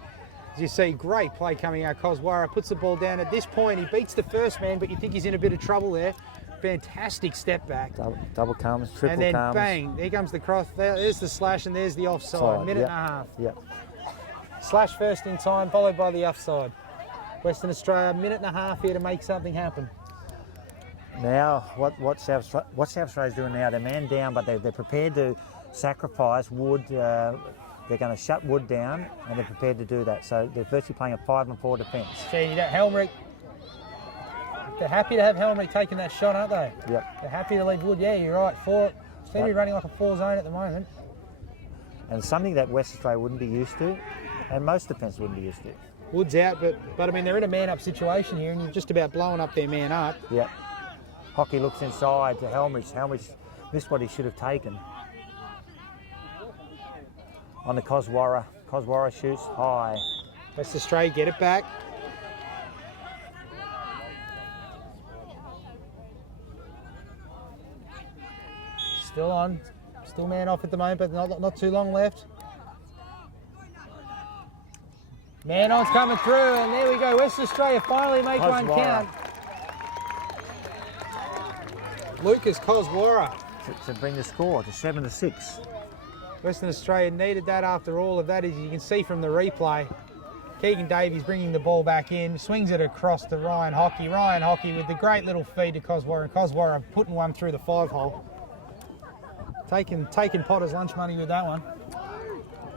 as you see, great play coming out. Coswara puts the ball down. At this point, he beats the first man, but you think he's in a bit of trouble there. Fantastic step back. Double comes, triple comes. And then bang, there comes the cross. There's the slash, and there's the offside. Minute and a half. Yep. Slash first in time, followed by the offside. Western Australia, minute and a half here to make something happen. Now, what South Australia's doing now, they're man down, but they're prepared to sacrifice Wood. They're going to shut Wood down, and they're prepared to do that. So they're virtually playing a 5-4 defence. See, Helmrich, they're happy to have Helmrich taking that shot, aren't they? Yep. They're happy to leave Wood. Yeah, you're right. Seem to be running like a 4 zone at the moment. And something that West Australia wouldn't be used to, and most defence wouldn't be used to. Wood's out, but I mean, they're in a man-up situation here, and you're just about blowing up their man up. Yep. Hockey looks inside to Helmrich. Helmrich missed what he should have taken. On the Coswara. Coswara shoots high. West Australia get it back. Still on. Still man off at the moment, but not too long left. Man on's coming through, and there we go. West Australia finally make one count. Lucas Coswara to bring the score to 7-6. Western Australia needed that after all of that, as you can see from the replay. Keegan Davies bringing the ball back in, swings it across to Ryan Hockey. Ryan Hockey with the great little feed to Coswara, and Coswara putting one through the 5-hole. Taking Potter's lunch money with that one.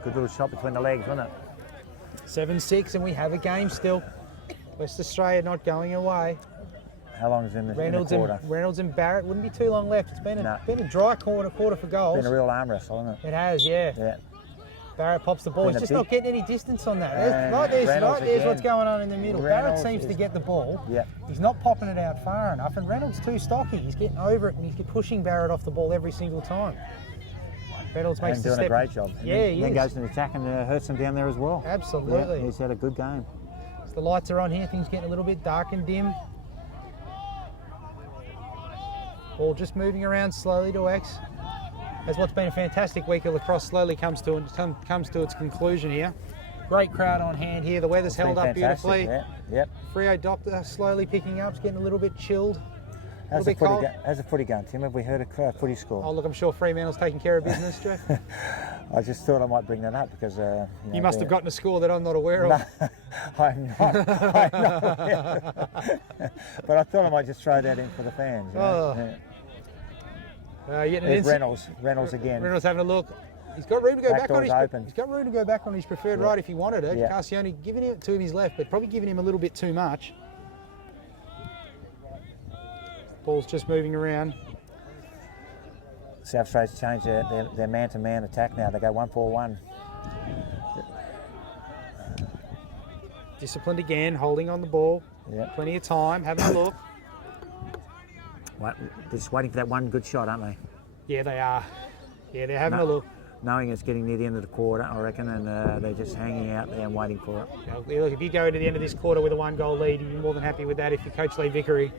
Good little shot between the legs, wasn't it? 7-6, and we have a game still. West Australia not going away. How long is in the quarter? Reynolds and Barrett. Wouldn't be too long left. It's been a dry quarter for goals. It's been a real arm wrestle, hasn't it? It has, yeah. Barrett pops the ball. He's just not getting any distance on that. There's what's going on in the middle. Barrett seems to get the ball. Yeah. He's not popping it out far enough, and Reynolds too stocky. He's getting over it, and he's pushing Barrett off the ball every single time. Reynolds makes the step. Doing a great job. Yeah, he then goes to the attack and hurts him down there as well. Absolutely. Yeah, he's had a good game. As the lights are on here, things getting a little bit dark and dim. Ball just moving around slowly to X. As what's been a fantastic week of lacrosse slowly comes to its conclusion here. Great crowd on hand here. The weather's held up beautifully. Yeah. Yep. Freo Doctor slowly picking up. It's getting a little bit chilled. How's the footy going, Tim? Have we heard a footy score? Oh, look, I'm sure Fremantle's taking care of business, Jeff. I just thought I might bring that up because You must have gotten a score that I'm not aware of. No, I'm not aware. But I thought I might just throw that in for the fans. There's Reynolds again. Reynolds having a look. He's got room to go back on his. Open. He's got room to go back on his preferred right if he wanted it. Yeah. Cassione giving it to his left, but probably giving him a little bit too much. Ball's just moving around. South Australia's changed their man-to-man attack now. They go 1-4-1. Disciplined again, holding on the ball. Yep. Plenty of time, having a look. They're just waiting for that one good shot, aren't they? Yeah, they are. Yeah, they're having a look. Knowing it's getting near the end of the quarter, I reckon, and they're just hanging out there and waiting for it. Now, look, if you go to the end of this quarter with a 1-goal lead, you'd be more than happy with that if you're Coach Lee Vickery.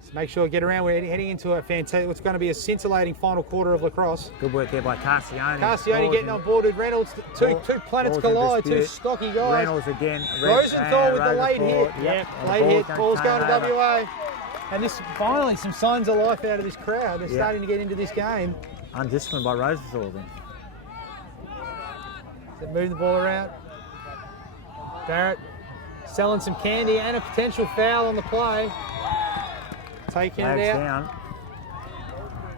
So make sure to get around. We're heading into a fantastic, what's going to be a scintillating final quarter of Lacrosse. Good work there by Cassione. Cassione getting on board with Reynolds. Two planets collide, two stocky guys. Reynolds again. Rosenthal with the late hit. Yep. Late hit. Ball's going to WA. And this finally some signs of life out of this crowd. They're starting to get into this game. Undisciplined by Rosenthal then. They're moving the ball around. Barrett selling some candy and a potential foul on the play. Taking it out. Down.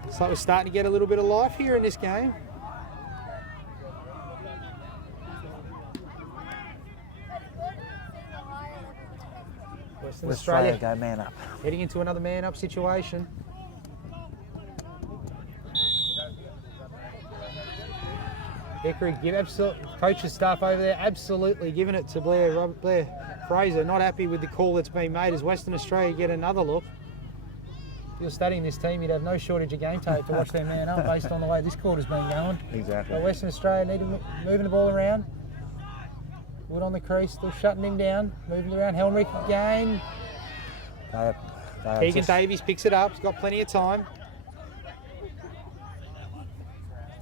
Looks like we're starting to get a little bit of life here in this game. Western Australia go man up. heading into another man up situation. Vickery, coach's staff over there absolutely giving it to Blair Fraser. Not happy with the call that's been made as Western Australia get another look. If you're studying this team, you'd have no shortage of game tape to watch their man up based on the way this quarter's been going. Exactly. But Western Australia need to moving the ball around. Wood on the crease, still shutting him down. Moving around, Helmrich again. Keegan Davies picks it up, he's got plenty of time.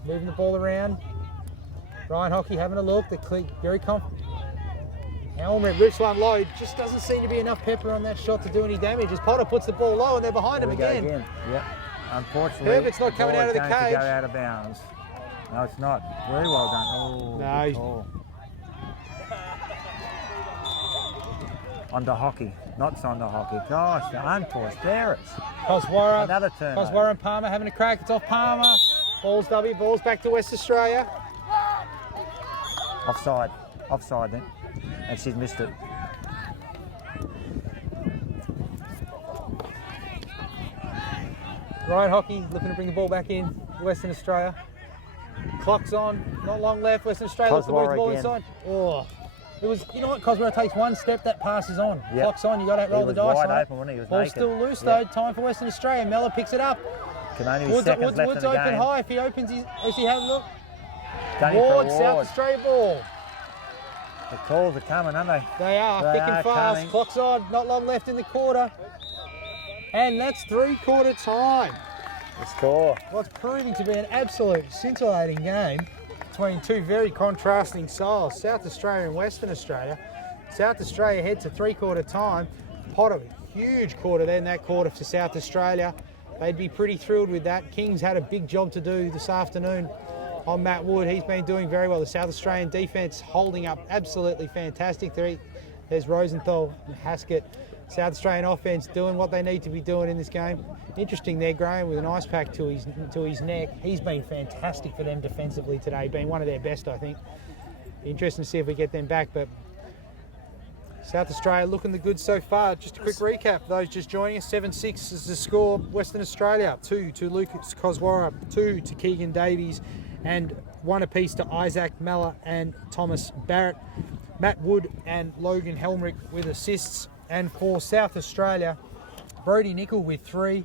Moving the ball around. Ryan Hockey having a look, they're very confident. Helmrich rips one low, just doesn't seem to be enough pepper on that shot to do any damage as Potter puts the ball low and they're behind him again. Yep. Unfortunately, Herbert's not coming out of the going to cage. go out of bounds. No, it's not. Very well done. Oh, No, good call. Onto Hockey, not onto Hockey. Gosh, the unforced errors. Coswara, Another turnover. Coswara and Palmer having a crack. It's off Palmer. Balls back to West Australia. Offside then. And she's missed it. Ryan Hockey looking to bring the ball back in. Western Australia. Clock's on. Not long left. Western Australia looks to move the ball inside. Oh. It was, you know what, Coswara takes one step, that pass is on. Yep. Clock's on, you got to roll the dice wide on open, wasn't he? He was Ball's naked. still loose though, time for Western Australia. Mellor picks it up. Can only be Woods seconds left Woods in the open game. high if he opens his, as he has a look. Ward, South Australia ball. The calls are coming, aren't they? They are, thick and fast. Coming. Clock's on, not long left in the quarter. And that's three-quarter time. The score. What's proving to be an absolute scintillating game between two very contrasting styles, South Australia and Western Australia. South Australia head to three-quarter time. Potter, huge quarter then, that quarter for South Australia. They'd be pretty thrilled with that. Kings had a big job to do this afternoon on Matt Wood. He's been doing very well. The South Australian defence holding up absolutely fantastic. There's Rosenthal and Haskett. South Australian offence doing what they need to be doing in this game. Interesting there, Graham, with an ice pack to his neck. He's been fantastic for them defensively today, been one of their best, I think. Interesting to see if we get them back, but South Australia looking the good so far. Just a quick recap for those just joining us. 7-6 is the score. Western Australia, 2 to Lucas Coswara, 2 to Keegan Davies, and 1 apiece to Isaac Mellor and Thomas Barrett. Matt Wood and Logan Helmrich with assists. And for South Australia, Brody Nickel with 3.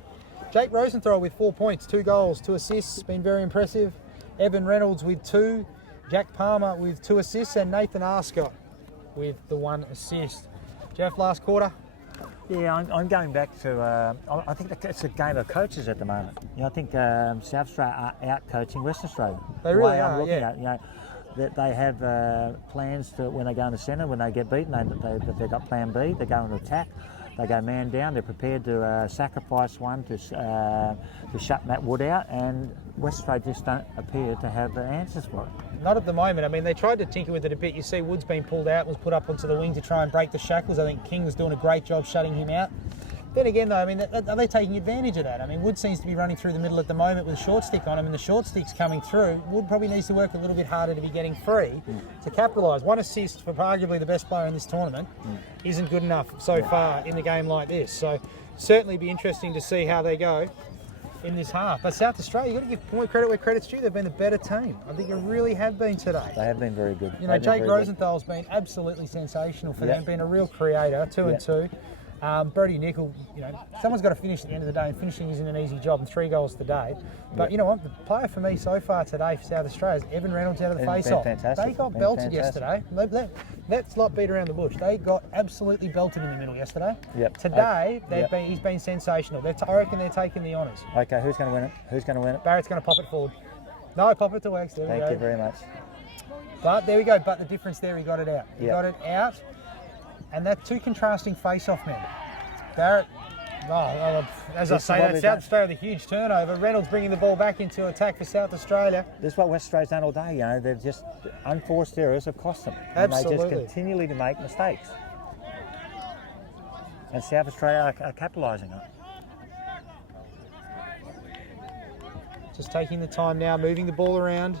Jake Rosenthal with 4 points, 2 goals, 2 assists, been very impressive. Evan Reynolds with 2. Jack Palmer with 2 assists, and Nathan Arscott with the 1 assist. Jeff, last quarter? Yeah, I'm going back to, I think it's a game of coaches at the moment. You know, I think South Australia are out-coaching Western Australia. They really I'm are, looking yeah. at, you know, that they have plans to, when they go into centre, when they get beaten, they've got plan B, they go into attack. They go man down. They're prepared to sacrifice one to shut Matt Wood out, and West Australia just don't appear to have the answers for it. Not at the moment. I mean, they tried to tinker with it a bit. You see Wood's been pulled out, was put up onto the wing to try and break the shackles. I think King was doing a great job shutting him out. Then again, though, I mean, are they taking advantage of that? I mean, Wood seems to be running through the middle at the moment with a short stick on him, and the short stick's coming through. Wood probably needs to work a little bit harder to be getting free to capitalise. One assist for arguably the best player in this tournament isn't good enough so far in a game like this. So certainly be interesting to see how they go in this half. But South Australia, you've got to give point credit where credit's due. They've been the better team. I think it really have been today. They have been very good. You know, Jake Rosenthal's been absolutely sensational for them, been a real creator, 2 and 2. Brody Nickel, you know, someone's got to finish at the end of the day, and finishing isn't an easy job, and 3 goals today. But you know what? The player for me so far today for South Australia is Evan Reynolds out of the face-off. They got belted yesterday. Let's not beat around the bush. They got absolutely belted in the middle yesterday. Today, he's been sensational. I reckon they're taking the honours. Okay, who's going to win it? Who's going to win it? Barrett's going to pop it forward. No, pop it to Wex. There we go. Thank you very much. But there we go. But the difference there, he got it out. He got it out. And that 2 contrasting face-off men. Barrett, as I say, that's South Australia with a huge turnover. Reynolds bringing the ball back into attack for South Australia. This is what West Australia's done all day, you know. They've just, unforced errors have cost them. Absolutely. And they just continually to make mistakes. And South Australia are capitalising on it. Just taking the time now, moving the ball around.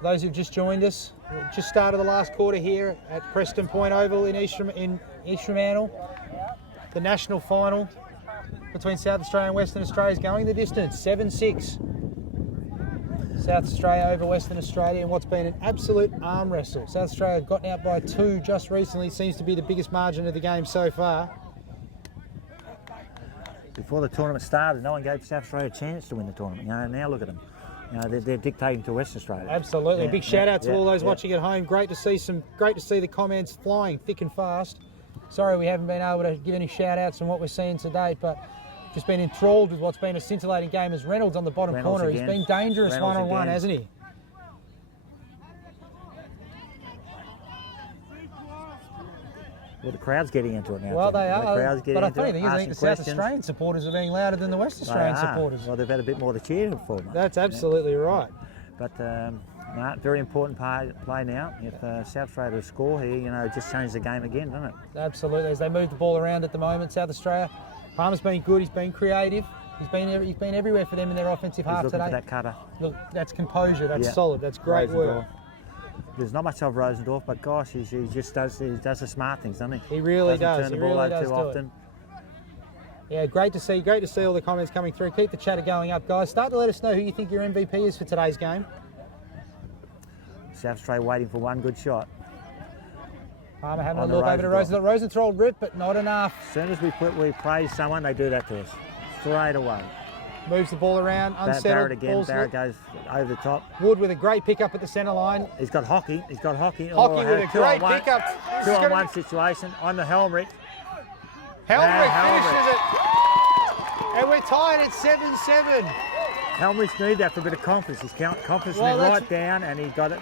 Those who've just joined us, just started the last quarter here at Preston Point Oval in East Fremantle. The national final between South Australia and Western Australia is going the distance, 7-6. South Australia over Western Australia in what's been an absolute arm wrestle. South Australia have gotten out by 2 just recently. Seems to be the biggest margin of the game so far. Before the tournament started, no one gave South Australia a chance to win the tournament. You know, now look at them. You know, they're dictating to Western Australia. Absolutely. Big shout out to all those watching at home. Great to see the comments flying thick and fast. Sorry we haven't been able to give any shout outs on what we're seeing today, but just been enthralled with what's been a scintillating game as Reynolds on the bottom corner. He's been dangerous one-on-one, hasn't he? Well, the crowd's getting into it now. Well, they are. But the funny thing is, I think the South questions. Australian supporters are being louder than the West Australian supporters. Well, they've had a bit more to cheer for them. That's absolutely right. But very important play now. If South Australia to score here, you know, it just changed the game again, doesn't it? Absolutely. As they move the ball around at the moment, South Australia, Palmer's been good. He's been creative. He's been everywhere for them in their offensive half today. For that cutter. Look, that's composure. That's solid. That's great work. There's not much of Rosendorff, but gosh, he just does the smart things, doesn't he? He really does. Turn the ball over too often. Yeah, great to see all the comments coming through. Keep the chatter going up, guys. Start to let us know who you think your MVP is for today's game. South Australia waiting for one good shot. Palmer having a look over to Rosenthal. Rosenthal rip, but not enough. As soon as we praise someone, they do that to us straight away. Moves the ball around, unsettled. Barrett again. Barrett goes over the top. Wood with a great pickup at the centre line. He's got Hockey. Hockey with a great pickup. 2-on-1 situation on the Helmrich. Helmrich finishes it. And we're tied at 7-7. Helmrich need that for a bit of confidence. His confidence went right down, and he got it.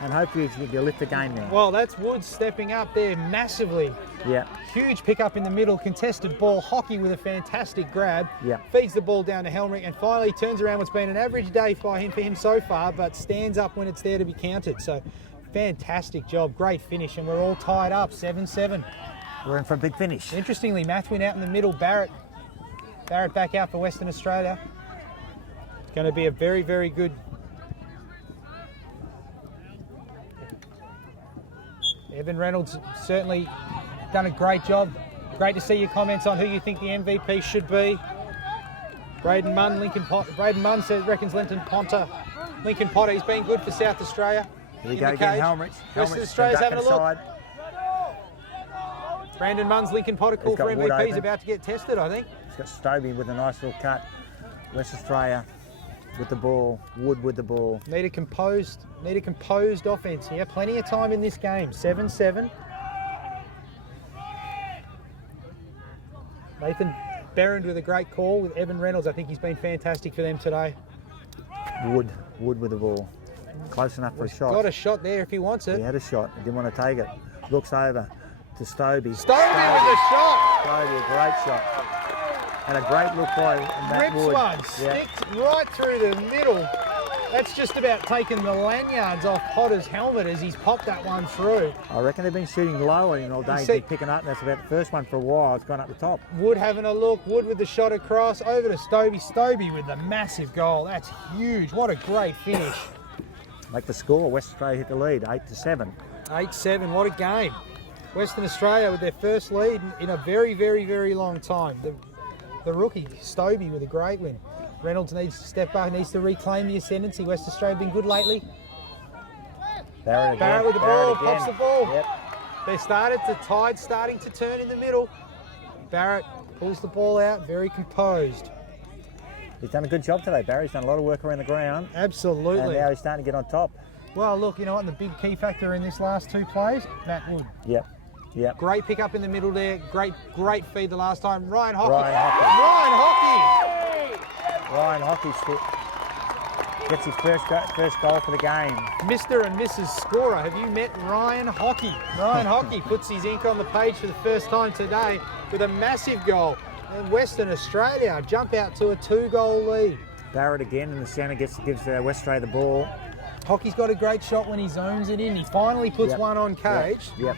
And hopefully he'll lift the game now. Well, that's Wood stepping up there massively. Yeah. Huge pickup in the middle, contested ball. Hockey with a fantastic grab. Yeah. Feeds the ball down to Helmrich, and finally turns around what's been an average day for him so far, but stands up when it's there to be counted. So, fantastic job, great finish, and we're all tied up, 7-7. We're in for a big finish. Interestingly, Mathwin out in the middle. Barrett back out for Western Australia. It's going to be a very, very good. Evan Reynolds certainly done a great job. Great to see your comments on who you think the MVP should be. Braden Munn reckons Lincoln Potter. He's been good for South Australia. Here you go again, Helmrich. Western Australia's having a look. Brandon Munn's Lincoln Potter call for MVP is about to get tested, I think. He's got Stobie with a nice little cut. West Australia with the ball, Wood with the ball. Need a composed offence here. Plenty of time in this game. 7-7. Nathan Berrend with a great call with Evan Reynolds. I think he's been fantastic for them today. Wood with the ball. Close enough for a shot. Got a shot there if he wants it. He had a shot. He didn't want to take it. Looks over. to Stobie. Stobie with a shot. Stobie, a great shot. And a great look by Matt Rips Wood. one, sticked right through the middle. That's just about taking the lanyards off Potter's helmet as he's popped that one through. I reckon they've been shooting lower in all day. He's been picking up, and that's about the first one for a while. It's gone up the top. Wood having a look. Wood with the shot across. Over to Stobie. Stobie with the massive goal. That's huge. What a great finish. Make the score. West Australia hit the lead, 8-7. 8-7. What a game. Western Australia with their first lead in a very, very, very long time. The rookie, Stobie, with a great win. Reynolds needs to step up, needs to reclaim the ascendancy. West Australia been good lately. Barrett with the ball, again. pops the ball. Yep. The tide's starting to turn in the middle. Barrett pulls the ball out, very composed. He's done a good job today, Barry. He's done a lot of work around the ground. Absolutely. And now he's starting to get on top. Well, look, you know what, the big key factor in this last two plays, Matt Wood. Yep. Yep. Great pick up in the middle there. Great feed the last time. Ryan Hockey. Ryan Hockey gets his first goal for the game. Mr. and Mrs. Scorer, have you met Ryan Hockey? Ryan Hockey puts his ink on the page for the first time today with a massive goal. And Western Australia jump out to a 2-goal lead. Barrett again in the centre gives West Australia the ball. Hockey's got a great shot when he zones it in. He finally puts one on cage. Yep.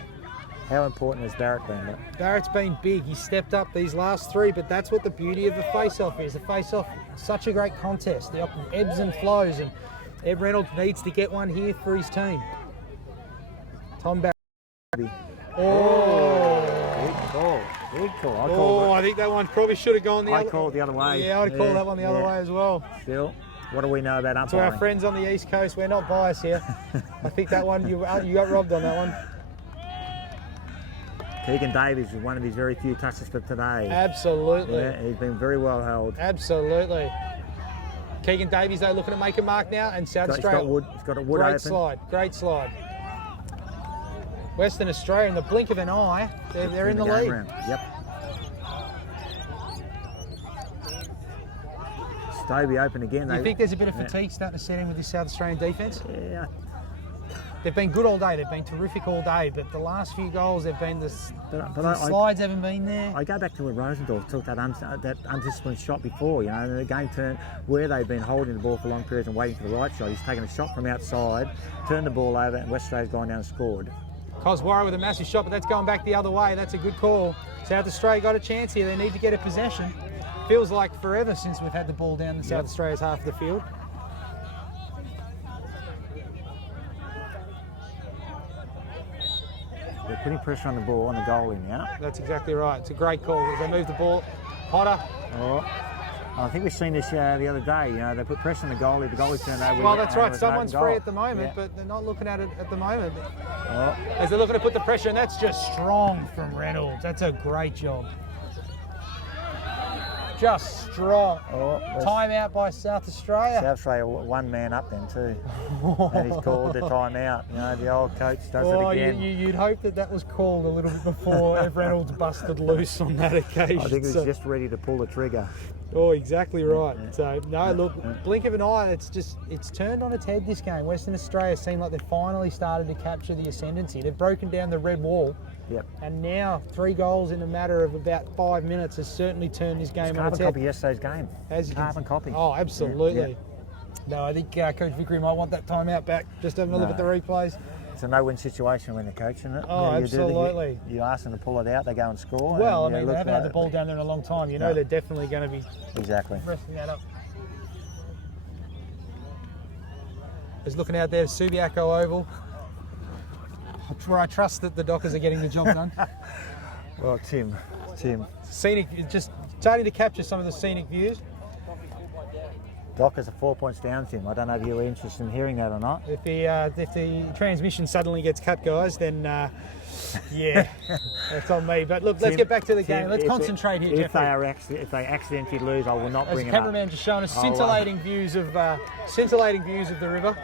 How important has Barrett been? Barrett's been big. He's stepped up these last three, but that's what the beauty of the face-off is. The face-off, such a great contest. The ebbs and flows, and Ed Reynolds needs to get one here for his team. Tom Barrett. Big call. I think that one probably should have gone the other way. I called the other way. Yeah, I'd call that one the other way as well. Still, what do we know about umpiring? To our friends on the East Coast, we're not biased here. I think that one, you got robbed on that one. Keegan Davies is one of his very few touches for today. Absolutely. Yeah, he's been very well held. Absolutely. Keegan Davies, though, looking to make a mark now, and South Australia. He's got a Wood open. Great slide. Western Australia, in the blink of an eye, they're in the lead. Yep. Stobie open again. You think there's a bit of fatigue starting to set in with this South Australian defence? Yeah. They've been good all day. They've been terrific all day. But the last few goals, they've been the slides haven't been there. I go back to when Rosendorf took that undisciplined shot before. You know, the game turned where they've been holding the ball for long periods and waiting for the right shot. He's taken a shot from outside, turned the ball over, and West Australia's gone down and scored. Koswara with a massive shot, but that's going back the other way. That's a good call. South Australia got a chance here. They need to get a possession. Feels like forever since we've had the ball down in South Australia's half of the field. They're putting pressure on the ball, on the goalie now. That's exactly right. It's a great call. As they move the ball, Potter. Oh, I think we've seen this the other day. You know, they put pressure on the goalie turned over. Well, that's right. Someone's free at the moment, but they're not looking at it at the moment. As they're looking to put the pressure, and that's just strong from Reynolds. That's a great job. Just strong. Time out by South Australia. South Australia one man up then too. And he's called the time out. You know, the old coach does it again. You'd hope that was called a little bit before Ev Reynolds busted loose on that occasion. I think he was just ready to pull the trigger. Oh, exactly right. So, no, look, blink of an eye, it's turned on its head, this game. Western Australia seem like they've finally started to capture the ascendancy. They've broken down the red wall. Yep. And now 3 goals in a matter of about 5 minutes has certainly turned this game on its head. Carbon copy yesterday's game. Carbon copy. Oh, absolutely. No, I think Coach Vickery might want that timeout back. Just having a look at the replays. It's a no-win situation when they're coaching it. Oh, absolutely. You ask them to pull it out, they go and score. Well, I mean, they haven't had the ball down there in a long time. You know they're definitely going to be resting that up. Just looking out there, Subiaco Oval. I trust that the Dockers are getting the job done. Well, Tim. Scenic, just starting to capture some of the scenic views. Dockers are 4 points down, Tim. I don't know if you were interested in hearing that or not. If the transmission suddenly gets cut, guys, then that's on me. But look, let's get back to the game. Let's concentrate here, Jeffrey. If they accidentally lose, I will not bring it up. As the cameraman just showing us scintillating views of the river.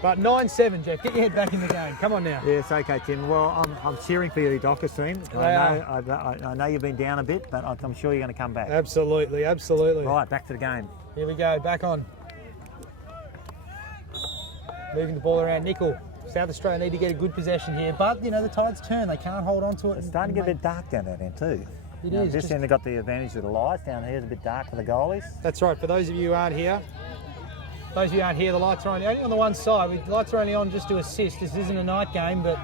But 9-7, Jeff. Get your head back in the game. Come on now. Yeah, it's okay, Tim. Well, I'm cheering for you, the Dockers team. I know you've been down a bit, but I'm sure you're going to come back. Absolutely. Right, back to the game. Here we go. Back on. Moving the ball around. Nickel South Australia need to get a good possession here, but you know the tide's turned. They can't hold on to it. It's starting to get a bit dark down that end too. It is. This end they've got the advantage of the lights. Down here it's a bit dark for the goalies. That's right. For those of you who aren't here, the lights are only on the one side. The lights are only on just to assist. This isn't a night game, but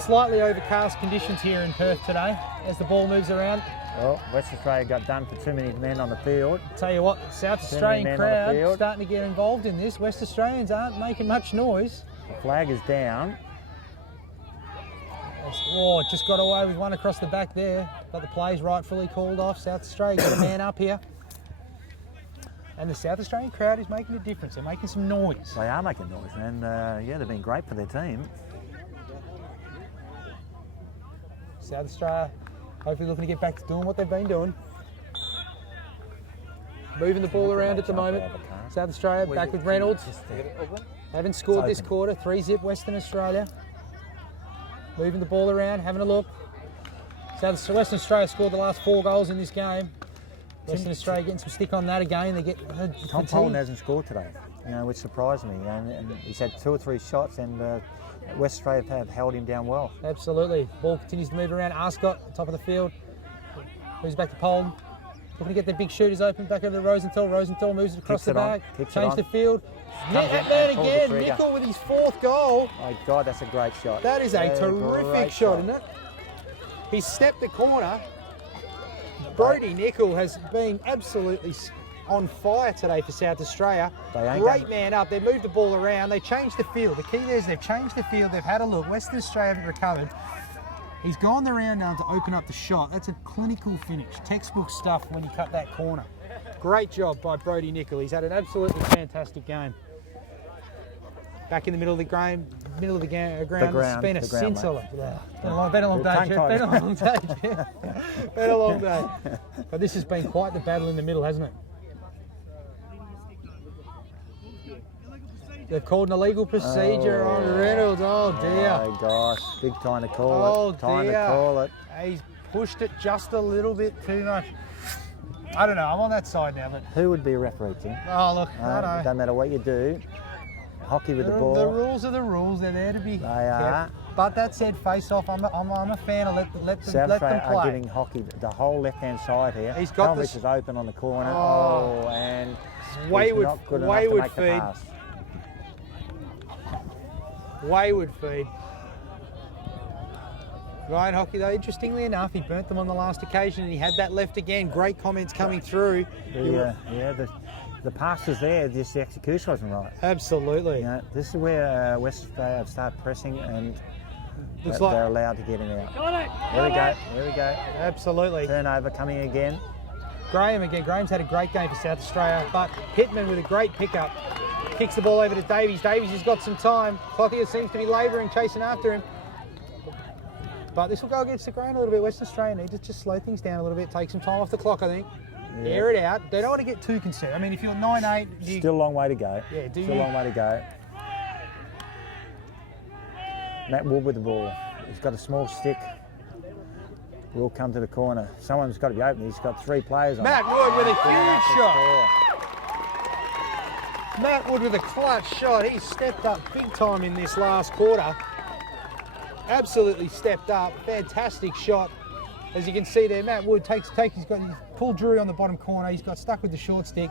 slightly overcast conditions here in Perth today as the ball moves around. Well, West Australia got done for too many men on the field. Tell you what, South Australian crowd starting to get involved in this. West Australians aren't making much noise. The flag is down. Oh, just got away with one across the back there, but the play's rightfully called off. South Australia got a man up here. And the South Australian crowd is making a difference. They're making some noise. They are making noise, and yeah, they've been great for their team. South Australia hopefully looking to get back to doing what they've been doing. Moving the ball around at the moment. South Australia back with Reynolds. Haven't scored this quarter. 3-0 Western Australia. Moving the ball around, having a look. Western Australia scored the last 4 goals in this game. Western Australia getting some stick on that again. They get Tom Poland hasn't scored today, which surprised me. And he's had 2 or 3 shots, and West Australia have held him down well. Absolutely. Ball continues to move around. Arscott, top of the field. Moves back to Poland. Looking to get the big shooters open. Back over to Rosenthal. Rosenthal moves it across the back. Change the field. That man again. Nickel with his 4th goal. My God, that's a great shot. That is a terrific shot, isn't it? He stepped the corner. Brody Nickel has been absolutely on fire today for South Australia. Great man up. They moved the ball around. They changed the field. The key there is they've changed the field. They've had a look. Western Australia haven't recovered. He's gone the round now to open up the shot. That's a clinical finish. Textbook stuff when you cut that corner. Great job by Brody Nickel. He's had an absolutely fantastic game. Back in the middle of the ground. It's been a cincer. Been a long day, Jeff. Been a long day, Jeff. Been a long day. But this has been quite the battle in the middle, hasn't it? They've called an illegal procedure on Reynolds. Oh dear. Oh gosh, big time to call it. Oh time dear. to call it. He's pushed it just a little bit too much. I don't know. I'm on that side now, but who would be a referee, Tim? oh look, I know. Don't matter what you do. Hockey with the ball. The rules are the rules. They're there to be kept. They are. But that said, face off. I'm a fan of let them play. Are giving hockey the whole left-hand side here. He's got this. Is open on the corner. Oh, and wayward, not good wayward enough to make feed. the pass. Wayward feed. Ryan Hockey, though, interestingly enough, he burnt them on the last occasion, and he had that left again. Great comments coming through. The pass was there, just the execution wasn't right. Absolutely. This is where West Australia have started pressing, and they're allowed to get him out. There we go. Absolutely. Turnover coming again. Graham again. Graham's had a great game for South Australia, but Pittman with a great pickup. Kicks the ball over to Davies. Davies has got some time. Clouthier seems to be labouring, chasing after him. But this will go against the grain a little bit. Western Australia need to just slow things down a little bit, take some time off the clock, I think. Yeah. Air it out. They don't want to get too concerned. I mean, if you're 9-8... Still a long way to go. Yeah, Still a long way to go. Matt Wood with the ball. He's got a small stick. Will come to the corner. Someone's got to be open. He's got 3 players on Matt Wood with a huge shot. Matt Wood with a clutch shot. He's stepped up big time in this last quarter. Absolutely stepped up. Fantastic shot. As you can see there, Matt Wood he's pulled Drury on the bottom corner. He's got stuck with the short stick.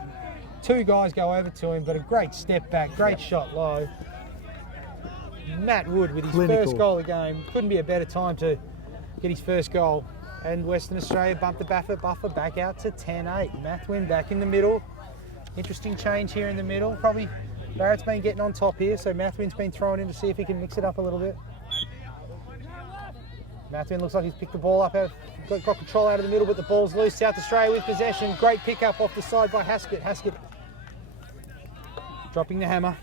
2 guys go over to him, but a great step back, great shot low. Matt Wood with his first goal of the game. Couldn't be a better time to get his first goal. And Western Australia bumped the buffer back out to 10-8. Mathwin back in the middle. Interesting change here in the middle. Probably Barrett's been getting on top here, so Mathwin's been thrown in to see if he can mix it up a little bit. Mathwin looks like he's picked the ball up, got control out of the middle, but the ball's loose. South Australia with possession. Great pick up off the side by Haskett. Haskett dropping the hammer.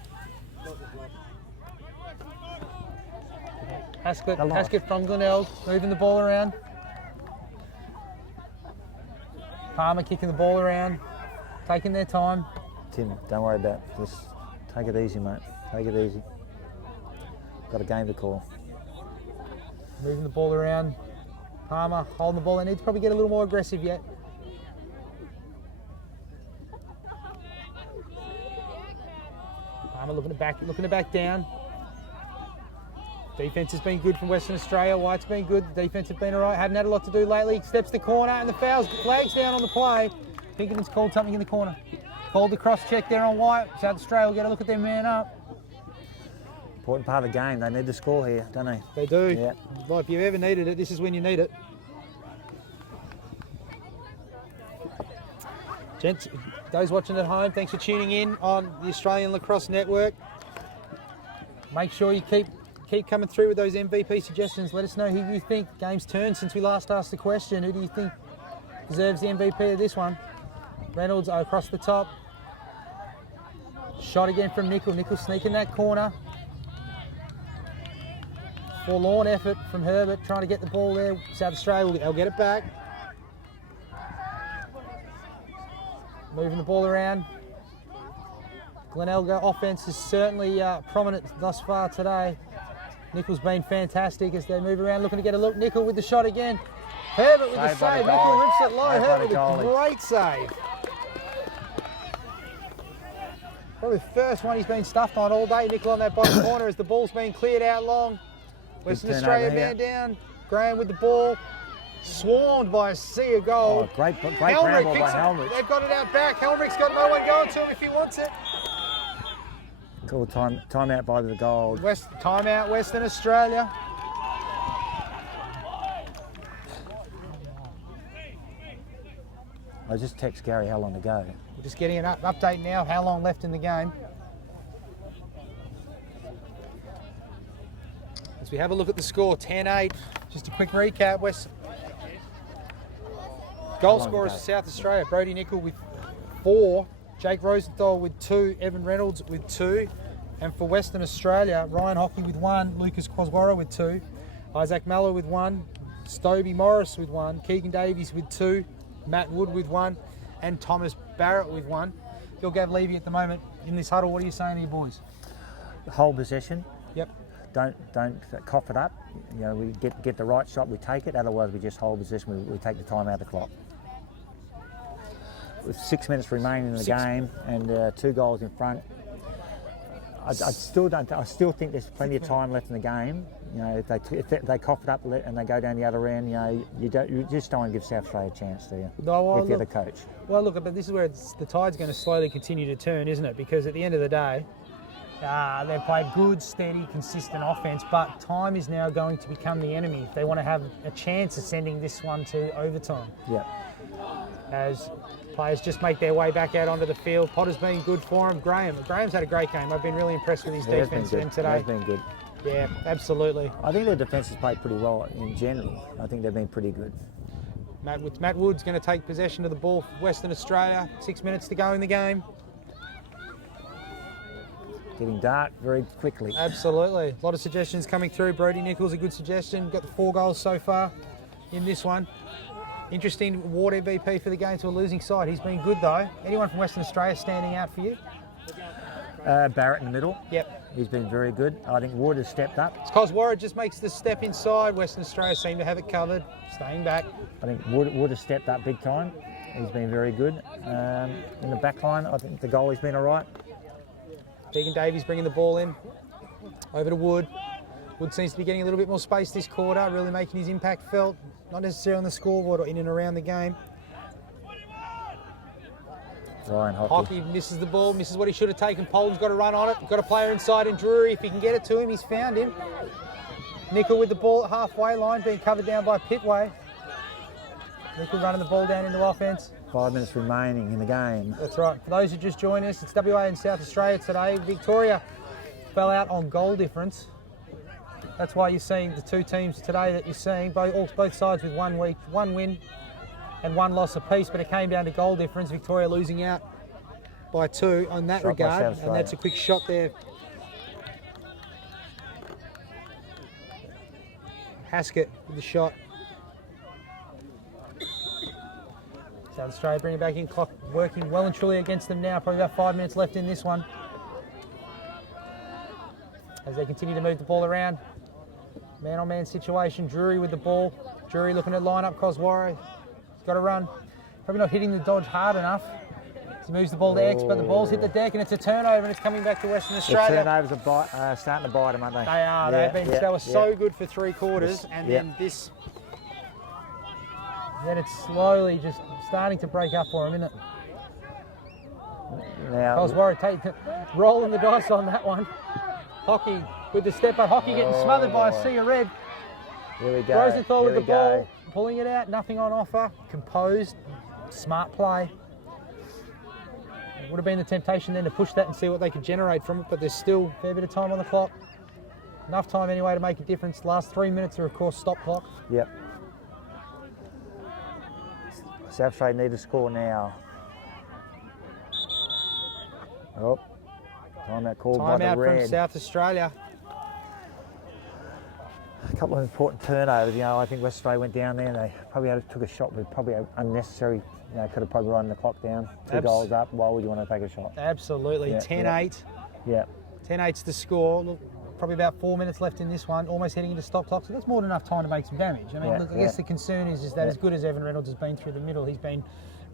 Haskett from Glenelg, moving the ball around. Palmer kicking the ball around, taking their time. Tim, don't worry about it. Just take it easy, mate. Take it easy. Got a game to call. Moving the ball around. Palmer holding the ball. They need to probably get a little more aggressive yet. Palmer looking to back down. Defence has been good from Western Australia. White's been good. The defence have been all right. Hadn't had a lot to do lately. Steps the corner and the flags down on the play. Pinkerton's called something in the corner. Called the cross check there on White. South Australia will get a look at their man up. Important part of the game. They need to score here, don't they? They do. Yeah. Well, if you've ever needed it, this is when you need it. Gents, those watching at home, thanks for tuning in on the Australian Lacrosse Network. Make sure you keep coming through with those MVP suggestions. Let us know who you think. Game's turned since we last asked the question. Who do you think deserves the MVP of this one? Reynolds across the top. Shot again from Nickel. Nickel sneaking that corner. Forlorn effort from Herbert trying to get the ball there. South Australia, they'll get it back. Moving the ball around. Glenelga offense is certainly prominent thus far today. Nickel's been fantastic as they move around, looking to get a look. Nickel with the shot again. Herbert with the save. Nickel rips it low. Herbert with a great save. Probably the first one he's been stuffed on all day. Nickel on that bottom corner as the ball's been cleared out long. Western Australia man down. Graham with the ball. Swarmed by a sea of gold. Oh, great ramble by Helmrich. They've got it out back. Helmrich's got no one going to him if he wants it. Cool timeout by the gold. Timeout Western Australia. I just text Gary how long to go. We're just getting an update now. How long left in the game? As we have a look at the score, 10-8. Just a quick recap. Goal scorers for South Australia, Brodie Nickel with 4, Jake Rosenthal with 2, Evan Reynolds with 2, and for Western Australia, Ryan Hockey with 1, Lucas Quaswara with 2, Isaac Mallow with 1, Stobie Morris with 1, Keegan Davies with 2, Matt Wood with 1, and Thomas Barrett with 1. Bill Gav Levy at the moment in this huddle. What are you saying to your boys? Hold possession. Yep. Don't cough it up. You know, we get the right shot, we take it. Otherwise, we just hold possession. We take the time out of the clock. With 6 minutes remaining in the game and 2 goals in front, I still think there's plenty of time left in the game. You know, if they cough it up and they go down the other end, you know, you just don't want to give South Australia a chance, do you? No, well, if you're the coach. Well, look, but this is where the tide's going to slowly continue to turn, isn't it? Because at the end of the day, they've played good, steady, consistent offense, but time is now going to become the enemy if they want to have a chance of sending this one to overtime. Yeah. As players just make their way back out onto the field. Potter's been good for him. Graham's had a great game. I've been really impressed with his defence today. He's been good. Yeah, absolutely. I think their defence has played pretty well in general. I think they've been pretty good. Matt Wood's going to take possession of the ball for Western Australia. 6 minutes to go in the game. Getting dark very quickly. Absolutely. A lot of suggestions coming through. Brodie Nickel's a good suggestion. Got the 4 goals so far in this one. Interesting award MVP for the game to a losing side. He's been good though. Anyone from Western Australia standing out for you? Barrett in the middle. Yep. He's been very good. I think Ward has stepped up. It's because Warren just makes the step inside. Western Australia seem to have it covered, staying back. I think Ward has stepped up big time. He's been very good. In the back line, I think the goalie's been all right. Keegan Davies bringing the ball in. Over to Wood. Wood seems to be getting a little bit more space this quarter, really making his impact felt. Not necessarily on the scoreboard or in and around the game. Ryan Hockey misses the ball, misses what he should have taken. Poland's got to run on it. Got a player inside in Drury. If he can get it to him, he's found him. Nickel with the ball at halfway line, being covered down by Pitway. Nickel running the ball down into offence. 5 minutes remaining in the game. That's right. For those who just joined us, it's WA and South Australia today. Victoria fell out on goal difference. That's why you're seeing the 2 teams today that you're seeing, both sides with 1 win and 1 loss apiece, but it came down to goal difference. Victoria losing out by 2 on that regard, and that's a quick shot there. Haskett with the shot. South Australia bringing it back in, clock working well and truly against them now. Probably about 5 minutes left in this one. As they continue to move the ball around. Man-on-man situation, Drury with the ball. Drury looking at line up, Coswara. He's got to run. Probably not hitting the dodge hard enough. He moves the ball to X, but the ball's hit the deck and it's a turnover and it's coming back to Western Australia. The turnovers are starting to bite them, aren't they? They are. They were so good for 3 quarters, and then this. Then it's slowly just starting to break up for him, isn't it? Now, I was worried, rolling the dice on that one. Hockey with the step up. Hockey getting smothered by a sea of red. Here we go. Rosenthal with the ball, pulling it out, nothing on offer. Composed, smart play. It would have been the temptation then to push that and see what they could generate from it, but there's still a fair bit of time on the clock. Enough time anyway to make a difference. Last 3 minutes are of course stop clock. Yep. South Australia need to score now. Oh, timeout called by the red. From South Australia. A couple of important turnovers. You know, I think West Australia went down there and they probably took a shot with probably unnecessary. You know, could have probably run the clock down. 2 goals up. Why would you want to take a shot? Absolutely. 10-8. Yeah. 10-8's the score. Look, probably about 4 minutes left in this one. Almost heading into stop clock. So that's more than enough time to make some damage. I mean, look, I guess the concern is that as good as Evan Reynolds has been through the middle, he's been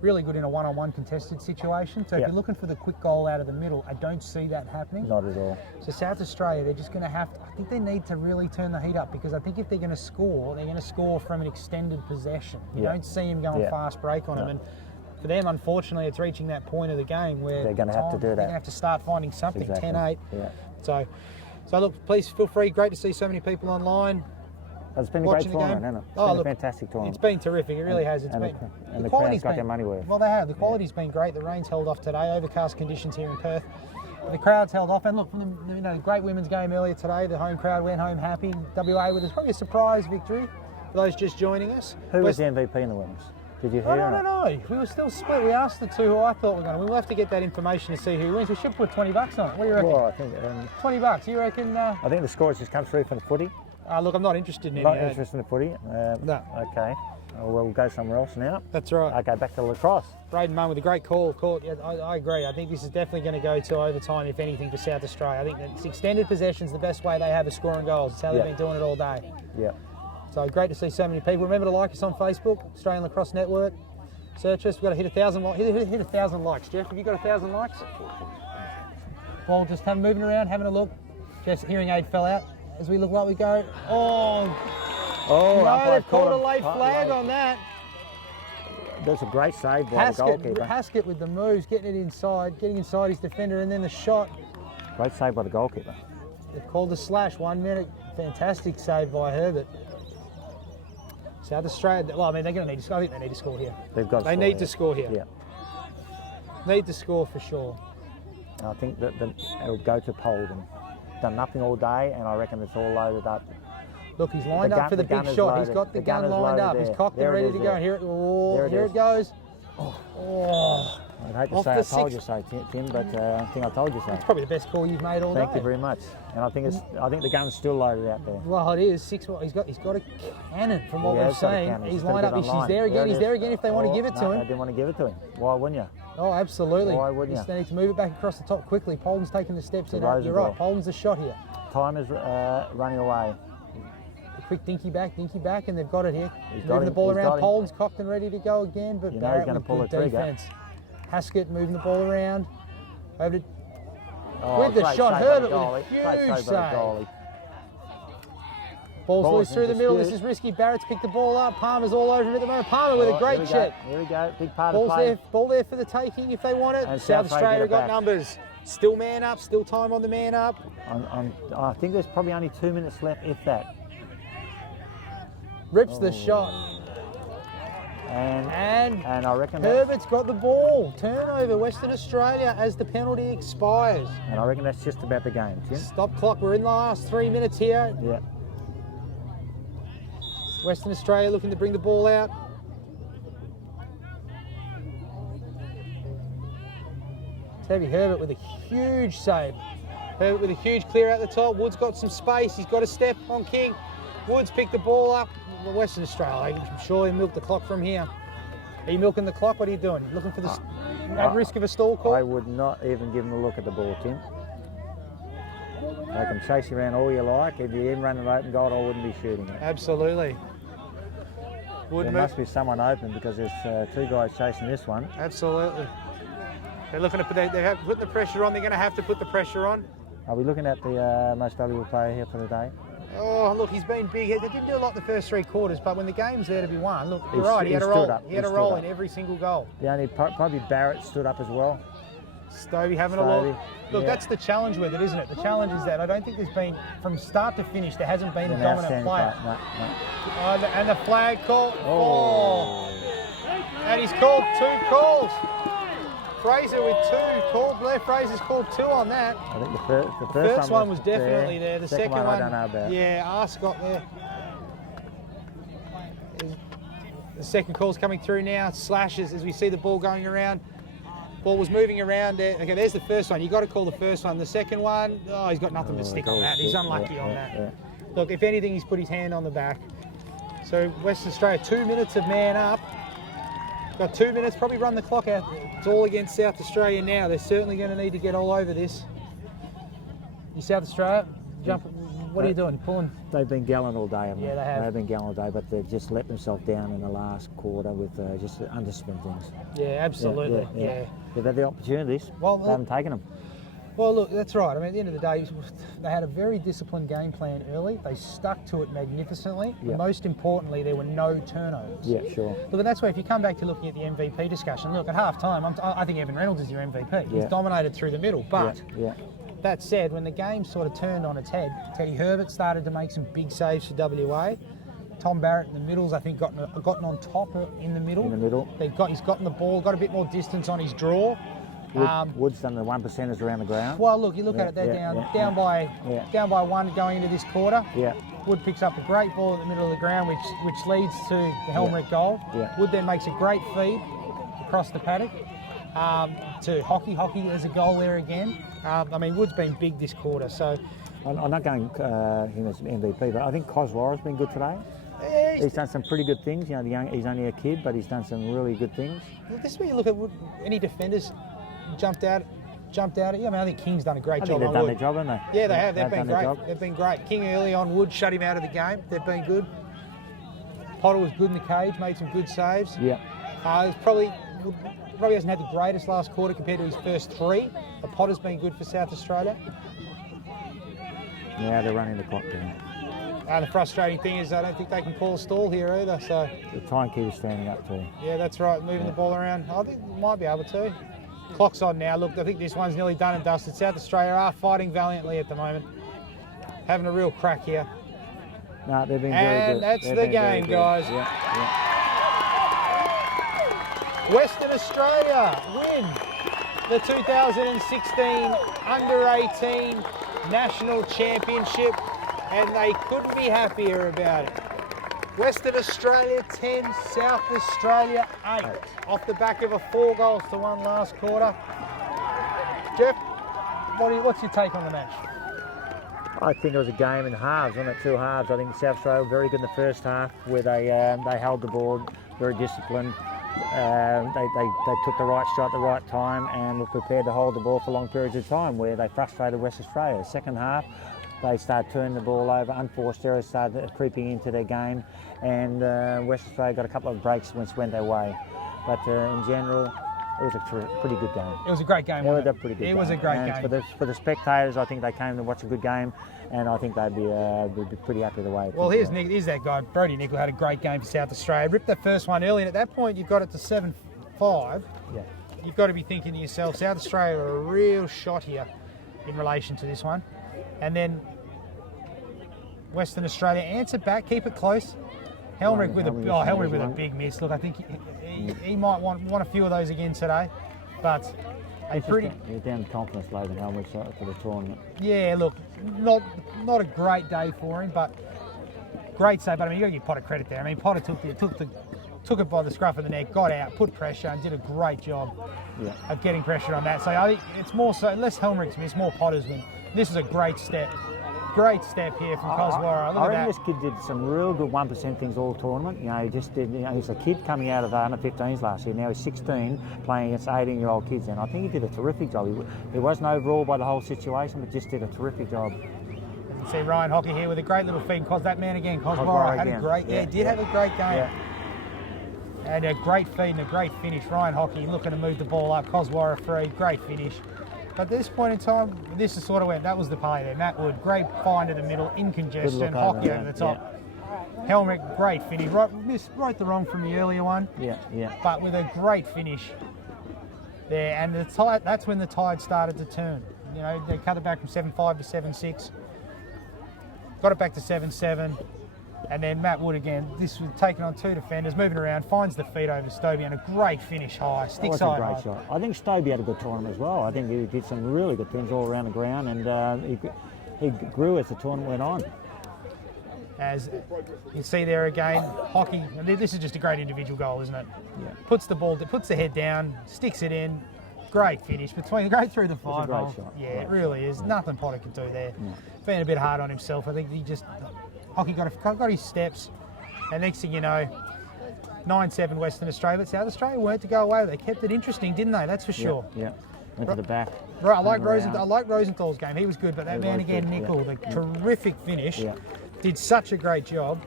really good in a one-on-one contested situation. So if you're looking for the quick goal out of the middle, I don't see that happening. Not at all. So South Australia, they're just going to have to, I think they need to really turn the heat up, because I think if they're going to score, they're going to score from an extended possession. You don't see him going fast break on them. And for them, unfortunately, it's reaching that point of the game where they're going to have to do that. They're going to have to start finding something. Exactly. 10-8. Yeah. So look, please feel free. Great to see so many people online. It's been a great tournament, hasn't it? It's been a fantastic tournament. It's been terrific. It really has. And the crowd's got their money worth. Well, they have. The quality's been great. The rain's held off today. Overcast conditions here in Perth. But the crowd's held off. And look, from the great women's game earlier today, the home crowd went home happy. WA with us, probably a surprise victory for those just joining us. Who was the MVP in the women's? Did you hear? No. We were still split. We asked the 2 who I thought were going to. We'll have to get that information to see who wins. We should put $20 on it. What do you reckon? Well, I think $20. You reckon? I think the scores just come through from the footy. Look, I'm not interested in any. Not interested in the footy. No. Okay. We'll go somewhere else now. That's right. Okay, back to lacrosse. Braden Munn with a great call. Yeah, I agree. I think this is definitely going to go to overtime, if anything, for South Australia. I think that it's extended possession's the best way they have of scoring goals. It's how they've been doing it all day. Yeah. So great to see so many people. Remember to like us on Facebook, Australian Lacrosse Network. Search us. We've got to hit 1,000 likes. Hit 1,000 likes. Jeff, have you got 1,000 likes? Well, just moving around, having a look. Jeff's hearing aid fell out. As we look like we go. No, they've called a late flag on that. That's a great save by the goalkeeper. Haskett with the moves, getting inside his defender, and then the shot. Great save by the goalkeeper. They've called a slash, 1 minute. Fantastic save by Herbert. South Australia, well, I mean, they're going to need to score. I think they need to score here. They need to score here. Yeah. Need to score for sure. I think that it'll go to Polden. Done nothing all day, and I reckon it's all loaded up. Look, he's lined up for the big shot. He's got the gun lined up. He's cocked and ready to go. Here it goes. I'd hate to say I told you so, Tim, but I think I told you so. It's probably the best call you've made all day. Thank you very much. And I think the gun's still loaded out there. Well, it is 6. He's got a cannon from what we've seen. He's lined up. He's there again. He's there again. If they want to give it to him. They didn't want to give it to him. Why wouldn't you? Oh, absolutely. Why wouldn't you? They need to move it back across the top quickly. Polden's taking the steps in. You're right. Polden's the shot here. Time is running away. A quick dinky back, and they've got it here. Moving the ball around. Polden's cocked and ready to go again, but Barrett with good defence. Haskett moving the ball around. Over to with the shot. Herbert with a huge save. Ball's loose through the middle. This is risky. Barrett's picked the ball up. Palmer's all over him at the moment. Palmer with a great check. Here we go. Big part of the play. Ball there for the taking if they want it. And South Australia got numbers. Still man up. Still time on the man up. I think there's probably only 2 minutes left, if that. Rips the shot. And I reckon Herbert's got the ball. Turnover, Western Australia, as the penalty expires. And I reckon that's just about the game, Tim. Stop clock. We're in the last 3 minutes here. Yeah. Western Australia looking to bring the ball out. It's Heavy Herbert with a huge save. Herbert with a huge clear out the top. Wood's got some space. He's got a step on King. Woods picked the ball up. Western Australia, I'm sure he milked the clock from here. Are you milking the clock? What are you doing? Looking for the at risk of a stall call? I would not even give him a look at the ball, Tim. They can chase you around all you like. If you're in running open goal, I wouldn't be shooting it. Absolutely. There must be someone open because there's 2 guys chasing this one. Absolutely. They're looking to they're putting the pressure on. They're going to have to put the pressure on. Are we looking at the most valuable player here for the day? Oh, look, he's been big. They didn't do a lot the first 3 quarters, but when the game's there to be won, look, you're right. He had a roll. He had a roll in every single goal. The only probably Barrett stood up as well. Stovey having a look. Look, that's the challenge with it, isn't it? The challenge is that I don't think there's been, from start to finish, there hasn't been a dominant player. No. And the flag call. Oh. And he's called 2 calls. Fraser with 2 called. Blair Fraser's called 2 on that. I think the first one was definitely there. The second one, I don't know about. Yeah, Arscott there. The second call's coming through now. Slashes as we see the ball going around. Ball was moving around there. Okay, there's the first one. You've got to call the first one. The second one, oh, he's got nothing but stick on that. He's unlucky on that. Yeah. Look, if anything, he's put his hand on the back. So Western Australia, 2 minutes of man up. Got 2 minutes, probably run the clock out. It's all against South Australia now. They're certainly going to need to get all over this. You South Australia, jump. What are you doing? Pulling? They've been gallant all day, haven't they? Yeah, they have. They've been gallant all day, but they've just let themselves down in the last quarter with just underspin things. Yeah, absolutely. Yeah. They've had the opportunities. Well, they haven't taken them. Well, look, that's right. I mean, at the end of the day, they had a very disciplined game plan early. They stuck to it magnificently. Yep. And most importantly, there were no turnovers. Yeah, sure. Look, and that's why if you come back to looking at the MVP discussion, look, at half time, I think Evan Reynolds is your MVP. He's dominated through the middle. But that said, when the game sort of turned on its head, Teddy Herbert started to make some big saves for WA. Tom Barrett in the middles, I think, gotten on top in the middle. He's gotten the ball, got a bit more distance on his draw. Wood's done the 1%ers around the ground. Well, look, you look at it, they're down by 1 going into this quarter. Yeah. Wood picks up a great ball at the middle of the ground, which leads to the Helmrich goal. Yeah. Wood then makes a great feed across the paddock to Hockey. Hockey, there's a goal there again. I mean, Wood's been big this quarter, so... I'm not going him as MVP, but I think Coswara's been good today. Yeah, he's done some pretty good things. You know, he's only a kid, but he's done some really good things. Well, this is where you look at any defenders jumped out at you. I mean, I think King's done a great job. They've done their job, haven't they? Yeah, they have. They've been great. They've been great. King early on, Wood shut him out of the game. They've been good. Potter was good in the cage, made some good saves. Yeah. Probably hasn't had the greatest last quarter compared to his first 3. But Potter's been good for South Australia. Yeah, they're running the clock down. And the frustrating thing is I don't think they can call a stall here either. So the timekeeper's standing up too. Yeah, that's right. Moving the ball around. I think they might be able to. Clock's on now. Look, I think this one's nearly done and dusted. South Australia are fighting valiantly at the moment. Having a real crack here. No, they've been very good. And that's the game, guys. Yeah. Western Australia win the 2016 Under-18 National Championship, and they couldn't be happier about it. Western Australia 10, South Australia 8, off the back of a 4-1 last quarter. Jeff, what's your take on the match? I think it was a game in halves, wasn't it? 2 halves. I think South Australia were very good in the first half, where they held the ball, very disciplined. They took the right shot at the right time and were prepared to hold the ball for long periods of time, where they frustrated West Australia. Second half, they started turning the ball over, unforced errors started creeping into their game, and West Australia got a couple of breaks which went their way. But in general, it was a pretty good game. It was a great game, wasn't it? It was a great game. For the spectators, I think they came to watch a good game, and I think they'd be pretty happy the way. Well, here's that guy, Brodie Nicol, had a great game for South Australia. Ripped the first one early, and at that point, you've got it to 7-5. Yeah. You've got to be thinking to yourself, South Australia are a real shot here in relation to this one. And then Western Australia answered back, keep it close. Helmrich with a big miss. Look, I think he might want a few of those again today, but he's down in confidence low than Helmrich for the tournament. Yeah, look, not a great day for him, but great save. But I mean, you got to give Potter credit there. I mean, Potter took it by the scruff of the neck, got out, put pressure, and did a great job of getting pressure on that. So I think it's more so less Helmrich's miss, more Potter's win. This is a great step. Great step here from Coswara. I reckon this kid did some real good 1% things all tournament. You know, he just did. You know, he's a kid coming out of under-15s last year. Now he's 16, playing against 18-year-old kids, and I think he did a terrific job. He wasn't overawed by the whole situation, but just did a terrific job. You see Ryan Hockey here with a great little feed. That man again, Coswara had a great. Did have a great game. And a great feed and a great finish. Ryan Hockey looking to move the ball up. Coswara free, great finish. But at this point in time, this is sort of where that was the play there. Matt Wood, great find in the middle, in congestion, Hockey over the top. Yeah. Helmrich, great finish. Wrote the wrong from the earlier one. Yeah, yeah. But with a great finish there. And the tide, that's when the tide started to turn. You know, they cut it back from 7-5 to 7-6. Got it back to 7-7. And then Matt Wood again, this was taking on two defenders, moving around, finds the feet over Stobie and a great finish high, sticks high. That was a great shot. I think Stobie had a good tournament as well. I think he did some really good things all around the ground, and he grew as the tournament went on. As you see there again, Hockey, this is just a great individual goal, isn't it? Yeah. Puts the head down, sticks it in, great finish, great through the 5 hole. Shot. Yeah, it really is. Nothing Potter can do there. Being a bit hard on himself, I think Hockey got his steps, and next thing you know, 9-7 Western Australia. But South Australia weren't to go away. They kept it interesting, didn't they? That's for sure. Yeah. Went to the back. Right, I like Rosenthal's game. He was good, but that man again, Nickel, the terrific finish, did such a great job.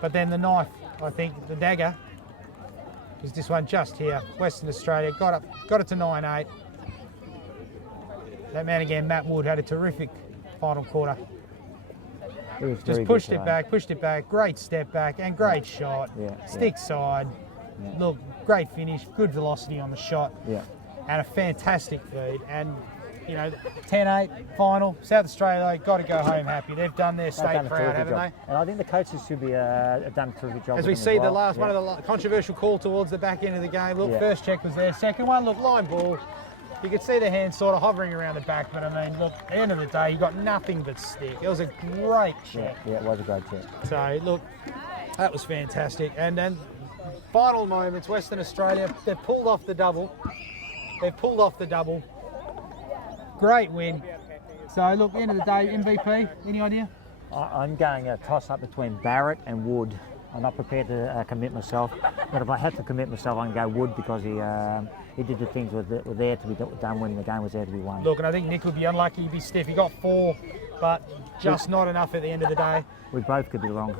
But then the knife, I think, the dagger, is this one just here. Western Australia got it to 9-8. That man again, Matt Wood, had a terrific final quarter. Just pushed it back, great step back and great shot. Stick side. Look, great finish, good velocity on the shot. And a fantastic feed. And, you know, 10-8 final. South Australia, got to go home happy. They've done their state proud, haven't they? And I think the coaches should be have done a terrific job. As we see the last one of the controversial call towards the back end of the game. Look, first check was there. Second one, look, line ball. You could see the hands sort of hovering around the back, but I mean, look, at the end of the day, you got nothing but stick. It was a great check. Yeah, it was a great check. So, look, that was fantastic. And then, final moments, Western Australia, they've pulled off the double. Great win. So, look, at the end of the day, MVP, any idea? I'm going a toss-up between Barrett and Wood. I'm not prepared to commit myself, but if I had to commit myself, I'm going to go Wood because he did the things were there to be done when the game was there to be won. Look, and I think Nick would be unlucky, he'd be stiff. He got 4, but just not enough at the end of the day. We both could be wrong.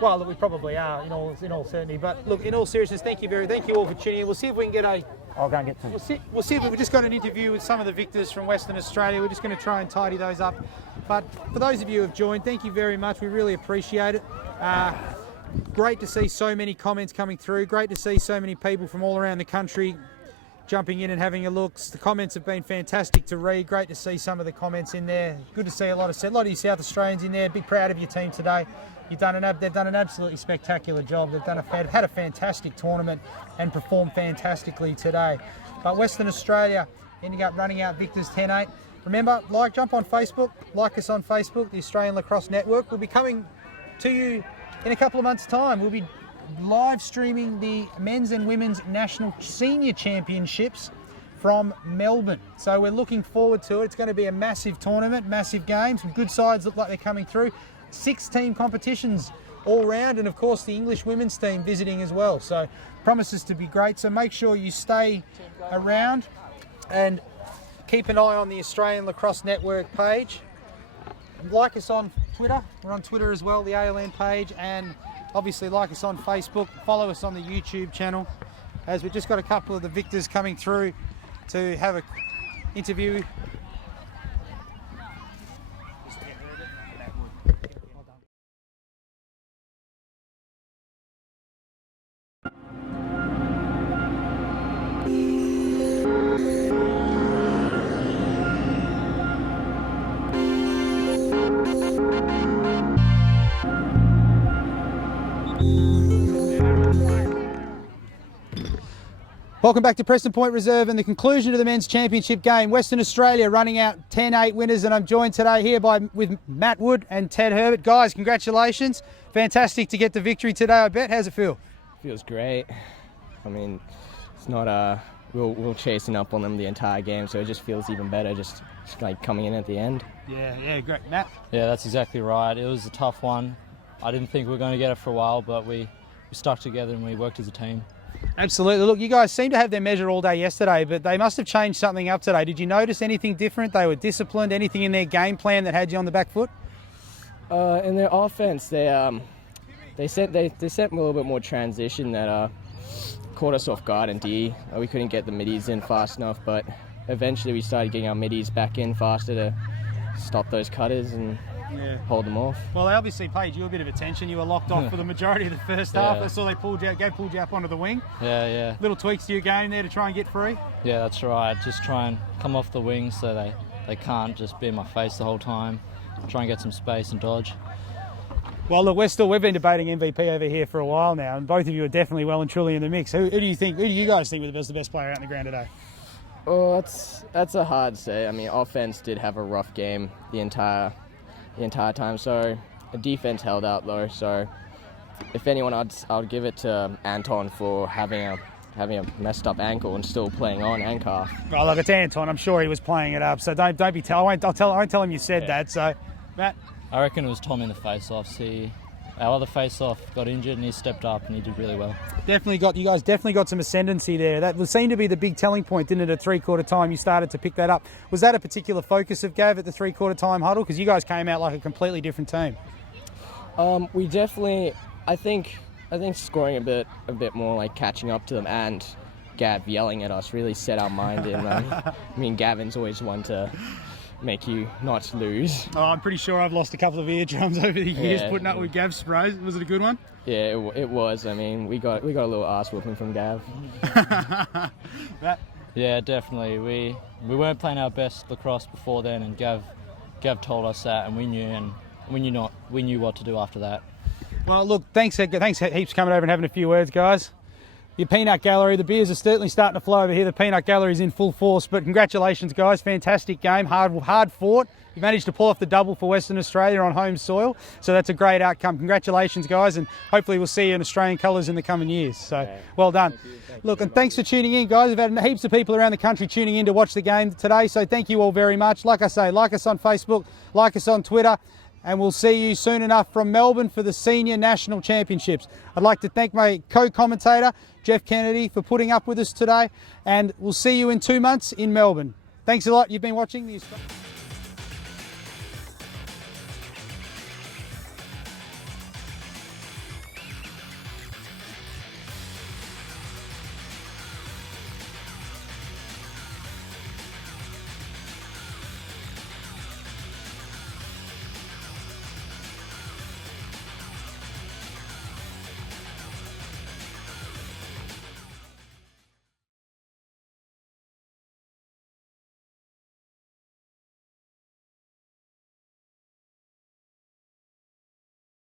Well, look, we probably are, in all certainty. But look, in all seriousness, thank you all for tuning in. We'll see if we can get I'll go and get some. We'll see if we've just got an interview with some of the victors from Western Australia. We're just going to try and tidy those up. But for those of you who have joined, thank you very much. We really appreciate it. Great to see so many comments coming through. Great to see so many people from all around the country jumping in and having a look. The comments have been fantastic to read. Great to see some of the comments in there. Good to see a lot of you South Australians in there. Big proud of your team today. They've done an absolutely spectacular job. They've had a fantastic tournament and performed fantastically today. But Western Australia ending up running out victors 10-8. Remember, jump on Facebook, like us on Facebook, the Australian Lacrosse Network. We'll be coming to you in a couple of months' time. We'll be live streaming the men's and women's national senior championships from Melbourne. So we're looking forward to it. It's going to be a massive tournament, massive game. Some good sides look like they're coming through. 6-team competitions all round, and of course the English women's team visiting as well. So promises to be great. So make sure you stay around and keep an eye on the Australian Lacrosse Network page. Like us on Twitter. We're on Twitter as well, the ALN page, and obviously like us on Facebook. Follow us on the YouTube channel, as we've just got a couple of the victors coming through to have an interview. Welcome back to Preston Point Reserve and the conclusion of the men's championship game. Western Australia running out 10-8 winners, and I'm joined today here with Matt Wood and Ted Herbert. Guys, congratulations. Fantastic to get the victory today, I bet. How's it feel? Feels great. I mean, it's not we're chasing up on them the entire game, so it just feels even better just like coming in at the end. Yeah, great. Matt? Yeah, that's exactly right. It was a tough one. I didn't think we were going to get it for a while, but we stuck together and we worked as a team. Absolutely. Look, you guys seem to have their measure all day yesterday, but they must have changed something up today. Did you notice anything different? They were disciplined. Anything in their game plan that had you on the back foot? In their offense, they they sent a little bit more transition that caught us off guard, and we couldn't get the middies in fast enough, but eventually we started getting our middies back in faster to stop those cutters and hold them off. Well, they obviously paid you a bit of attention. You were locked off for the majority of the first half. I saw they pulled you up onto the wing. Yeah. Little tweaks to your game there to try and get free. Yeah, that's right. Just try and come off the wing so they can't just be in my face the whole time. Try and get some space and dodge. Well, look, we've been debating MVP over here for a while now, and both of you are definitely well and truly in the mix. Who do you guys think was the best player out in the ground today? Oh, that's a hard say. I mean, offense did have a rough game the entire time. So the defense held out though. So if anyone, I'd give it to Anton for having a messed up ankle and still playing on and calf. Oh, look, it's Anton. I'm sure he was playing it up. So don't be I won't tell him you said that. So, Matt. I reckon it was Tom in the face-offs. Our other face-off got injured and he stepped up and he did really well. You guys definitely got some ascendancy there. That seemed to be the big telling point, didn't it, at three-quarter time? You started to pick that up. Was that a particular focus of Gav at the three-quarter time huddle? Because you guys came out like a completely different team. We definitely, I think scoring a bit more, like catching up to them, and Gav yelling at us really set our mind in. I mean, Gavin's always one to make you not lose. Oh, I'm pretty sure I've lost a couple of eardrums over the years putting up with Gav's sprays. Was it a good one? Yeah, it was. I mean, we got a little ass whooping from Gav. Yeah, definitely. We weren't playing our best lacrosse before then, and Gav told us that, and we knew what to do after that. Well, look, thanks heaps for coming over and having a few words, guys. Your peanut gallery, the beers are certainly starting to flow over here. The peanut gallery is in full force, but congratulations, guys. Fantastic game, hard fought. You managed to pull off the double for Western Australia on home soil, so that's a great outcome. Congratulations, guys, and hopefully we'll see you in Australian colours in the coming years. So, well done. Look, and thanks for tuning in, guys. We've had heaps of people around the country tuning in to watch the game today, so thank you all very much. Like I say, like us on Facebook, like us on Twitter, and we'll see you soon enough from Melbourne for the Senior National Championships. I'd like to thank my co-commentator, Jeff Kennedy, for putting up with us today, and we'll see you in 2 months in Melbourne. Thanks a lot. You've been watching the